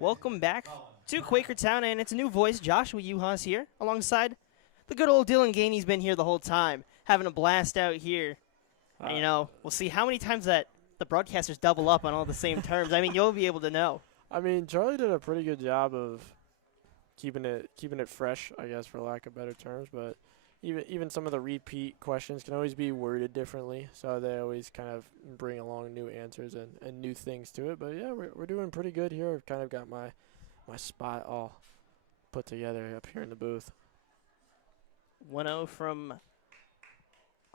Welcome back to Quakertown, and it's a new voice, Joshua Yuhas here, alongside the good old Dylan Ganey's been here the whole time, having a blast out here. And, you know, we'll see how many times that the broadcasters double up on all the same terms. I mean, you'll be able to know. I mean, Charlie did a pretty good job of keeping it fresh, I guess, for lack of better terms. But even some of the repeat questions can always be worded differently, so they always kind of bring along new answers and new things to it. But yeah, we're doing pretty good here. I've kind of got my spot all put together up here in the booth. 1-0 from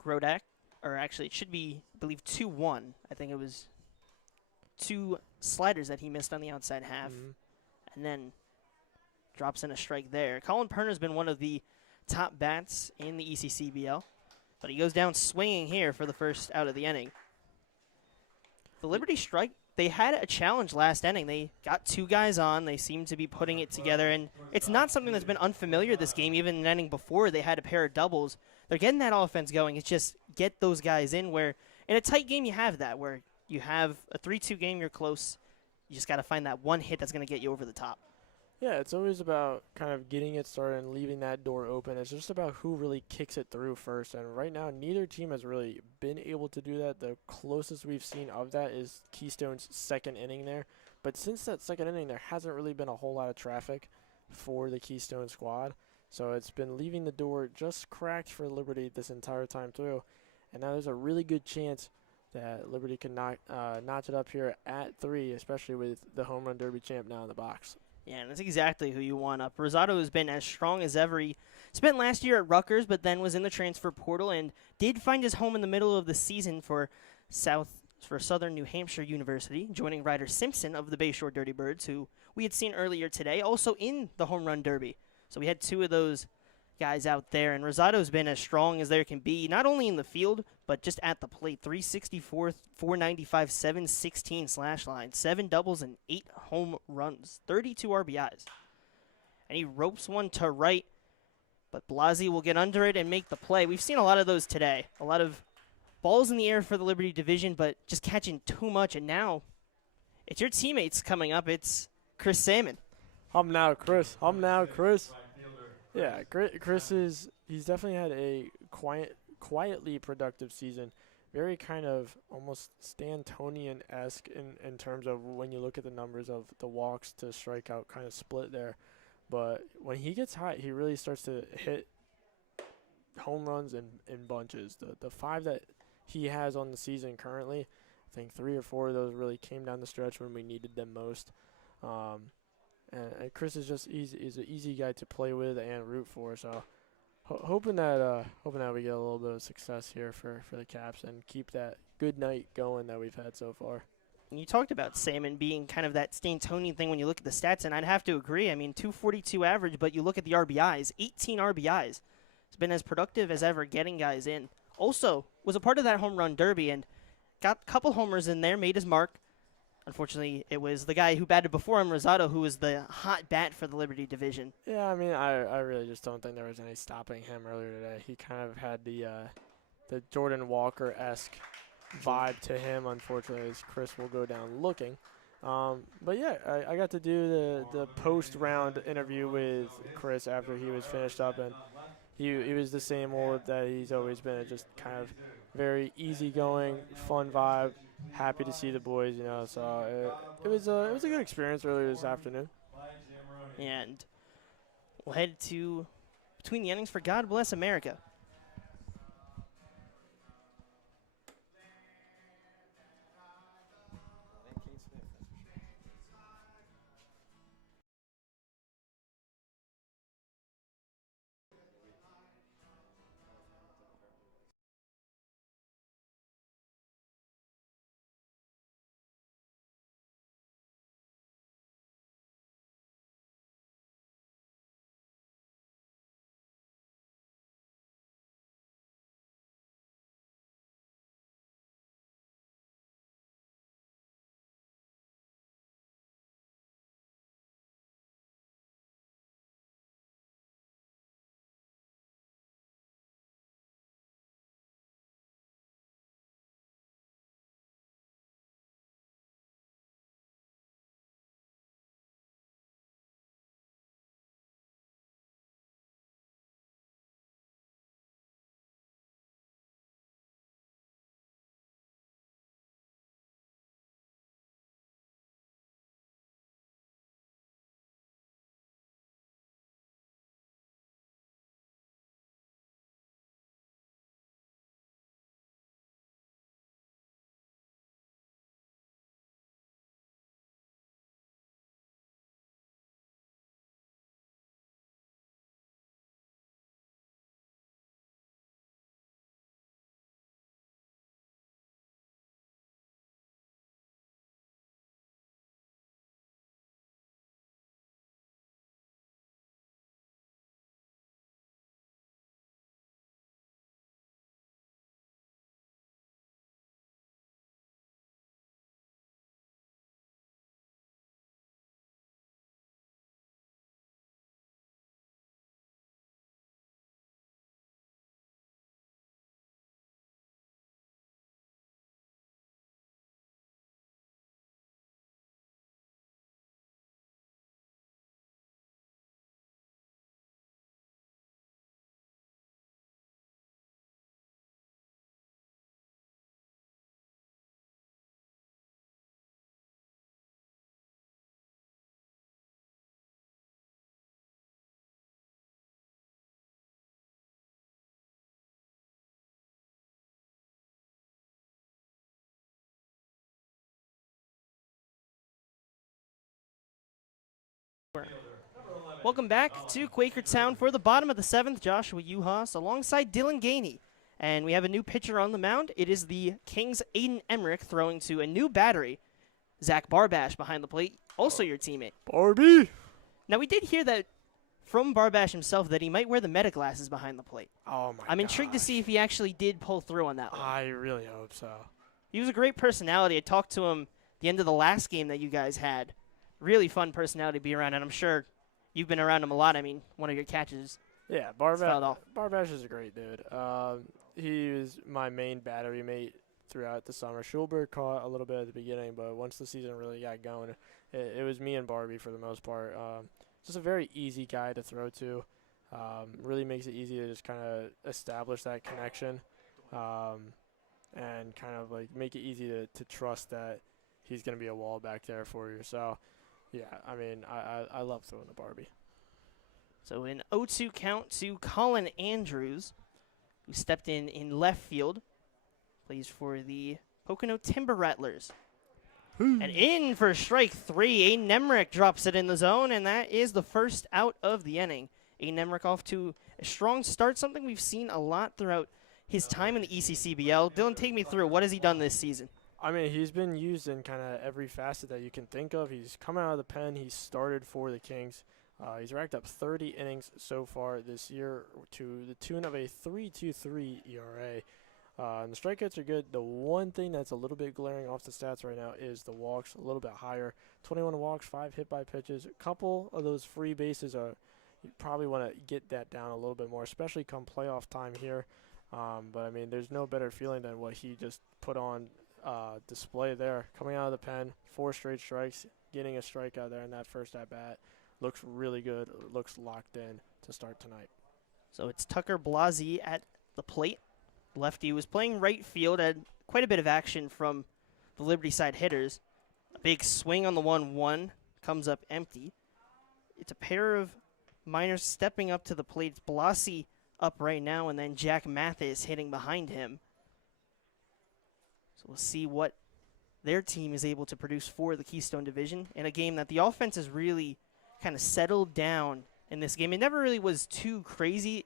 Grodak, or actually it should be, I believe, 2-1. I think it was 2 sliders that he missed on the outside half, and then drops in a strike there. Colin Perner's been one of the top bats in the ECCBL, but he goes down swinging here for the first out of the inning. The Liberty strike, they had a challenge last inning. They got 2 guys on. They seem to be putting it together, and it's not something that's been unfamiliar this game. Even in the inning before, they had a pair of doubles. They're getting that offense going. It's just get those guys in where in a tight game you have that, where you have a 3-2 game, you're close. You just got to find that one hit that's going to get you over the top. Yeah, it's always about kind of getting it started and leaving that door open. It's just about who really kicks it through first. And right now, neither team has really been able to do that. The closest we've seen of that is Keystone's second inning there. But since that second inning, there hasn't really been a whole lot of traffic for the Keystone squad. So it's been leaving the door just cracked for Liberty this entire time through. And now there's a really good chance that Liberty can notch it up here at 3, especially with the home run derby champ now in the box. Yeah, and that's exactly who you want up. Rosado has been as strong as ever. He spent last year at Rutgers, but then was in the transfer portal and did find his home in the middle of the season for Southern New Hampshire University, joining Ryder Simpson of the Bayshore Dirty Birds, who we had seen earlier today, also in the Home Run Derby. So we had two of those guys out there, and Rosado's been as strong as there can be, not only in the field, but just at the plate. 364, 495, 716 slash line, 7 doubles and 8 home runs, 32 RBIs. And he ropes one to right, but Blasi will get under it and make the play. We've seen a lot of those today. A lot of balls in the air for the Liberty division, but just catching too much. And now it's your teammates coming up. It's Chris Salmon. I'm now Chris. Yeah, he's definitely had a quietly productive season. Very kind of almost Stantonian-esque in terms of when you look at the numbers of the walks to strikeout kind of split there. But when he gets hot, he really starts to hit home runs in bunches. The 5 that he has on the season currently, I think 3 or 4 of those really came down the stretch when we needed them most. And Chris is just is an easy guy to play with and root for. So hoping that we get a little bit of success here for the Caps and keep that good night going that we've had so far. You talked about Salmon being kind of that Stantonian thing when you look at the stats, and I'd have to agree. I mean, 242 average, but you look at the RBIs, 18 RBIs. It's been as productive as ever getting guys in. Also, was a part of that home run derby and got a couple homers in there, made his mark. Unfortunately, it was the guy who batted before him, Rosado, who was the hot bat for the Liberty division. Yeah, I mean, I really just don't think there was any stopping him earlier today. He kind of had the Jordan Walker-esque vibe to him, unfortunately, as Chris will go down looking. But yeah, I got to do the post-round interview with Chris after he was finished up, and he was the same old that he's always been, just kind of very easygoing, fun vibe. Happy to see the boys, So it was a good experience earlier this afternoon. And we'll head to Between the Innings for God Bless America. Welcome back to Quakertown for the bottom of the 7th. Joshua Yuhas alongside Dylan Ganey. And we have a new pitcher on the mound. It is the Kings' Aiden Emmerich throwing to a new battery, Zach Barbash behind the plate, also your teammate. Barbie! Now, we did hear that from Barbash himself that he might wear the meta glasses behind the plate. Oh, my I'm intrigued to see if he actually did pull through on that one. I really hope so. He was a great personality. I talked to him at the end of the last game that you guys had. Really fun personality to be around, and I'm sure you've been around him a lot. I mean, one of your catches. Yeah, Barbash is a great dude. He was my main battery mate throughout the summer. Schulberg caught a little bit at the beginning, but once the season really got going, it was me and Barbie for the most part. Just a very easy guy to throw to. Really makes it easy to just kind of establish that connection and kind of like make it easy to trust that he's going to be a wall back there for you. So, yeah, I mean, I love throwing the Barbie. So an 0-2 count to Colin Andrews, who stepped in left field. Plays for the Pocono Timber Rattlers. And in for strike 3, Aiden Emmerich drops it in the zone, and that is the first out of the inning. Aiden Emmerich off to a strong start, something we've seen a lot throughout his time in the ECCBL. Dylan, take me through. What has he done this season? I mean, he's been used in kind of every facet that you can think of. He's come out of the pen. He's started for the Kings. He's racked up 30 innings so far this year to the tune of a 3.23 ERA. And the strikeouts are good. The one thing that's a little bit glaring off the stats right now is the walks, a little bit higher. 21 walks, 5 hit by pitches. A couple of those free bases you probably want to get that down a little bit more, especially come playoff time here. But, I mean, there's no better feeling than what he just put on display there. Coming out of the pen, 4 straight strikes, getting a strikeout there in that first at-bat. Looks really good. Looks locked in to start tonight. So it's Tucker Blasey at the plate. Lefty was playing right field, had quite a bit of action from the Liberty side hitters. A big swing on the 1-1, comes up empty. It's a pair of Miners stepping up to the plate. It's Blasey up right now, and then Jack Mathis hitting behind him. So we'll see what their team is able to produce for the Keystone Division in a game that the offense has really kind of settled down in this game. It never really was too crazy.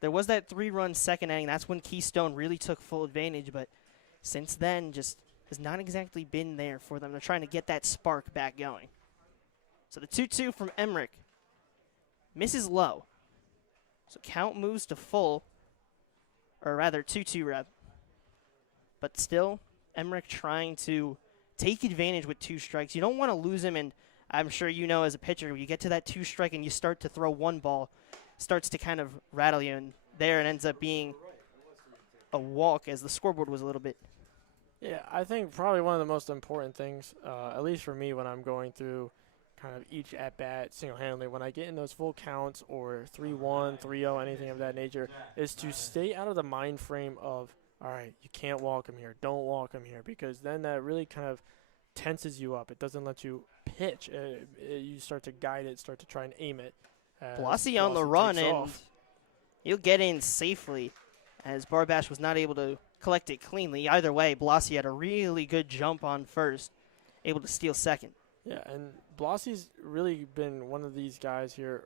There was that 3-run second inning. That's when Keystone really took full advantage, but since then just has not exactly been there for them. They're trying to get that spark back going. So the 2-2 from Emmerich misses low. So count moves to full, or rather 2-2 rep. But still, Emmerich trying to take advantage with 2 strikes. You don't want to lose him, and I'm sure you know as a pitcher, when you get to that 2 strike and you start to throw one ball, starts to kind of rattle you, and there it ends up being a walk as the scoreboard was a little bit. Yeah, I think probably one of the most important things, at least for me when I'm going through kind of each at-bat single-handedly, when I get in those full counts or 3-1, 3-0, anything of that nature, is to stay out of the mind frame of, all right, you can't walk him here, don't walk him here, because then that really kind of tenses you up. It doesn't let you pitch. You start to guide it, start to try and aim it. Blasey on the run, and he'll get in safely as Barbash was not able to collect it cleanly. Either way, Blasey had a really good jump on first, able to steal second. Yeah, and Blasey's really been one of these guys here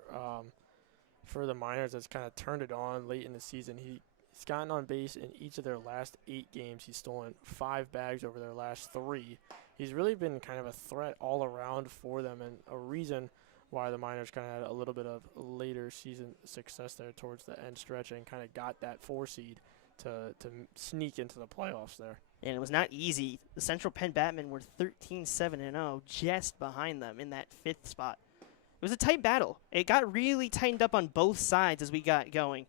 for the Miners that's kind of turned it on late in the season. He's gotten on base in each of their last 8 games. He's stolen 5 bags over their last 3. He's really been kind of a threat all around for them, and a reason why the Miners kind of had a little bit of later season success there towards the end stretch and kind of got that 4 seed to sneak into the playoffs there. And it was not easy. The Central Penn Batmen were 13-7-0, just behind them in that 5th spot. It was a tight battle. It got really tightened up on both sides as we got going,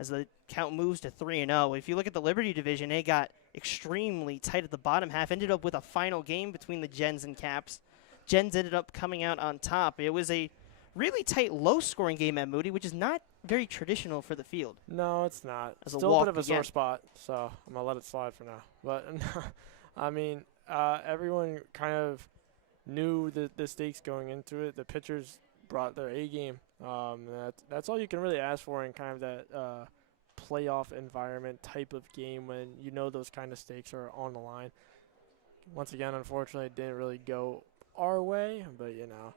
as the count moves to 3-0. If you look at the Liberty division, it got extremely tight at the bottom half. Ended up with a final game between the Gens and Caps. Gens ended up coming out on top. It was a really tight, low-scoring game at Moody, which is not very traditional for the field. No, it's not. As a Still a walk bit of a again. sore spot, so I'm going to let it slide for now. But, I mean, everyone kind of knew the stakes going into it. The pitchers brought their A game. That's all you can really ask for in kind of that playoff environment type of game when you know those kind of stakes are on the line. Once again, unfortunately, it didn't really go our way, but, you know,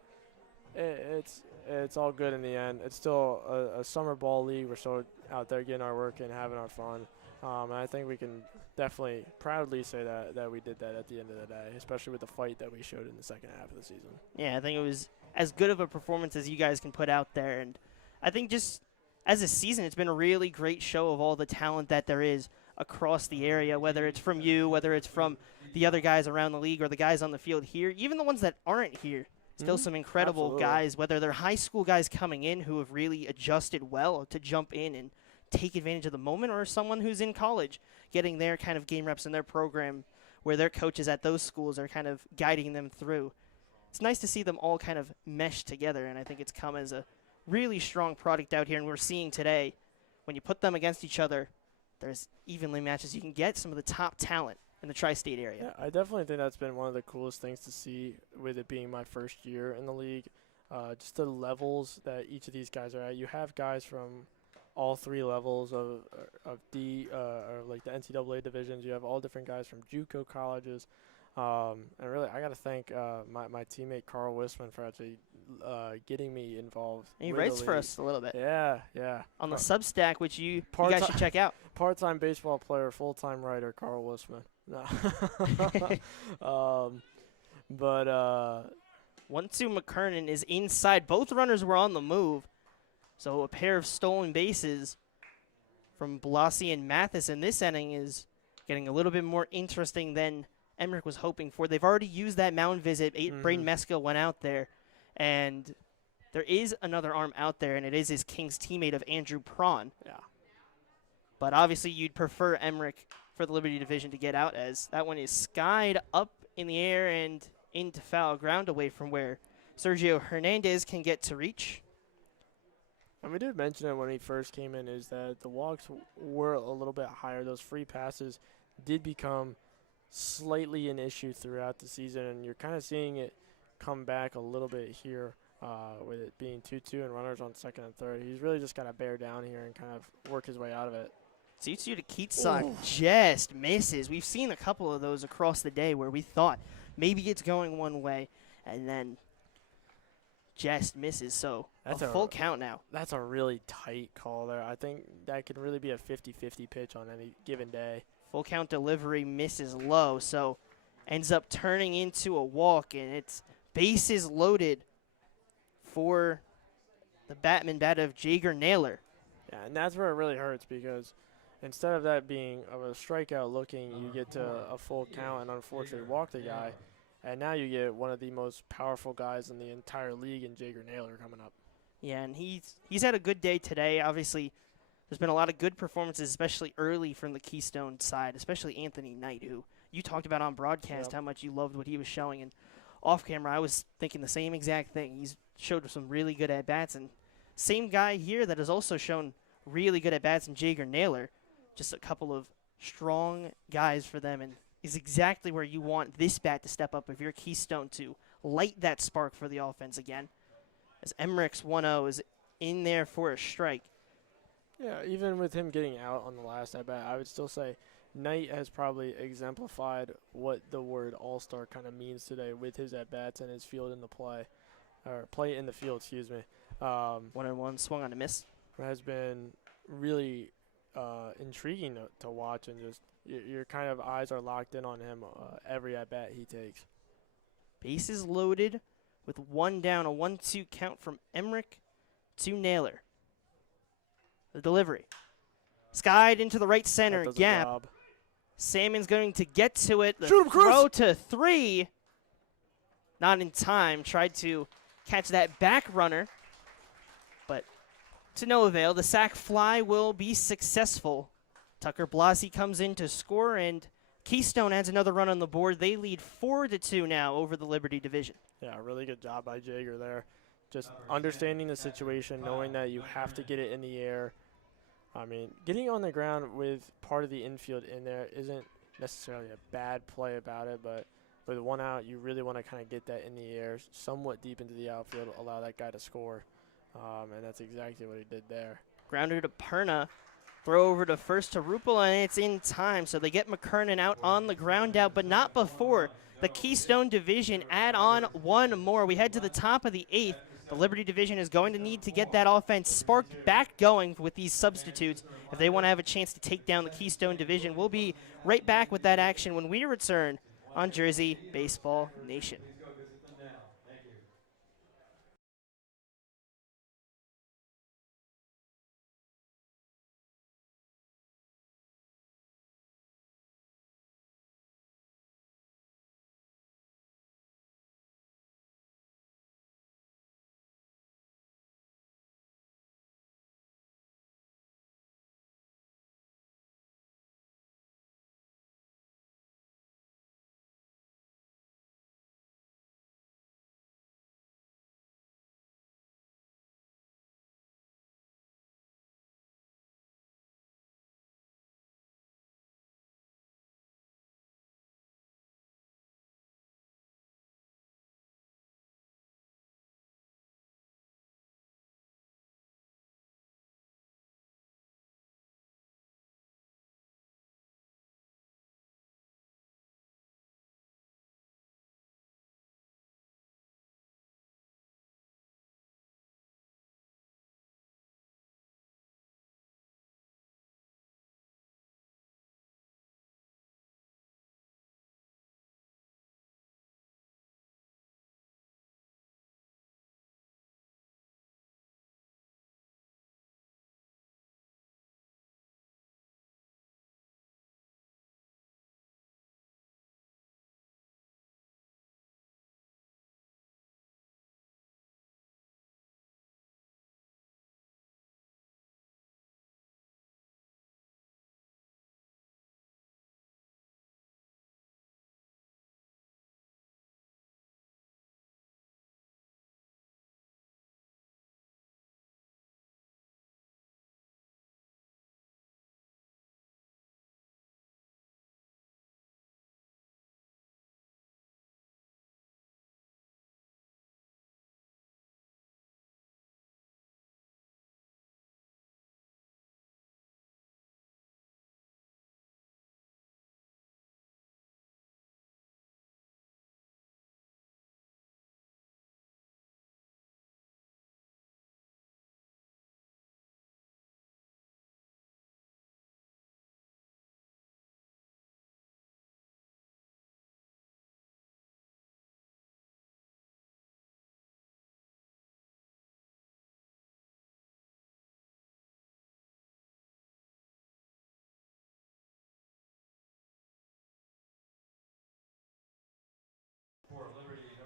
It's all good in the end. It's still a summer ball league. We're still out there getting our work and having our fun. And I think we can definitely proudly say that we did that at the end of the day, especially with the fight that we showed in the second half of the season. Yeah, I think it was as good of a performance as you guys can put out there. And I think just as a season, it's been a really great show of all the talent that there is across the area, whether it's from you, whether it's from the other guys around the league or the guys on the field here, even the ones that aren't here. Still some incredible Absolutely. guys, whether they're high school guys coming in who have really adjusted well to jump in and take advantage of the moment, or someone who's in college getting their kind of game reps in their program where their coaches at those schools are kind of guiding them through. It's nice to see them all kind of mesh together, and I think it's come as a really strong product out here, and we're seeing today when you put them against each other, there's evenly matches. You can get some of the top talent in the tri-state area. Yeah, I definitely think that's been one of the coolest things to see with it being my first year in the league. Just the levels that each of these guys are at. You have guys from all three levels of D, or like the NCAA divisions. You have all different guys from JUCO colleges. And really, I got to thank my teammate Carl Wisman for actually getting me involved. And he with writes the for league. us a little bit. Yeah. On the Substack, which you guys should check out. Part-time baseball player, full-time writer, Carl Wisman. No. 1-2 McKernan is inside. Both runners were on the move. So a pair of stolen bases from Blassie and Mathis in this inning is getting a little bit more interesting than Emmerich was hoping for. They've already used that mound visit. Braden Meska went out there, and there is another arm out there, and it is his Kings teammate of Andrew Prawn. Yeah. But obviously you'd prefer Emmerich for the Liberty division to get out, as that one is skied up in the air and into foul ground away from where Sergio Hernandez can get to reach. And we did mention it when he first came in, is that the walks were a little bit higher. Those free passes did become slightly an issue throughout the season, and you're kind of seeing it come back a little bit here with it being 2-2 and runners on second and third. He's really just got to bear down here and kind of work his way out of it. 2-2 to Keatsock just misses. We've seen a couple of those across the day where we thought maybe it's going one way, and then just misses. So that's a full count now. That's a really tight call there. I think that could really be a 50-50 pitch on any given day. Full count delivery misses low, so ends up turning into a walk, and it's bases loaded for the Batman bat of Jager Naylor. Yeah, and that's where it really hurts, because instead of that being of a strikeout looking, you get to a full count and unfortunately walk the guy. And now you get one of the most powerful guys in the entire league in Jager Naylor coming up. Yeah, and he's had a good day today. Obviously, there's been a lot of good performances, especially early from the Keystone side, especially Anthony Knight, who you talked about on broadcast how much you loved what he was showing. And off camera, I was thinking the same exact thing. He's showed some really good at-bats. And same guy here that has also shown really good at-bats in Jager Naylor. Just a couple of strong guys for them, and is exactly where you want this bat to step up if you're Keystone, to light that spark for the offense again. As Emmerich's 1-0 is in there for a strike. Yeah, even with him getting out on the last at-bat, I would still say Knight has probably exemplified what the word all-star kind of means today with his at-bats and his field in the play, or play in the field, excuse me. 1-1, swung on a miss. Has been really intriguing to watch, and just your kind of eyes are locked in on him every at-bat he takes. Bases loaded with one down, a 1-2 count from Emmerich to Naylor. The delivery. Skied into the right center gap. Salmon's going to get to it. The throw to 3. Not in time. Tried to catch that back runner, but to no avail. The sac fly will be successful. Tucker Blassie comes in to score, and Keystone adds another run on the board. They lead 4-2 now over the Liberty division. Yeah, really good job by Jager there. Just understanding the situation, knowing that you have to get it in the air. I mean, getting on the ground with part of the infield in there isn't necessarily a bad play about it, but with one out, you really want to kind of get that in the air, somewhat deep into the outfield, allow that guy to score. And that's exactly what he did there. Grounder to Perna. Throw over to first to Rupel, and it's in time. So they get McKernan out on the ground out, but not before the Keystone division add on one more. We head to the top of the 8th. the Liberty division is going to need to get that offense sparked back going with these substitutes if they want to have a chance to take down the Keystone division. We'll be right back with that action when we return on Jersey Baseball Nation.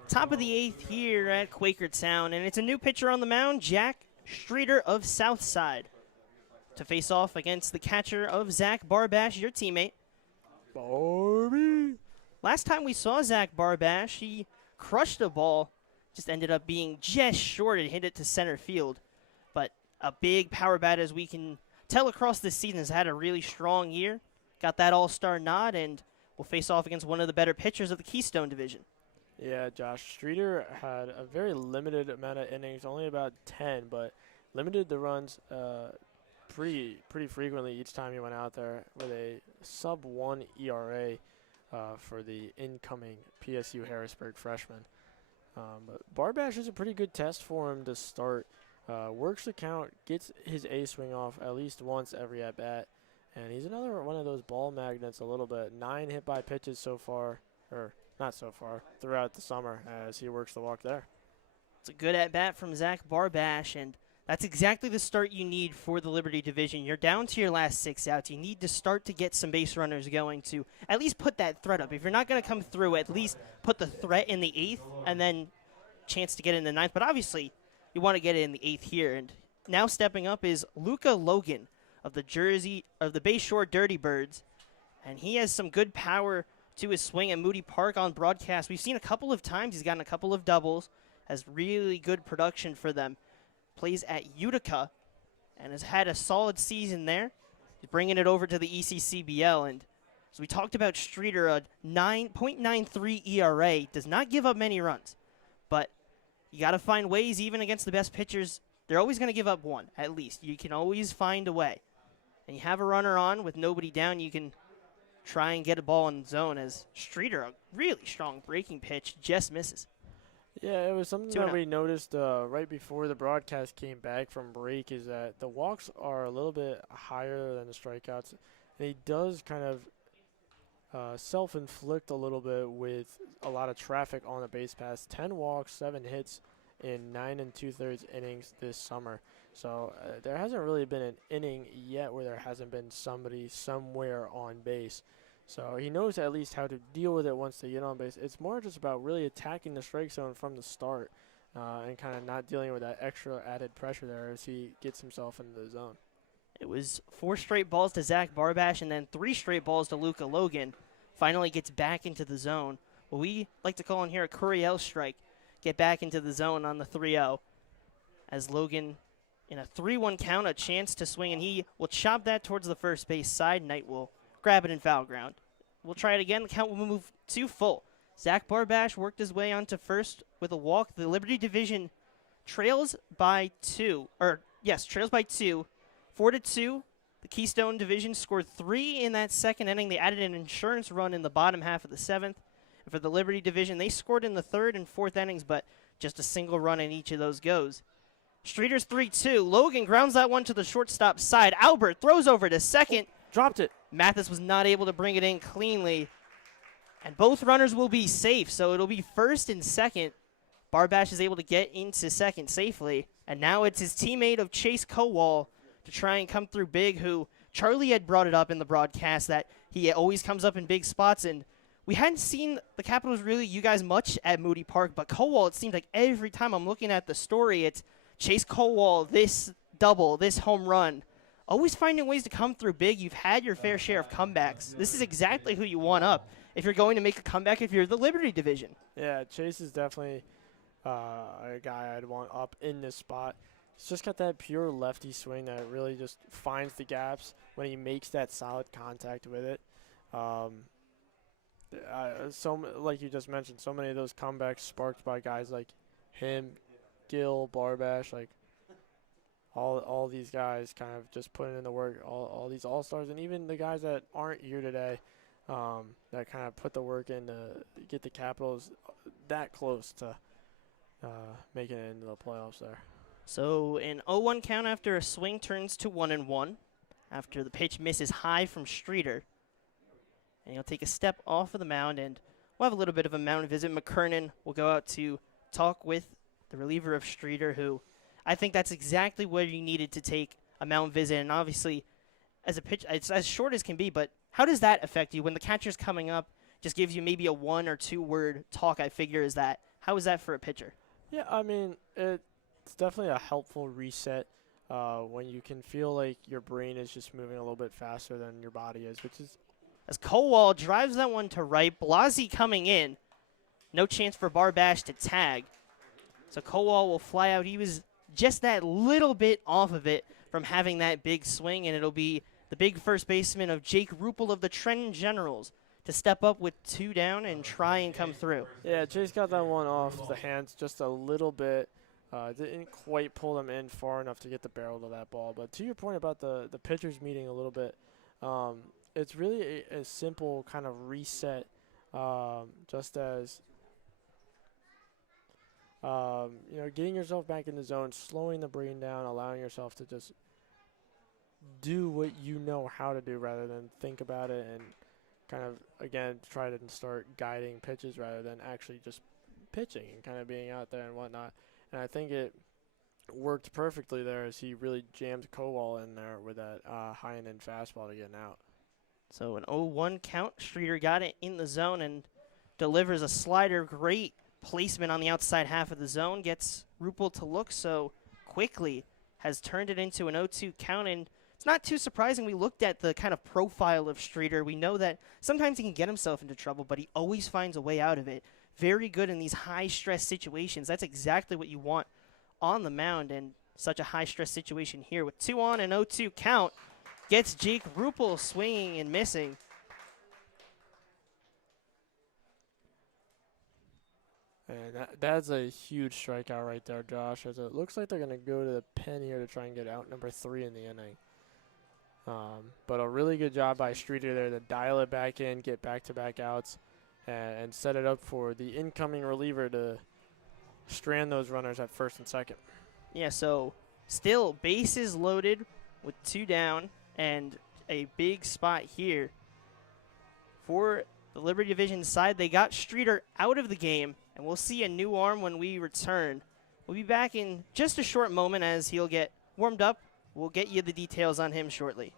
Top of the 8th here at Quakertown, and it's a new pitcher on the mound, Jack Streeter of Southside, to face off against the catcher of Zach Barbash, your teammate. Barbie. Last time we saw Zach Barbash, he crushed a ball, just ended up being just short and hit it to center field. But a big power bat, as we can tell across this season, has had a really strong year. Got that all-star nod, and will face off against one of the better pitchers of the Keystone division. Yeah, Josh Streeter had a very limited amount of innings, only about 10, but limited the runs pretty frequently each time he went out there with a sub-1 ERA for the incoming PSU Harrisburg freshman. But Barbash is a pretty good test for him to start. Works the count, gets his A swing off at least once every at-bat, and he's another one of those ball magnets a little bit. 9 hit-by pitches so far, or not so far, throughout the summer as he works the walk there. It's a good at-bat from Zach Barbash, and that's exactly the start you need for the Liberty division. You're down to your last 6 outs. You need to start to get some base runners going to at least put that threat up. If you're not going to come through, at least put the threat in the 8th and then chance to get in the 9th. But obviously, you want to get it in the 8th here. And now stepping up is Luca Logan of the Bayshore Dirty Birds, and he has some good power to his swing at Moody Park on broadcast. We've seen a couple of times he's gotten a couple of doubles, has really good production for them. Plays at Utica and has had a solid season there. He's bringing it over to the ECCBL, and as we talked about Streeter, a 9.93 ERA, does not give up many runs, but you got to find ways. Even against the best pitchers, they're always going to give up one, at least. You can always find a way. And you have a runner on with nobody down, you can try and get a ball in the zone, as Streeter, a really strong breaking pitch, just misses. Yeah, it was something 2-0. that we noticed right before the broadcast came back from break is that the walks are a little bit higher than the strikeouts. And he does kind of self-inflict a little bit with a lot of traffic on the base pass. 10 walks, 7 hits in 9 2/3 innings this summer. So there hasn't really been an inning yet where there hasn't been somebody somewhere on base. So he knows at least how to deal with it once they get on base. It's more just about really attacking the strike zone from the start and kind of not dealing with that extra added pressure there as he gets himself into the zone. It was 4 straight balls to Zach Barbash and then 3 straight balls to Luca Logan. Finally gets back into the zone. What we like to call in here a Curiel strike. Get back into the zone on the 3-0 as Logan in a 3-1 count, a chance to swing, and he will chop that towards the first base side. Knight will grab it in foul ground. We'll try it again. The count will move to full. Zach Barbash worked his way onto first with a walk. The Liberty Division trails by 2. Trails by 2. 4-2. The Keystone Division scored 3 in that second inning. They added an insurance run in the bottom half of the 7th. And for the Liberty Division, they scored in the 3rd and 4th innings, but just a single run in each of those goes. Streeter's 3-2. Logan grounds that one to the shortstop side. Albert throws over to second. Dropped it. Mathis was not able to bring it in cleanly. And both runners will be safe, so it'll be first and second. Barbash is able to get into second safely. And now it's his teammate of Chase Kowal to try and come through big, who Charlie had brought it up in the broadcast that he always comes up in big spots. And we hadn't seen the Capitals really you guys much at Moody Park, but Kowal, it seems like every time I'm looking at the story, it's Chase Kowal, this double, this home run. Always finding ways to come through big. You've had your fair share of comebacks. This is exactly who you want up if you're going to make a comeback if you're the Liberty Division. Yeah, Chase is definitely a guy I'd want up in this spot. He's just got that pure lefty swing that really just finds the gaps when he makes that solid contact with it. Like you just mentioned, so many of those comebacks sparked by guys like him, Gill, Barbash, like all these guys kind of just putting in the work, all these all-stars, and even the guys that aren't here today that kind of put the work in to get the Capitals that close to making it into the playoffs there. So an 0-1 count after a swing turns to 1-1 after the pitch misses high from Streeter. And he'll take a step off of the mound, and we'll have a little bit of a mound visit. McKernan will go out to talk with the reliever of Streeter, who I think that's exactly where you needed to take a mound visit. And obviously, as a pitch, it's as short as can be, but how does that affect you when the catcher's coming up, just gives you maybe a 1 or 2 word talk, I figure, is that? How is that for a pitcher? Yeah, I mean, it's definitely a helpful reset when you can feel like your brain is just moving a little bit faster than your body is, which is... As Kowal drives that one to right, Blasi coming in. No chance for Barbash to tag. So Kowal will fly out. He was just that little bit off of it from having that big swing, and it'll be the big first baseman of Jake Ruppel of the Trenton Generals to step up with 2 down and try and come through. Yeah, Chase got that one off the hands just a little bit. Didn't quite pull them in far enough to get the barrel to that ball. But to your point about the pitchers meeting a little bit, it's really a simple kind of reset, just as getting yourself back in the zone, slowing the brain down, allowing yourself to just do what you know how to do rather than think about it and kind of, again, try to start guiding pitches rather than actually just pitching and kind of being out there and whatnot. And I think it worked perfectly there as he really jammed Kowal in there with that high and in fastball to get an out. So an 0-1 count. Streeter got it in the zone and delivers a slider. Great placement on the outside half of the zone. Gets Ruppel to look so quickly. Has turned it into an 0-2 count. And it's not too surprising. We looked at the kind of profile of Streeter. We know that sometimes he can get himself into trouble, but he always finds a way out of it. Very good in these high-stress situations. That's exactly what you want on the mound, and such a high-stress situation here with 2 on and 0-2 count. Gets Jake Ruppel swinging and missing. And that's a huge strikeout right there, Josh, as it looks like they're going to go to the pen here to try and get out number 3 in the inning. But a really good job by Streeter there to dial it back in, get back-to-back outs, and set it up for the incoming reliever to strand those runners at first and second. Yeah, so still bases loaded with 2 down and a big spot here for the Liberty Division side. They got Streeter out of the game, and we'll see a new arm when we return. We'll be back in just a short moment as he'll get warmed up. We'll get you the details on him shortly.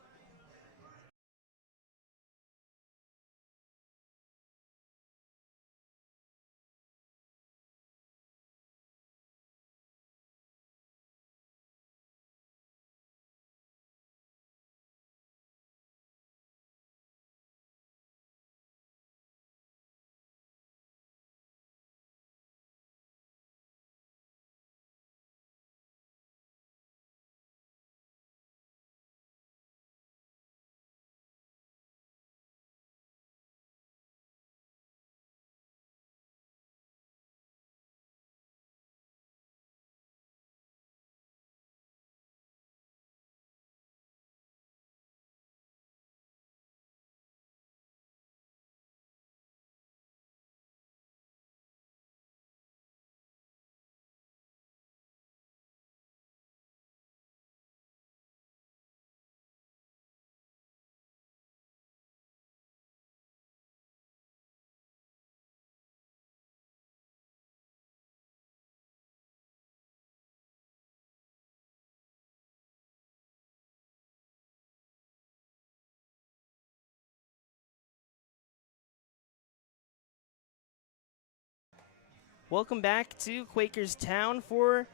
Welcome back to Quakertown for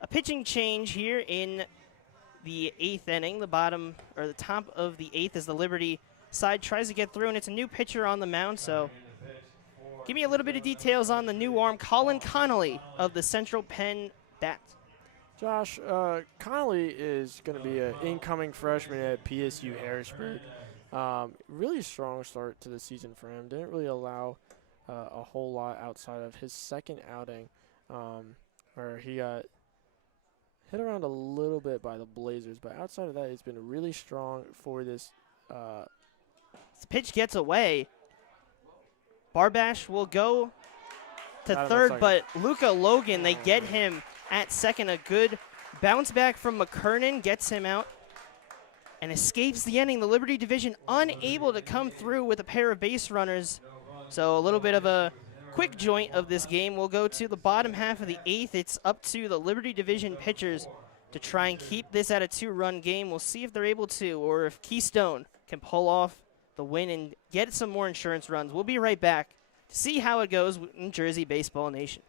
a pitching change here in the 8th inning. The top of the 8th as the Liberty side tries to get through, and it's a new pitcher on the mound. So give me a little bit of details on the new arm, Colin Connolly of the Central Penn Bats. Josh, Connolly is going to be an incoming freshman at PSU Harrisburg. Really strong start to the season for him. Didn't really allow a whole lot outside of his second outing, where he got hit around a little bit by the Blazers. But outside of that, he's been really strong for this. This pitch gets away. Barbash will go to Got him at third, second. but Luca Logan, they get him at second. A good bounce back from McKernan gets him out and escapes the inning. The Liberty Division unable to come through with a pair of base runners. So a little bit of a quick joint of this game. We'll go to the bottom half of the 8th. It's up to the Liberty Division pitchers to try and keep this at a 2-run game. We'll see if they're able to, or if Keystone can pull off the win and get some more insurance runs. We'll be right back to see how it goes in Jersey Baseball Nation.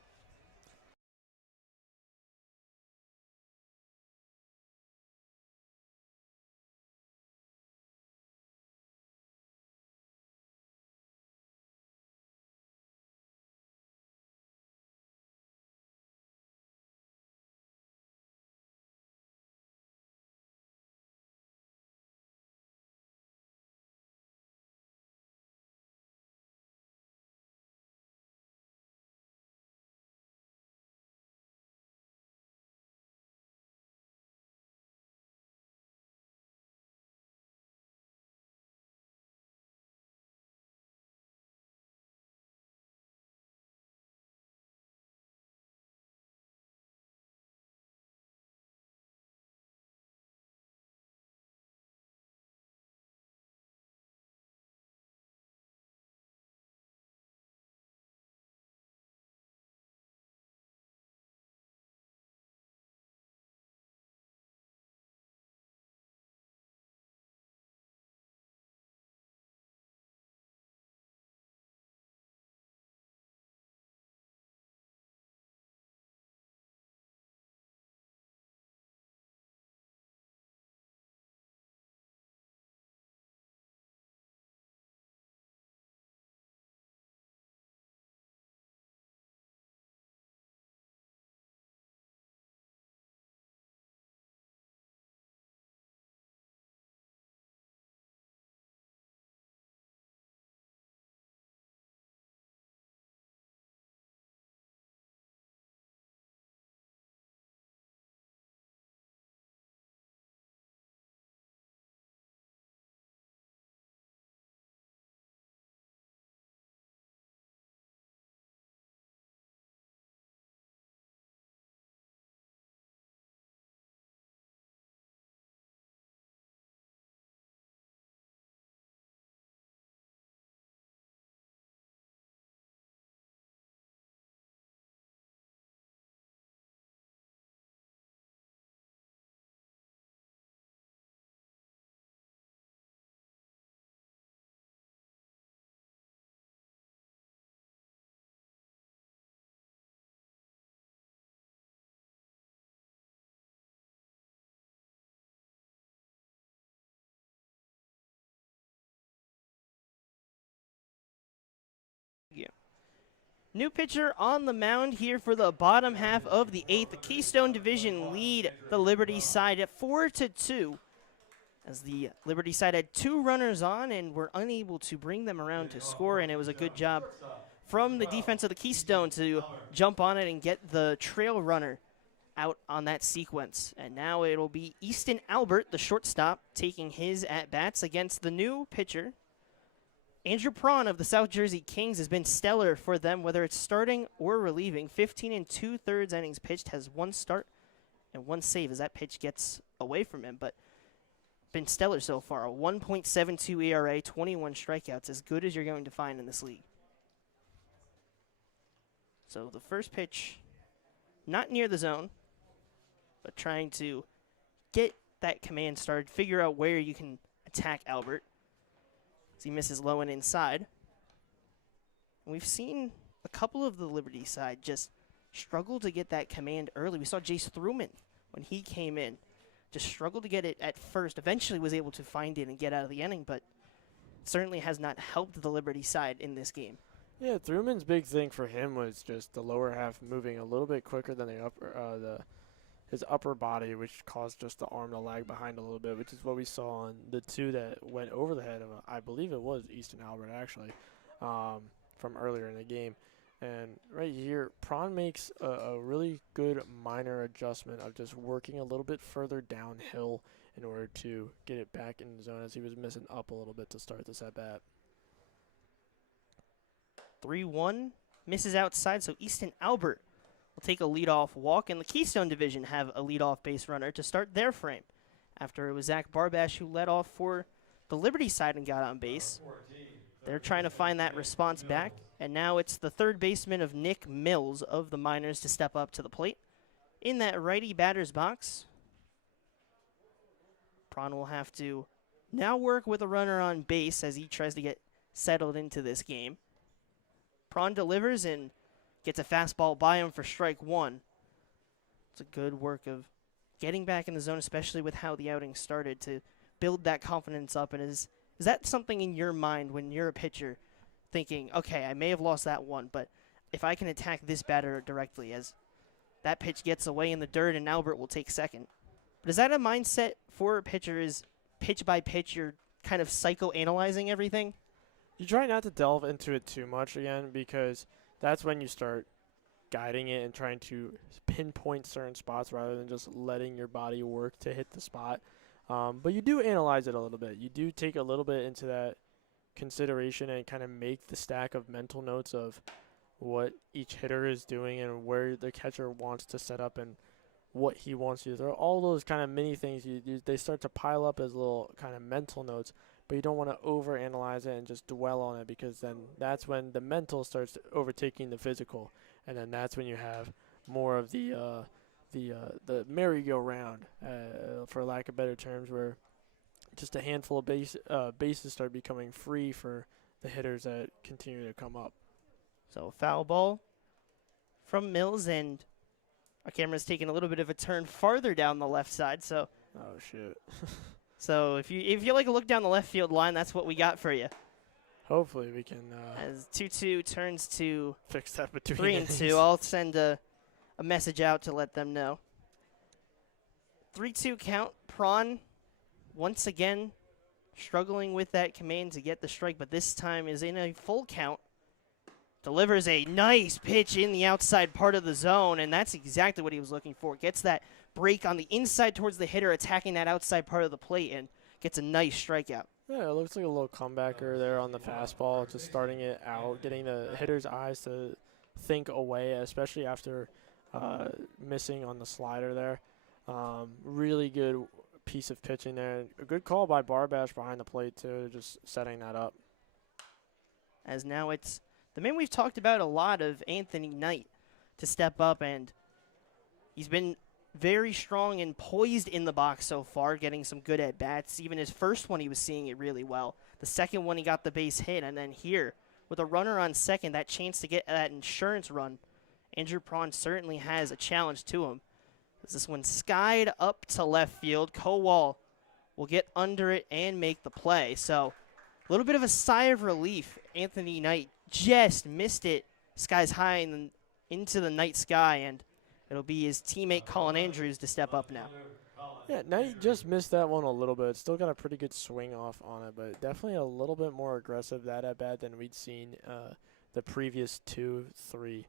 New pitcher on the mound here for the bottom half of the 8th. The Keystone Division lead the Liberty side at 4-2, as the Liberty side had 2 runners on and were unable to bring them around to score, and it was a good job from the defense of the Keystone to jump on it and get the trail runner out on that sequence. And now it'll be Easton Albert, the shortstop, taking his at-bats against the new pitcher. Andrew Prawn of the South Jersey Kings has been stellar for them, whether it's starting or relieving. 15 2/3 innings pitched, has 1 start and 1 save as that pitch gets away from him, but been stellar so far. A 1.72 ERA, 21 strikeouts, as good as you're going to find in this league. So the first pitch, not near the zone, but trying to get that command started, figure out where you can attack Albert. He misses low and inside. And we've seen a couple of the Liberty side just struggle to get that command early. We saw Jace Thruman when he came in, just struggled to get it at first. Eventually was able to find it and get out of the inning, but certainly has not helped the Liberty side in this game. Yeah, Thruman's big thing for him was just the lower half moving a little bit quicker than the upper, his upper body, which caused just the arm to lag behind a little bit, which is what we saw on the 2 that went over the head of, I believe it was Easton Albert, actually, from earlier in the game. And right here, Prawn makes a really good minor adjustment of just working a little bit further downhill in order to get it back in the zone, as he was missing up a little bit to start this at-bat. 3-1, misses outside, so Easton Albert will take a leadoff walk, and the Keystone Division have a leadoff base runner to start their frame, after it was Zach Barbash who led off for the Liberty side and got on base. They're trying to find that response back, and now it's the third baseman of Nick Mills of the Miners to step up to the plate. In that righty batter's box, Prawn will have to now work with a runner on base as he tries to get settled into this game. Prawn delivers and gets a fastball by him for strike 1. It's a good work of getting back in the zone, especially with how the outing started, to build that confidence up. And is that something in your mind when you're a pitcher thinking, okay, I may have lost that one, but if I can attack this batter directly, as that pitch gets away in the dirt and Albert will take second. But is that a mindset for a pitcher, is pitch by pitch you're kind of psychoanalyzing everything? You try not to delve into it too much again, because that's when you start guiding it and trying to pinpoint certain spots rather than just letting your body work to hit the spot. But you do analyze it a little bit. You do take a little bit into that consideration and kind of make the stack of mental notes of what each hitter is doing and where the catcher wants to set up and what he wants you to throw. All those kind of mini things, they start to pile up as little kind of mental notes. But you don't want to overanalyze it and just dwell on it, because then that's when the mental starts overtaking the physical, and then that's when you have more of the merry-go-round, for lack of better terms, where just a handful of bases start becoming free for the hitters that continue to come up. So foul ball from Mills, and our camera's taking a little bit of a turn farther down the left side. So. Oh shit. So if you like a look down the left field line, that's what we got for you. Hopefully we can. As 2-2 turns to fix that between 3-2, I'll send a message out to let them know. 3-2 count. Prawn once again struggling with that command to get the strike, but this time is in a full count. Delivers a nice pitch in the outside part of the zone, and that's exactly what he was looking for. Gets that break on the inside towards the hitter, attacking that outside part of the plate, and gets a nice strikeout. Yeah, it looks like a little comebacker there on the fastball, just starting it out, getting the hitter's eyes to think away, especially after missing on the slider there. Really good piece of pitching there. A good call by Barbash behind the plate, too, just setting that up. As now it's the man we've talked about a lot, of Anthony Knight, to step up, and he's been very strong and poised in the box so far, getting some good at-bats. Even his first one, he was seeing it really well. The second one, he got the base hit, and then here, with a runner on second, that chance to get that insurance run, Andrew Prawn certainly has a challenge to him. As this one skied up to left field, Kowal will get under it and make the play. So a little bit of a sigh of relief. Anthony Knight just missed it skies high and into the night sky, and it'll be his teammate Colin Andrews to step up now. Yeah, Knight just missed that one a little bit. Still got a pretty good swing off on it, but definitely a little bit more aggressive that at bat than we'd seen the previous 2-3.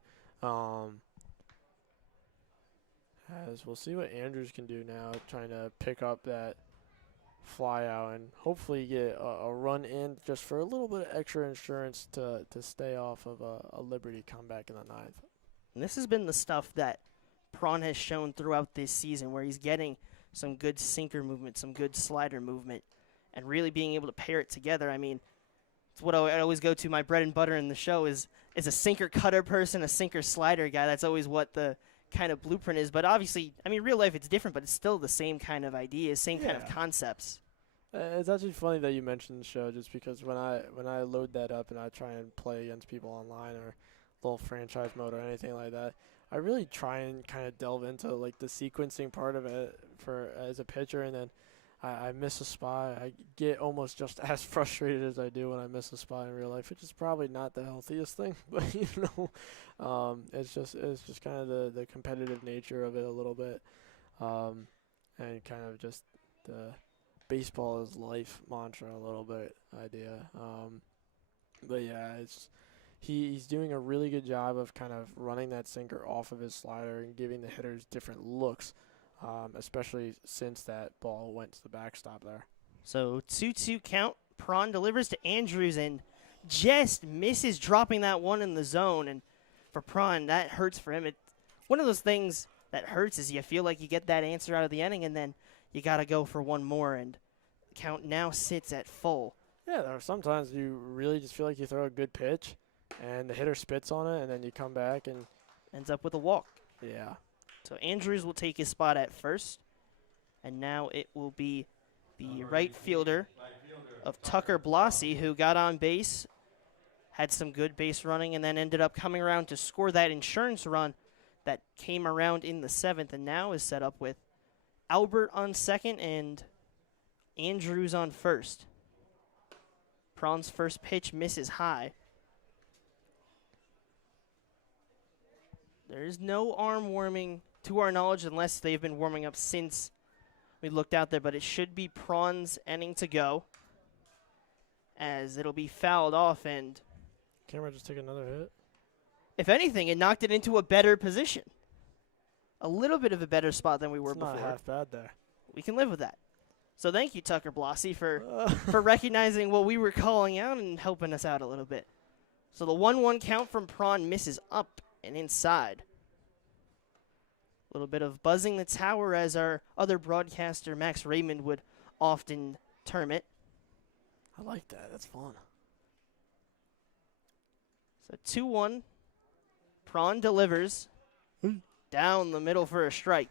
As we'll see what Andrews can do now, trying to pick up that fly out and hopefully get a run in just for a little bit of extra insurance to stay off of a Liberty comeback in the ninth. And this has been the stuff that Prawn has shown throughout this season, where he's getting some good sinker movement, some good slider movement, and really being able to pair it together. I mean, it's what I always go to. My bread and butter in the show is a sinker cutter person, a sinker slider guy. That's always what the kind of blueprint is. But obviously, I mean, real life it's different, but it's still the same kind of ideas, same kind of concepts. It's actually funny that you mentioned the show, just because when I load that up and I try and play against people online or little franchise mode or anything like that, I really try and kind of delve into like the sequencing part of it for as a pitcher, and then I miss a spot. I get almost just as frustrated as I do when I miss a spot in real life, which is probably not the healthiest thing, but it's just kind of the competitive nature of it a little bit, and kind of just the baseball is life mantra a little bit idea. But yeah, he's doing a really good job of kind of running that sinker off of his slider and giving the hitters different looks, especially since that ball went to the backstop there. So 2-2 count. Prawn delivers to Andrews and just misses dropping that one in the zone. And for Prawn, that hurts for him. One of those things that hurts is you feel like you get that answer out of the inning, and then you got to go for one more, and the count now sits at full. Yeah, there are sometimes you really just feel like you throw a good pitch, and the hitter spits on it, and then you come back and ends up with a walk. Yeah. So Andrews will take his spot at first, and now it will be the right fielder of Tucker Blasi, who got on base, had some good base running, and then ended up coming around to score that insurance run that came around in the 7th, and now is set up with Albert on second and Andrews on first. Prawn's first pitch misses high. There is no arm warming to our knowledge, unless they've been warming up since we looked out there, but it should be Prawn's inning to go, as it'll be fouled off, and camera just took another hit. If anything, it knocked it into a better position. A little bit of a better spot than we were before. Not half bad there. We can live with that. So thank you, Tucker Blasi, for recognizing what we were calling out and helping us out a little bit. So the 1-1 count from Prawn misses up and inside. A little bit of buzzing the tower, as our other broadcaster, Max Raymond, would often term it. I like that. That's fun. So 2-1. Prawn delivers down the middle for a strike.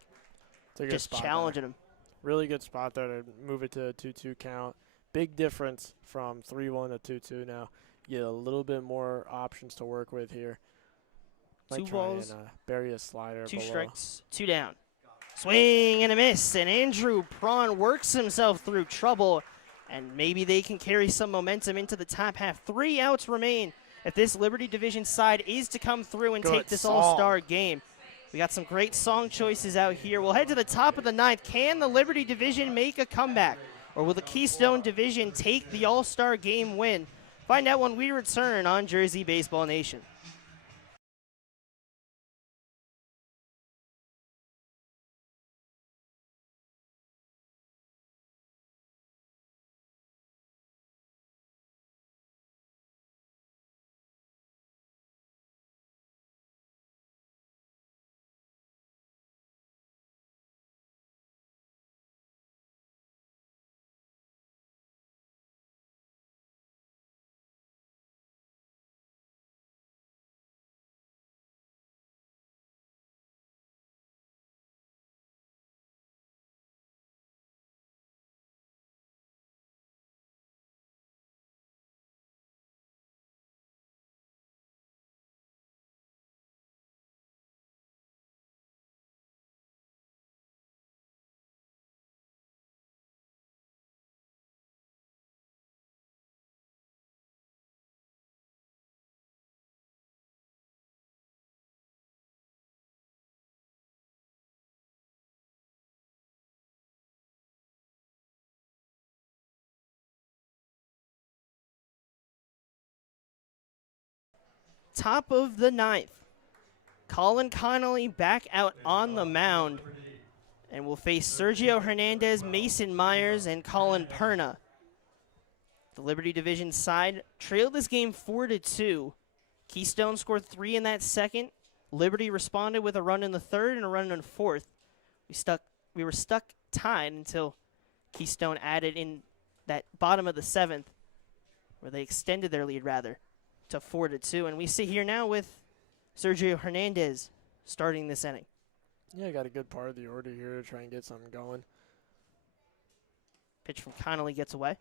Just challenging him. Really good spot there to move it to a 2-2 count. Big difference from 3-1 to 2-2 now. You get a little bit more options to work with here. Two balls, and, bury a slider 2 below. strikes, 2 down. Swing and a miss, and Andrew Prawn works himself through trouble, and maybe they can carry some momentum into the top half. 3 outs remain if this Liberty Division side is to come through and take this All-Star game. We got some great song choices out here. We'll head to the top of the 9th. Can the Liberty Division make a comeback, or will the Keystone Division take the All-Star game win? Find out when we return on Jersey Baseball Nation. Top of the ninth. Colin Connolly back out on the mound. And will face Sergio Hernandez, Mason Myers, and Colin Perna. The Liberty Division side trailed this game 4-2. Keystone scored 3 in that second. Liberty responded with a run in the third and a run in the fourth. We were stuck tied until Keystone added in that bottom of the seventh, where they extended their lead rather to 4-2. And we sit here now with Sergio Hernandez starting this inning. Yeah, got a good part of the order here to try and get something going. Pitch from Connolly gets away.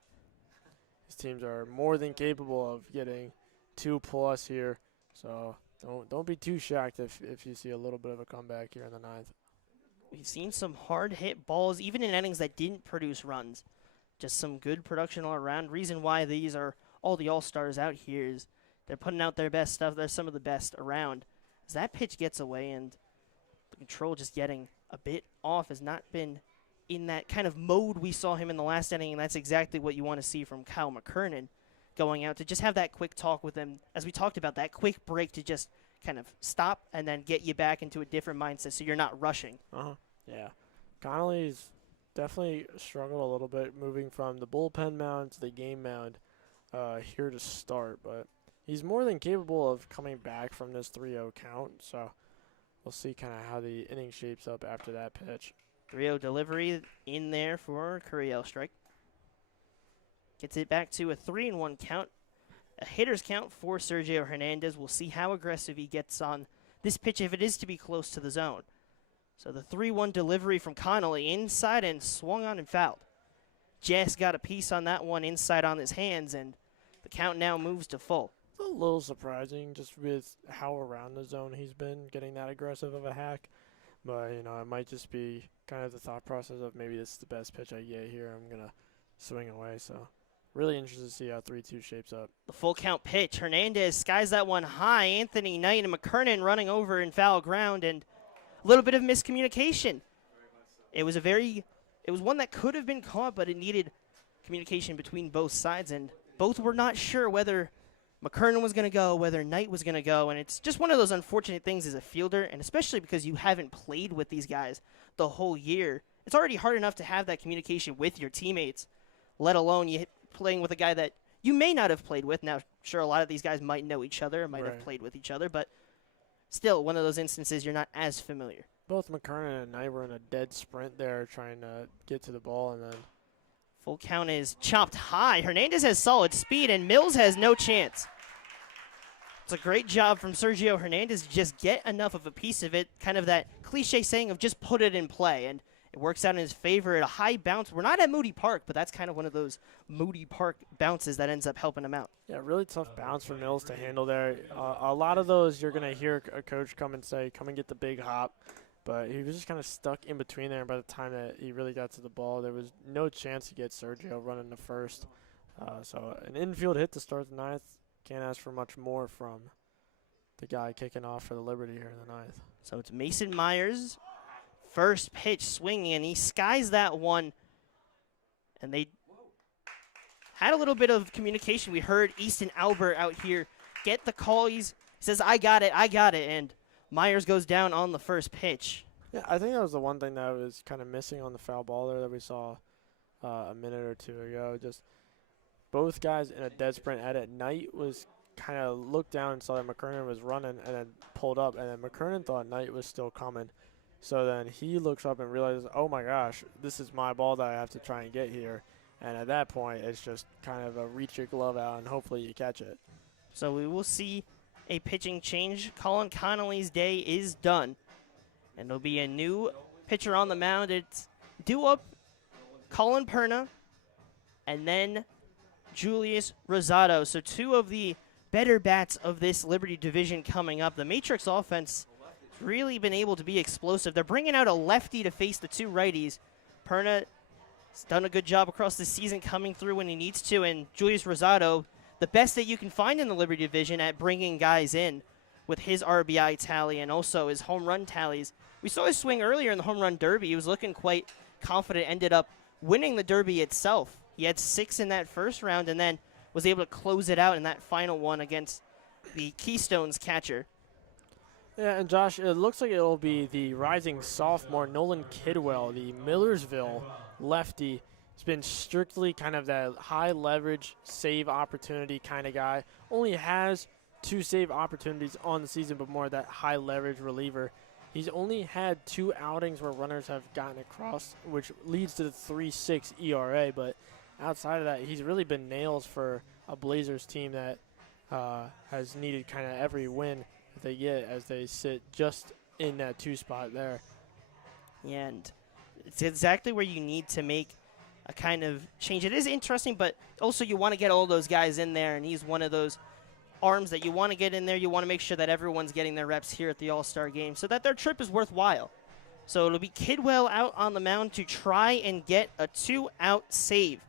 His teams are more than capable of getting 2+ here, so don't be too shocked if you see a little bit of a comeback here in the ninth. We've seen some hard hit balls, even in innings that didn't produce runs. Just some good production all around. Reason why these are all the all-stars out here is they're putting out their best stuff. They're some of the best around. As that pitch gets away and the control just getting a bit off, has not been in that kind of mode we saw him in the last inning, and that's exactly what you want to see from Kyle McKernan going out, to just have that quick talk with him, as we talked about, that quick break to just kind of stop and then get you back into a different mindset so you're not rushing. Yeah. Connolly's definitely struggled a little bit moving from the bullpen mound to the game mound here to start, but he's more than capable of coming back from this 3-0 count, so we'll see kind of how the inning shapes up after that pitch. 3-0 delivery in there for Curiel strike. Gets it back to a 3-1 count. A hitter's count for Sergio Hernandez. We'll see how aggressive he gets on this pitch if it is to be close to the zone. So the 3-1 delivery from Connolly inside and swung on and fouled. Jess got a piece on that one inside on his hands, and the count now moves to full. It's a little surprising just with how around the zone he's been getting that aggressive of a hack. But, you know, it might just be kind of the thought process of maybe this is the best pitch I get here. I'm going to swing away. So really interested to see how 3-2 shapes up. The full count pitch. Hernandez skies that one high. Anthony Knight and McKernan running over in foul ground, and a little bit of miscommunication. It was one that could have been caught, but it needed communication between both sides, and both were not sure whether McKernan was going to go, whether Knight was going to go, and it's just one of those unfortunate things as a fielder, and especially because you haven't played with these guys the whole year. It's already hard enough to have that communication with your teammates, let alone you playing with a guy that you may not have played with. Now, sure, a lot of these guys might know each other, might have played with each other, but still, one of those instances you're not as familiar. Both McKernan and Knight were in a dead sprint there trying to get to the ball, and then full count is chopped high. Hernandez has solid speed, and Mills has no chance. It's a great job from Sergio Hernandez to just get enough of a piece of it, kind of that cliche saying of just put it in play, and it works out in his favor at a high bounce. We're not at Moody Park, but that's kind of one of those Moody Park bounces that ends up helping him out. Yeah, really tough bounce for Mills to handle there. A lot of those you're going to hear a coach come and say, come and get the big hop. But he was just kind of stuck in between there. And by the time that he really got to the ball, there was no chance to get Sergio running to first. So an infield hit to start the ninth. Can't ask for much more from the guy kicking off for the Liberty here in the ninth. So it's Mason Myers. First pitch swinging, and he skies that one. And they had a little bit of communication. We heard Easton Albert out here get the call. He says, I got it. And Myers goes down on the first pitch. Yeah, I think that was the one thing that was kind of missing on the foul ball there that we saw a minute or two ago. Just both guys in a dead sprint at it. Knight was kind of looked down and saw that McKernan was running and then pulled up, and then McKernan thought Knight was still coming. So then he looks up and realizes, oh my gosh, this is my ball that I have to try and get here. And at that point, it's just kind of a reach your glove out and hopefully you catch it. So we will see a pitching change. Colin Connolly's day is done. And there'll be a new pitcher on the mound. It's due up Colin Perna and then Julius Rosado. So two of the better bats of this Liberty division coming up. The Matrix offense has really been able to be explosive. They're bringing out a lefty to face the two righties. Perna has done a good job across the season coming through when he needs to, and Julius Rosado, the best that you can find in the Liberty division at bringing guys in with his RBI tally and also his home run tallies. We saw his swing earlier in the home run derby. He was looking quite confident, ended up winning the derby itself. He had 6 in that first round and then was able to close it out in that final one against the Keystone's catcher. Yeah, and Josh, it looks like it'll be the rising sophomore, Nolan Kidwell, the Millersville lefty. He's been strictly kind of that high leverage save opportunity kind of guy. Only has 2 save opportunities on the season, but more that high leverage reliever. He's only had 2 outings where runners have gotten across, which leads to the 3.6 ERA. But outside of that, he's really been nails for a Blazers team that has needed kind of every win that they get as they sit just in that 2 spot there. Yeah, and it's exactly where you need to make a kind of change. It is interesting, but also you want to get all those guys in there, and he's one of those arms that you want to get in there. You want to make sure that everyone's getting their reps here at the All-Star Game so that their trip is worthwhile. So it'll be Kidwell out on the mound to try and get a 2-out save.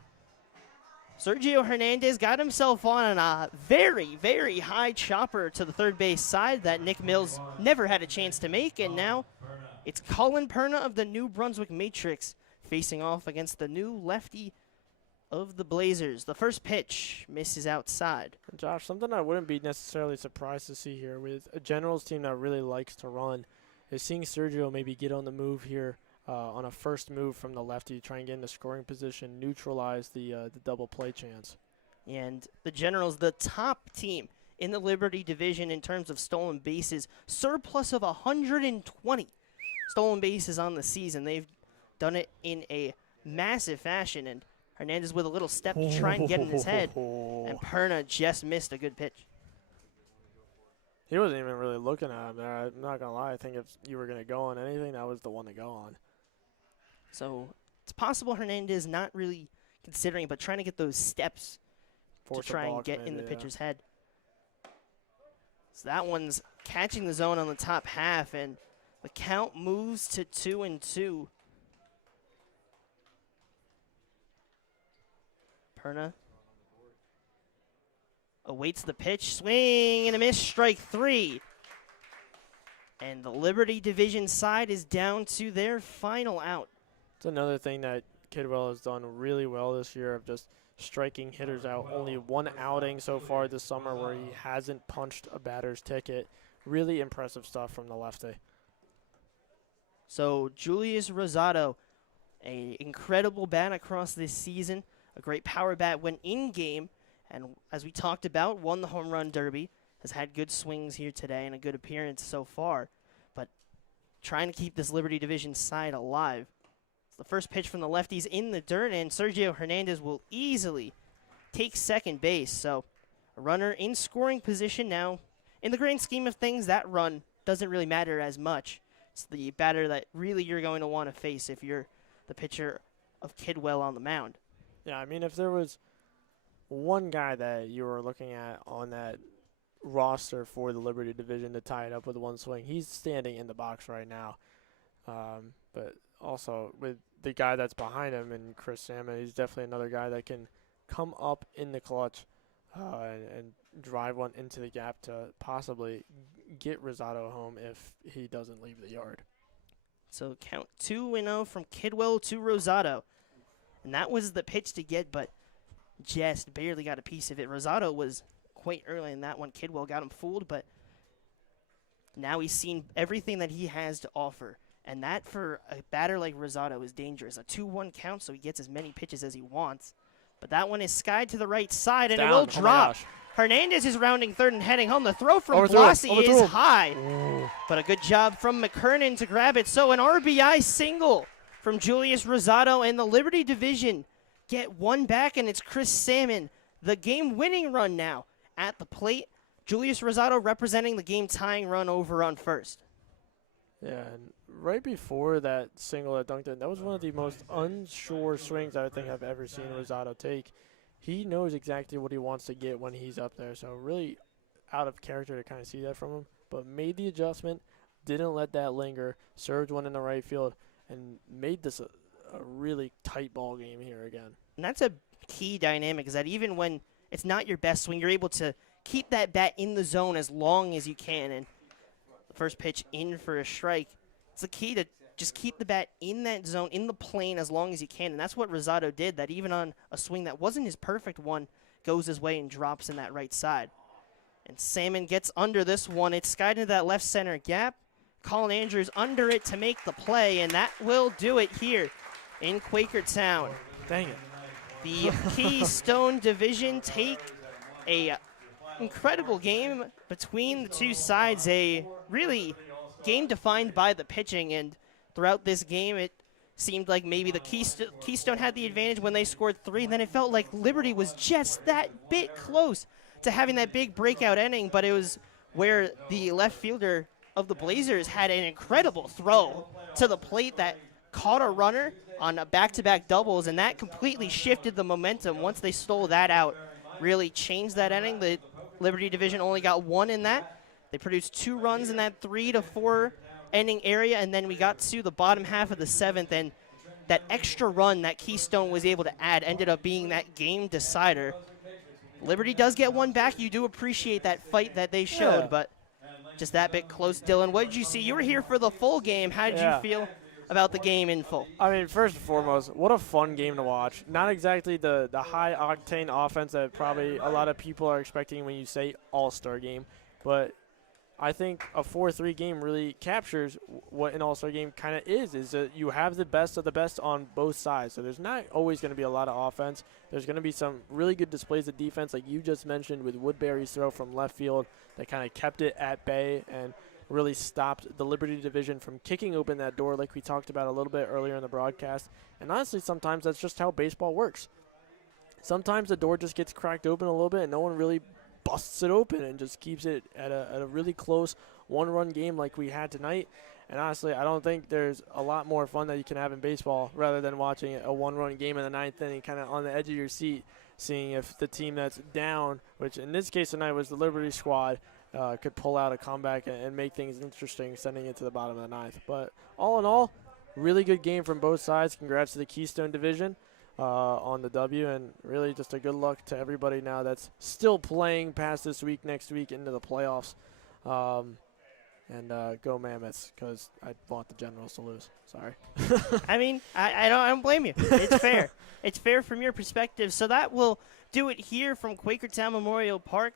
Sergio Hernandez got himself on a very, very high chopper to the third base side that Nick Mills never had a chance to make, and now it's Colin Perna of the New Brunswick Matrix facing off against the new lefty of the Blazers. The first pitch misses outside. And Josh, something I wouldn't be necessarily surprised to see here with a Generals team that really likes to run is seeing Sergio maybe get on the move here on a first move from the lefty to try and get into scoring position, neutralize the double play chance. And the Generals, the top team in the Liberty division in terms of stolen bases, surplus of 120 stolen bases on the season. They've done it in a massive fashion, and Hernandez with a little step to try and get in his head, and Perna just missed a good pitch. He wasn't even really looking at him there. I'm not going to lie. I think if you were going to go on anything, that was the one to go on. So it's possible Hernandez not really considering, but trying to get those steps to try and get in the pitcher's head. So that one's catching the zone on the top half, and the count moves to 2-2. Perna awaits the pitch, swing and a miss, strike 3. And the Liberty division side is down to their final out. It's another thing that Kidwell has done really well this year of just striking hitters out. Only 1 outing so far this summer where he hasn't punched a batter's ticket. Really impressive stuff from the lefty. So Julius Rosado, an incredible bat across this season. A great power bat when in game, and as we talked about, won the home run derby, has had good swings here today and a good appearance so far, but trying to keep this Liberty division side alive. It's the first pitch from the lefties in the dirt, and Sergio Hernandez will easily take second base. So a runner in scoring position now. In the grand scheme of things, that run doesn't really matter as much. It's the batter that really you're going to want to face if you're the pitcher of Kidwell on the mound. Yeah, I mean, if there was one guy that you were looking at on that roster for the Liberty division to tie it up with one swing, he's standing in the box right now. But also with the guy that's behind him and Chris Salmon, he's definitely another guy that can come up in the clutch and drive one into the gap to possibly get Rosado home if he doesn't leave the yard. So count 2-0 from Kidwell to Rosado. And that was the pitch to get, but just barely got a piece of it. Rosado was quite early in that one. Kidwell got him fooled, but now he's seen everything that he has to offer. And that for a batter like Rosado is dangerous. A 2-1 count, so he gets as many pitches as he wants. But that one is skied to the right side, and it will drop. Hernandez is rounding third and heading home. The throw from Blassie is high. But a good job from McKernan to grab it. So an RBI single from Julius Rosado, and the Liberty division get one back, and it's Chris Salmon, the game-winning run now at the plate. Julius Rosado representing the game-tying run over on first. Yeah, and right before that single that dunked in, that was one of the most unsure swings I think I've ever seen Rosado take. He knows exactly what he wants to get when he's up there, so really out of character to kind of see that from him, but made the adjustment, didn't let that linger, served one in the right field, and made this a really tight ball game here again. And that's a key dynamic, is that even when it's not your best swing, you're able to keep that bat in the zone as long as you can. And the first pitch in for a strike. It's the key to just keep the bat in that zone, in the plane as long as you can. And that's what Rosado did, that even on a swing that wasn't his perfect one, goes his way and drops in that right side. And Salmon gets under this one. It's skied into that left center gap. Colin Andrews under it to make the play, and that will do it here in Quakertown. Dang it. The Keystone Division take a incredible game between the two sides, a really game defined by the pitching, and throughout this game it seemed like maybe the Keystone had the advantage when they scored 3, then it felt like Liberty was just that bit close to having that big breakout inning, but it was where the left fielder of the Blazers had an incredible throw to the plate that caught a runner on a back-to-back doubles, and that completely shifted the momentum. Once they stole that out, really changed that inning. The Liberty division only got 1 in that. They produced 2 runs in that 3 to 4 inning area, and then we got to the bottom half of the 7th, and that extra run that Keystone was able to add ended up being that game decider. Liberty does get 1 back. You do appreciate that fight that they showed, but just that bit close. Dylan, what did you see? You were here for the full game. How did you feel about the game in full? I mean, first and foremost, what a fun game to watch. Not exactly the high-octane offense that probably a lot of people are expecting when you say All-Star game, but I think a 4-3 game really captures what an All-Star game kind of is that you have the best of the best on both sides. So there's not always going to be a lot of offense. There's going to be some really good displays of defense, like you just mentioned with Woodbury's throw from left field that kind of kept it at bay and really stopped the Liberty division from kicking open that door like we talked about a little bit earlier in the broadcast. And honestly, sometimes that's just how baseball works. Sometimes the door just gets cracked open a little bit and no one really busts it open and just keeps it at a really close 1-run game like we had tonight. And honestly, I don't think there's a lot more fun that you can have in baseball rather than watching a 1-run game in the 9th inning, kind of on the edge of your seat, seeing if the team that's down, which in this case tonight was the Liberty squad, could pull out a comeback and make things interesting, sending it to the bottom of the 9th. But all in all, really good game from both sides. Congrats to the Keystone division on the W, and really just a good luck to everybody now that's still playing past this week, next week into the playoffs. And go Mammoths, because I want the Generals to lose. Sorry. I mean, I don't blame you. It's fair. It's fair from your perspective. So that will do it here from Quakertown Memorial Park.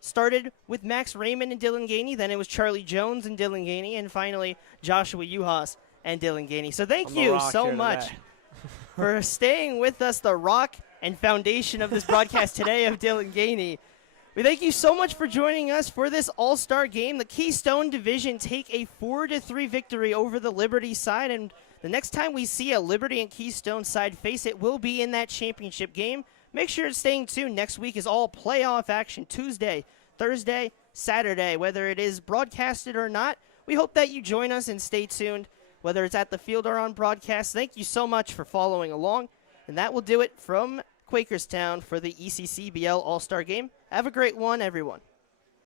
Started with Max Raymond and Dylan Ganey. Then it was Charlie Jones and Dylan Ganey. And finally, Joshua Yuhas and Dylan Ganey. So thank you so much for staying with us, the rock and foundation of this broadcast today of Dylan Ganey. We thank you so much for joining us for this All-Star game. The Keystone Division take a 4-3 victory over the Liberty side, and the next time we see a Liberty and Keystone side face, it will be in that championship game. Make sure to stay tuned. Next week is all playoff action, Tuesday, Thursday, Saturday, whether it is broadcasted or not. We hope that you join us and stay tuned, whether it's at the field or on broadcast. Thank you so much for following along, and that will do it from Quakerstown for the ECCBL All Star Game. Have a great one, everyone.